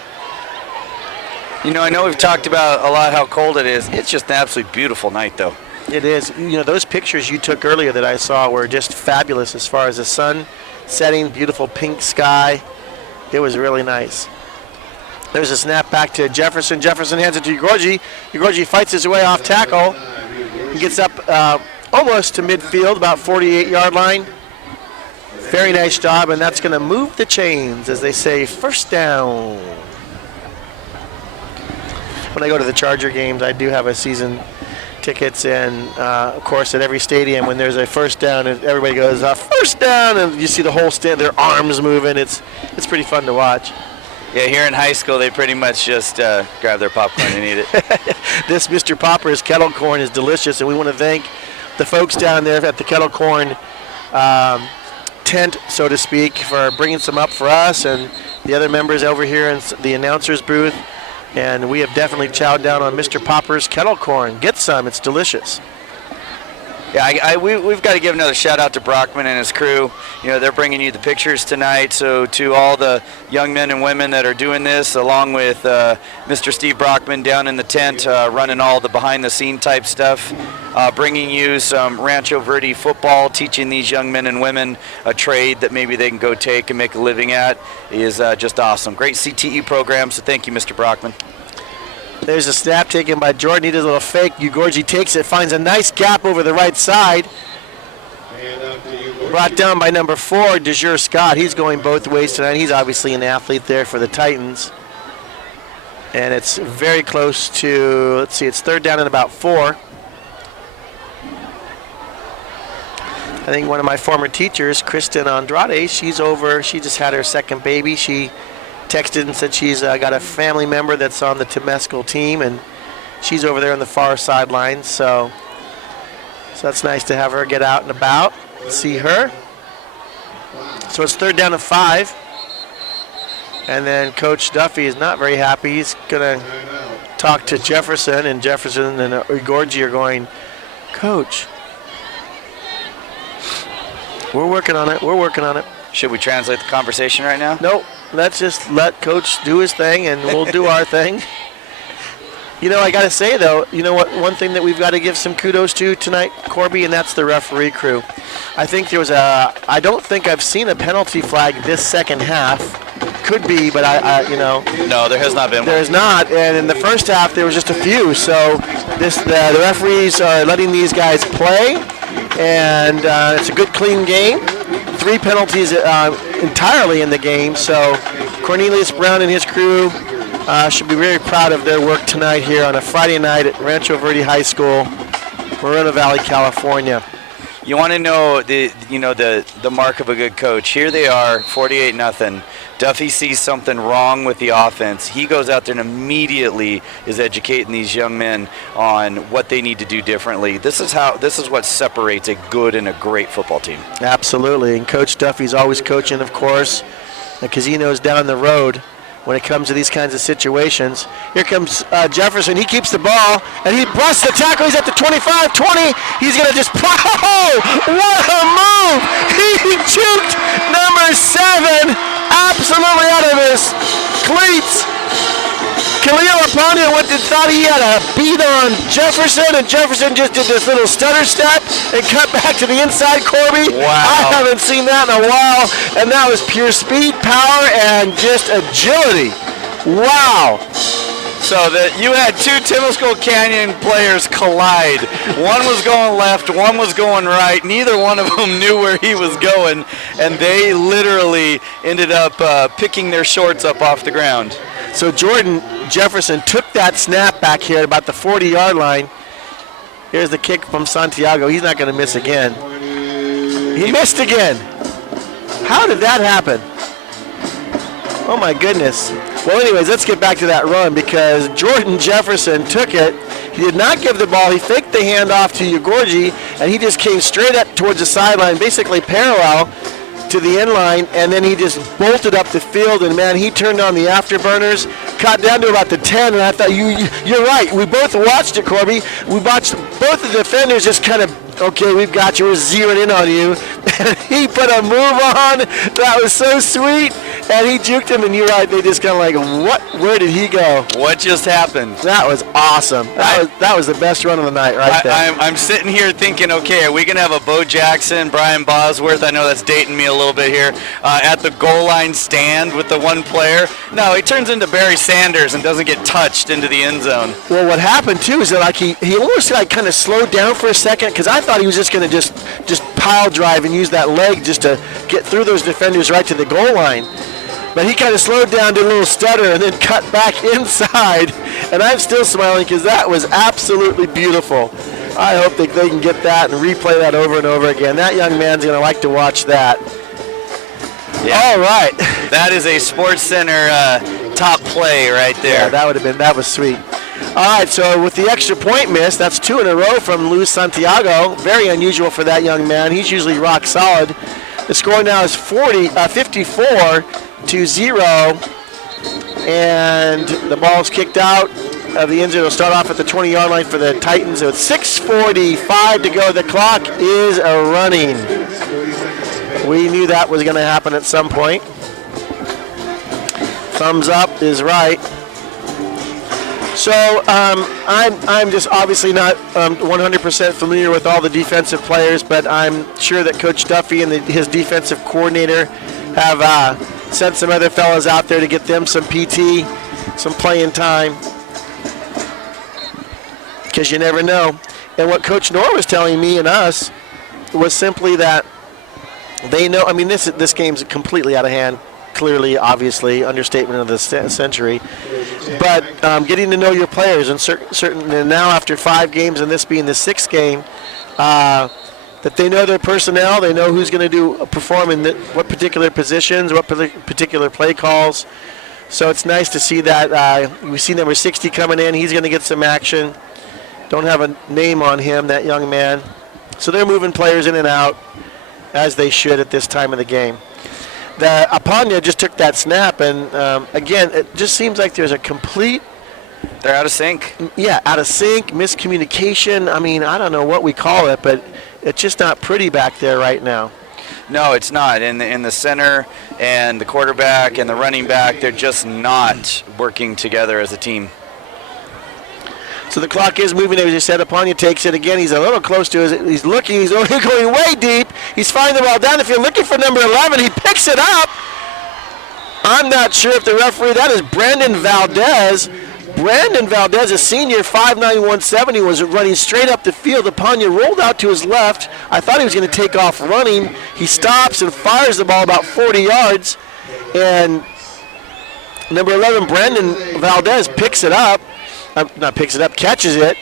You know, I know we've talked about a lot how cold it is. It's just an absolutely beautiful night, though. It is. You know, those pictures you took earlier that I saw were just fabulous as far as the sun setting, beautiful pink sky. It was really nice. There's a snap back to Jefferson. Jefferson hands it to Ugorji. Ugorji fights his way off tackle. He gets up almost to midfield, about 48-yard line. Very nice job, and that's going to move the chains, as they say, first down. When I go to the Charger games, I do have a season tickets, and of course at every stadium when there's a first down, and everybody goes first down, and you see the whole stand, their arms moving. It's pretty fun to watch. Yeah, here in high school they pretty much just grab their popcorn and eat it. This Mr. Popper's kettle corn is delicious, and we want to thank the folks down there at the kettle corn tent, so to speak, for bringing some up for us and the other members over here in the announcer's booth. And we have definitely chowed down on Mr. Popper's kettle corn. Get some, it's delicious. Yeah, we've got to give another shout out to Brockman and his crew. You know, they're bringing you the pictures tonight. So to all the young men and women that are doing this, along with Mr. Steve Brockman down in the tent, running all the behind-the-scene type stuff, bringing you some Rancho Verde football, teaching these young men and women a trade that maybe they can go take and make a living at, is just awesome. Great CTE program, so thank you, Mr. Brockman. There's a snap taken by Jordan. He does a little fake. Ugorji takes it, finds a nice gap over the right side. brought down by number 4, DeJure Scott. He's going both ways tonight. He's obviously an athlete there for the Titans. And it's very close to, let's see, it's 3rd down and about 4. I think one of my former teachers, Kristen Andrade, she's over, she just had her 2nd baby. She texted and said she's got a family member that's on the Temescal team, and she's over there on the far sideline. So that's nice to have her get out and about, see her. So it's 3rd down and 5. And then Coach Duffy is not very happy. He's going to talk to Jefferson, and Jefferson and Igorgi are going, Coach, we're working on it. We're working on it. Should we translate the conversation right now? Nope. Let's just let Coach do his thing, and we'll do our thing. You know, I got to say, though, you know what? One thing that we've got to give some kudos to tonight, Corby, and that's the referee crew. I think there was I don't think I've seen a penalty flag this second half. Could be, but you know. No, there has not been one. There's not, and in the first half there was just a few. So the referees are letting these guys play, and it's a good, clean game. 3 penalties entirely in the game. So Cornelius Brown and his crew should be very proud of their work tonight here on a Friday night at Rancho Verde High School, Moreno Valley, California. You want to know the mark of a good coach. Here they are, 48-0. Duffy sees something wrong with the offense. He goes out there and immediately is educating these young men on what they need to do differently. This is what separates a good and a great football team. Absolutely, and Coach Duffy's always coaching, of course, because he knows down the road when it comes to these kinds of situations. Here comes Jefferson. He keeps the ball, and he busts the tackle. He's at the 25-20. He's going to just, oh, what a move! He juked number 7 absolutely out of his cleats. Khalil Aponte thought he had a beat on Jefferson, and Jefferson just did this little stutter step and cut back to the inside, Corby. Wow. I haven't seen that in a while, and that was pure speed, power, and just agility. Wow. So you had 2 Temescal Canyon players collide. One was going left, one was going right. Neither one of them knew where he was going, and they literally ended up picking their shorts up off the ground. So Jordan Jefferson took that snap back here at about the 40-yard line. Here's the kick from Santiago. He's not going to miss again. He missed again. How did that happen? Oh, my goodness. Well, anyways, let's get back to that run, because Jordan Jefferson took it. He did not give the ball. He faked the handoff to Igorgi, and he just came straight up towards the sideline, basically parallel to the end line, and then he just bolted up the field, and man, he turned on the afterburners, got down to about the 10, and I thought, you're right. We both watched it, Corby. We watched both the defenders just kind of, okay, we've got you. We're zeroing in on you. And he put a move on. That was so sweet. And he juked him, and you're right. They just kind of like, what? Where did he go? What just happened? That was awesome. That was the best run of the night right there. I'm sitting here thinking, okay, are we going to have a Bo Jackson, Brian Bosworth? I know that's dating me a little bit here. At the goal line stand with the one player. No, he turns into Barry Sanders and doesn't get touched into the end zone. Well, what happened, too, is that like he almost like kind of slowed down for a second, because I thought he was just going to just pile drive and use that leg just to get through those defenders right to the goal line. But he kind of slowed down, did a little stutter, and then cut back inside. And I'm still smiling because that was absolutely beautiful. I hope that they can get that and replay that over and over again. That young man's going to like to watch that. Yeah. All right. That is a Sports Center top play right there. Yeah, that was sweet. All right, so with the extra point miss, that's 2 in a row from Luis Santiago. Very unusual for that young man. He's usually rock solid. The score now is 54-0, and the ball's kicked out of the end zone. It'll start off at the 20-yard line for the Titans. So it's 6:45 to go. The clock is running. We knew that was going to happen at some point. Thumbs up is right. So I'm just obviously not 100% familiar with all the defensive players, but I'm sure that Coach Duffy and his defensive coordinator have sent some other fellas out there to get them some PT, some playing time, because you never know. And what Coach Knorr was telling me and us was simply that They know. I mean, this game's completely out of hand. Clearly, obviously, understatement of the century. But getting to know your players and certain and now after 5 games and this being the 6th game, that they know their personnel. They know who's going to perform in what particular positions, what particular play calls. So it's nice to see that. We see number 60 coming in. He's going to get some action. Don't have a name on him, that young man. So they're moving players in and out as they should at this time of the game. The Apanya just took that snap, and again, it just seems like there's a complete... They're out of sync. Yeah, out of sync, miscommunication. I mean, I don't know what we call it, but it's just not pretty back there right now. No, it's not. In the center and the quarterback and the running back, they're just not working together as a team. So the clock is moving, as you said. Apanya takes it again. He's a little close to it. He's looking. He's going way deep. He's finding the ball down. If you're looking for number 11, he picks it up. I'm not sure if the referee, that is Brandon Valdez. Brandon Valdez, a senior, 5'9", 170, was running straight up the field. Apanya rolled out to his left. I thought he was going to take off running. He stops and fires the ball about 40 yards. And number 11, Brandon Valdez, picks it up. Catches it,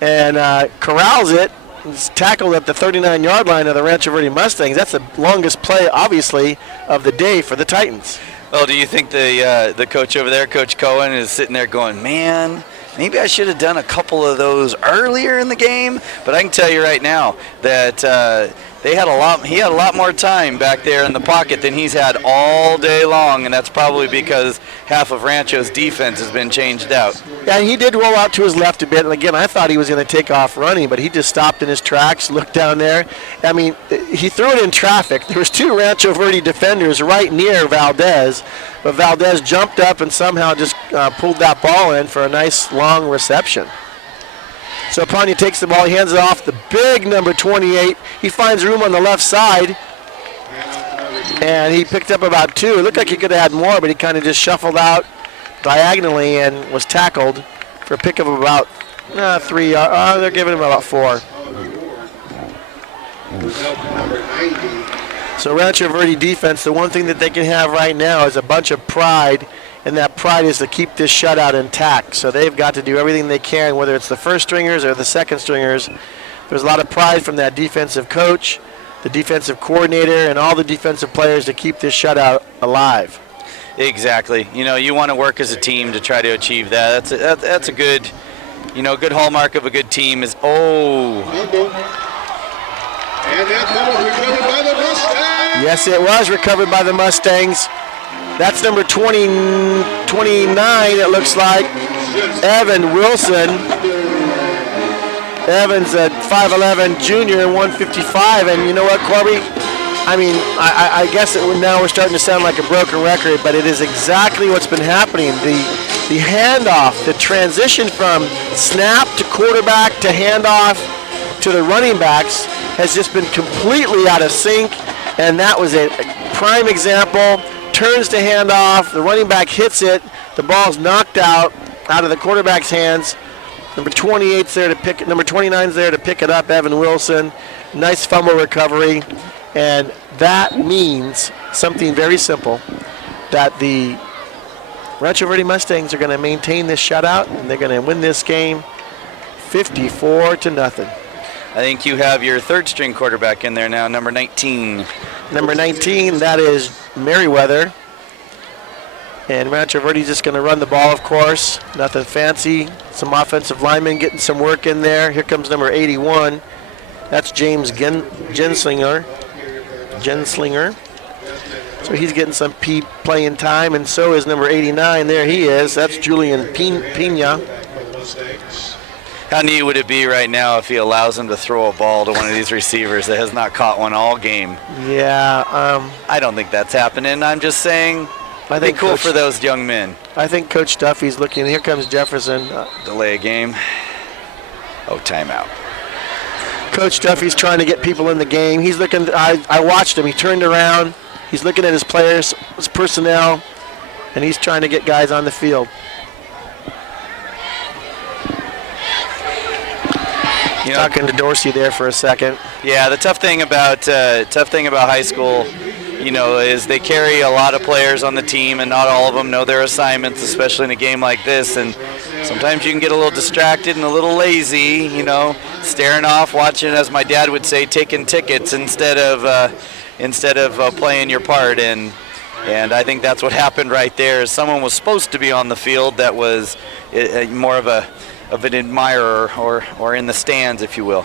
and corrals it. It's tackled at the 39-yard line of the Rancho Verde Mustangs. That's the longest play, obviously, of the day for the Titans. Well, do you think the coach over there, Coach Cohen, is sitting there going, man, maybe I should have done a couple of those earlier in the game? But I can tell you right now that he had a lot more time back there in the pocket than he's had all day long, and that's probably because half of Rancho's defense has been changed out. Yeah, he did roll out to his left a bit, and again, I thought he was going to take off running, but he just stopped in his tracks, looked down there. I mean, he threw it in traffic. There was 2 Rancho Verde defenders right near Valdez, but Valdez jumped up and somehow just pulled that ball in for a nice long reception. So Apanya takes the ball, he hands it off the big number 28. He finds room on the left side, and he picked up about 2. It looked like he could have had more, but he kind of just shuffled out diagonally and was tackled for a pick of about 3 yards. They're giving him about 4. So Rancho Verde defense, the one thing that they can have right now is a bunch of pride, and that pride is to keep this shutout intact. So they've got to do everything they can, whether it's the first stringers or the second stringers. There's a lot of pride from that defensive coach, the defensive coordinator, and all the defensive players to keep this shutout alive. Exactly. You want to work as a team to try to achieve that. That's a good, good hallmark of a good team is, And that ball was recovered by the Mustangs. Yes, it was recovered by the Mustangs. That's number 29, it looks like. Evan Wilson. Evan's a 5'11 junior, 155. And you know what, Corby? I mean, I guess now we're starting to sound like a broken record, but it is exactly what's been happening. The handoff, the transition from snap to quarterback to handoff to the running backs has just been completely out of sync. And that was a prime example. Turns to handoff, the running back hits it, the ball's knocked out of the quarterback's hands. Number 28's there to pick it, number 29's there to pick it up, Evan Wilson. Nice fumble recovery, and that means something very simple, that the Rancho Verde Mustangs are going to maintain this shutout, and they're going to win this game 54-0. I think you have your third string quarterback in there now, number 19. Number 19, that is Merriweather. And Rancho Verde's just going to run the ball, of course. Nothing fancy. Some offensive linemen getting some work in there. Here comes number 81. That's James Genslinger. So he's getting some playing time, and so is number 89. There he is. That's Julian Pena. How neat would it be right now if he allows him to throw a ball to one of these receivers that has not caught one all game? Yeah. I don't think that's happening. I'm just saying it'd be cool for those young men. I think Coach Duffy's looking. Here comes Jefferson. Delay a game. Oh, timeout. Coach Duffy's trying to get people in the game. He's looking. I watched him. He turned around. He's looking at his players, his personnel, and he's trying to get guys on the field. Talking to Dorsey there for a second. Yeah, the tough thing about high school, is they carry a lot of players on the team, and not all of them know their assignments, especially in a game like this. And sometimes you can get a little distracted and a little lazy, staring off, watching, as my dad would say, taking tickets instead of playing your part. And I think that's what happened right there. Someone was supposed to be on the field that was more of an admirer or in the stands, if you will.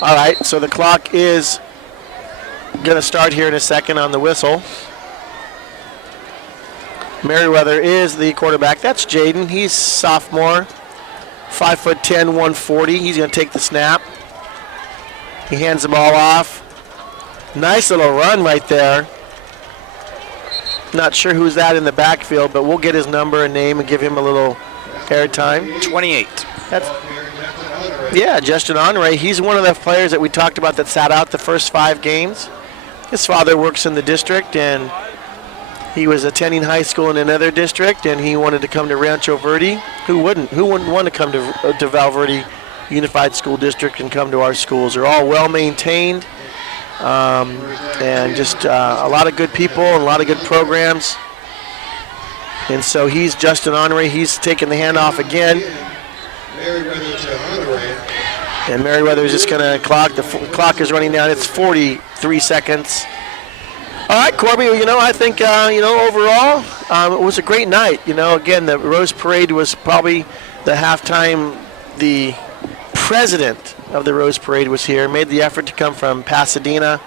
All right, so the clock is going to start here in a second on the whistle. Merriweather is the quarterback. That's Jaden. He's sophomore, 5'10", 140. He's going to take the snap. He hands the ball off. Nice little run right there. Not sure who's that in the backfield, but we'll get his number and name and give him a little airtime. 28. Yeah, Justin Honore. He's one of the players that we talked about that sat out the first 5 games. His father works in the district, and he was attending high school in another district, and he wanted to come to Rancho Verde. Who wouldn't? Who wouldn't want to come to Val Verde Unified School District and come to our schools? They're all well maintained, and just a lot of good people and a lot of good programs. And so he's Justin Honore. He's taking the handoff again. And Merriweather is just going to clock. The clock is running down. It's 43 seconds. All right, Corby, I think, overall, it was a great night. Again, the Rose Parade was probably the halftime. The president of the Rose Parade was here, made the effort to come from Pasadena.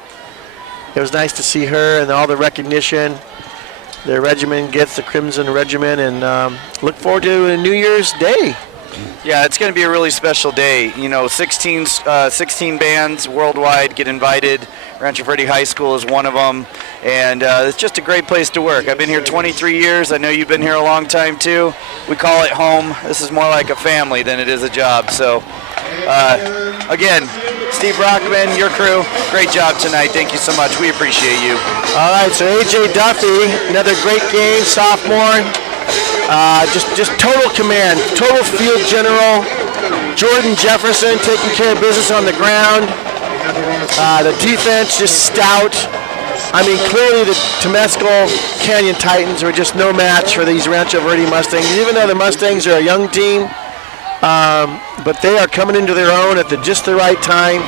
It was nice to see her and all the recognition the regiment gets, the Crimson Regiment, and look forward to a New Year's Day. Yeah, it's going to be a really special day. 16 bands worldwide get invited. Rancho Verde High School is one of them, and it's just a great place to work. I've been here 23 years. I know you've been here a long time too. We call it home. This is more like a family than it is a job. So, again, Steve Brockman, your crew, great job tonight. Thank you so much. We appreciate you. All right, so A.J. Duffy, another great game, sophomore. Just total command, total field general. Jordan Jefferson taking care of business on the ground. The defense just stout. I mean, clearly the Temescal Canyon Titans were just no match for these Rancho Verde Mustangs, even though the Mustangs are a young team. But they are coming into their own at just the right time.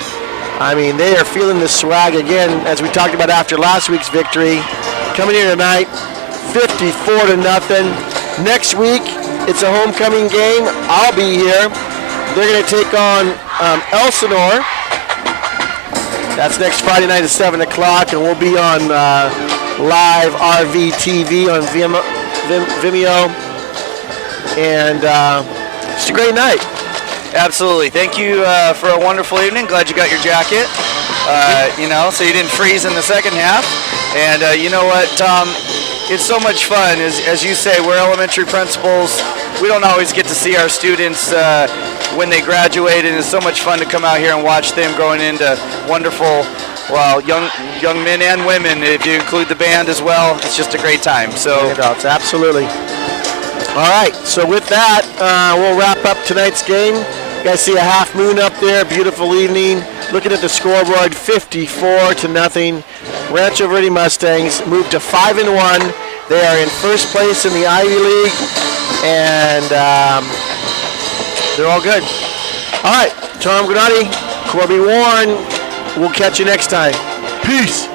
I mean, they are feeling the swag again, as we talked about after last week's victory. Coming here tonight, 54-0. Next week, it's a homecoming game. I'll be here. They're going to take on Elsinore. That's next Friday night at 7 o'clock, and we'll be on live RV TV on Vimeo. And it's a great night. Absolutely. Thank you for a wonderful evening. Glad you got your jacket, so you didn't freeze in the second half. And you know what, Tom? It's so much fun. As you say, we're elementary principals. We don't always get to see our students when they graduate, and it's so much fun to come out here and watch them growing into wonderful, young men and women. If you include the band as well, it's just a great time. So, absolutely. All right, so with that, we'll wrap up tonight's game. You guys see a half moon up there, beautiful evening. Looking at the scoreboard, 54-0. Rancho Verde Mustangs moved to 5-1. They are in first place in the Ivy League, and they're all good. All right, Tom Granati, Corby Warren. We'll catch you next time. Peace.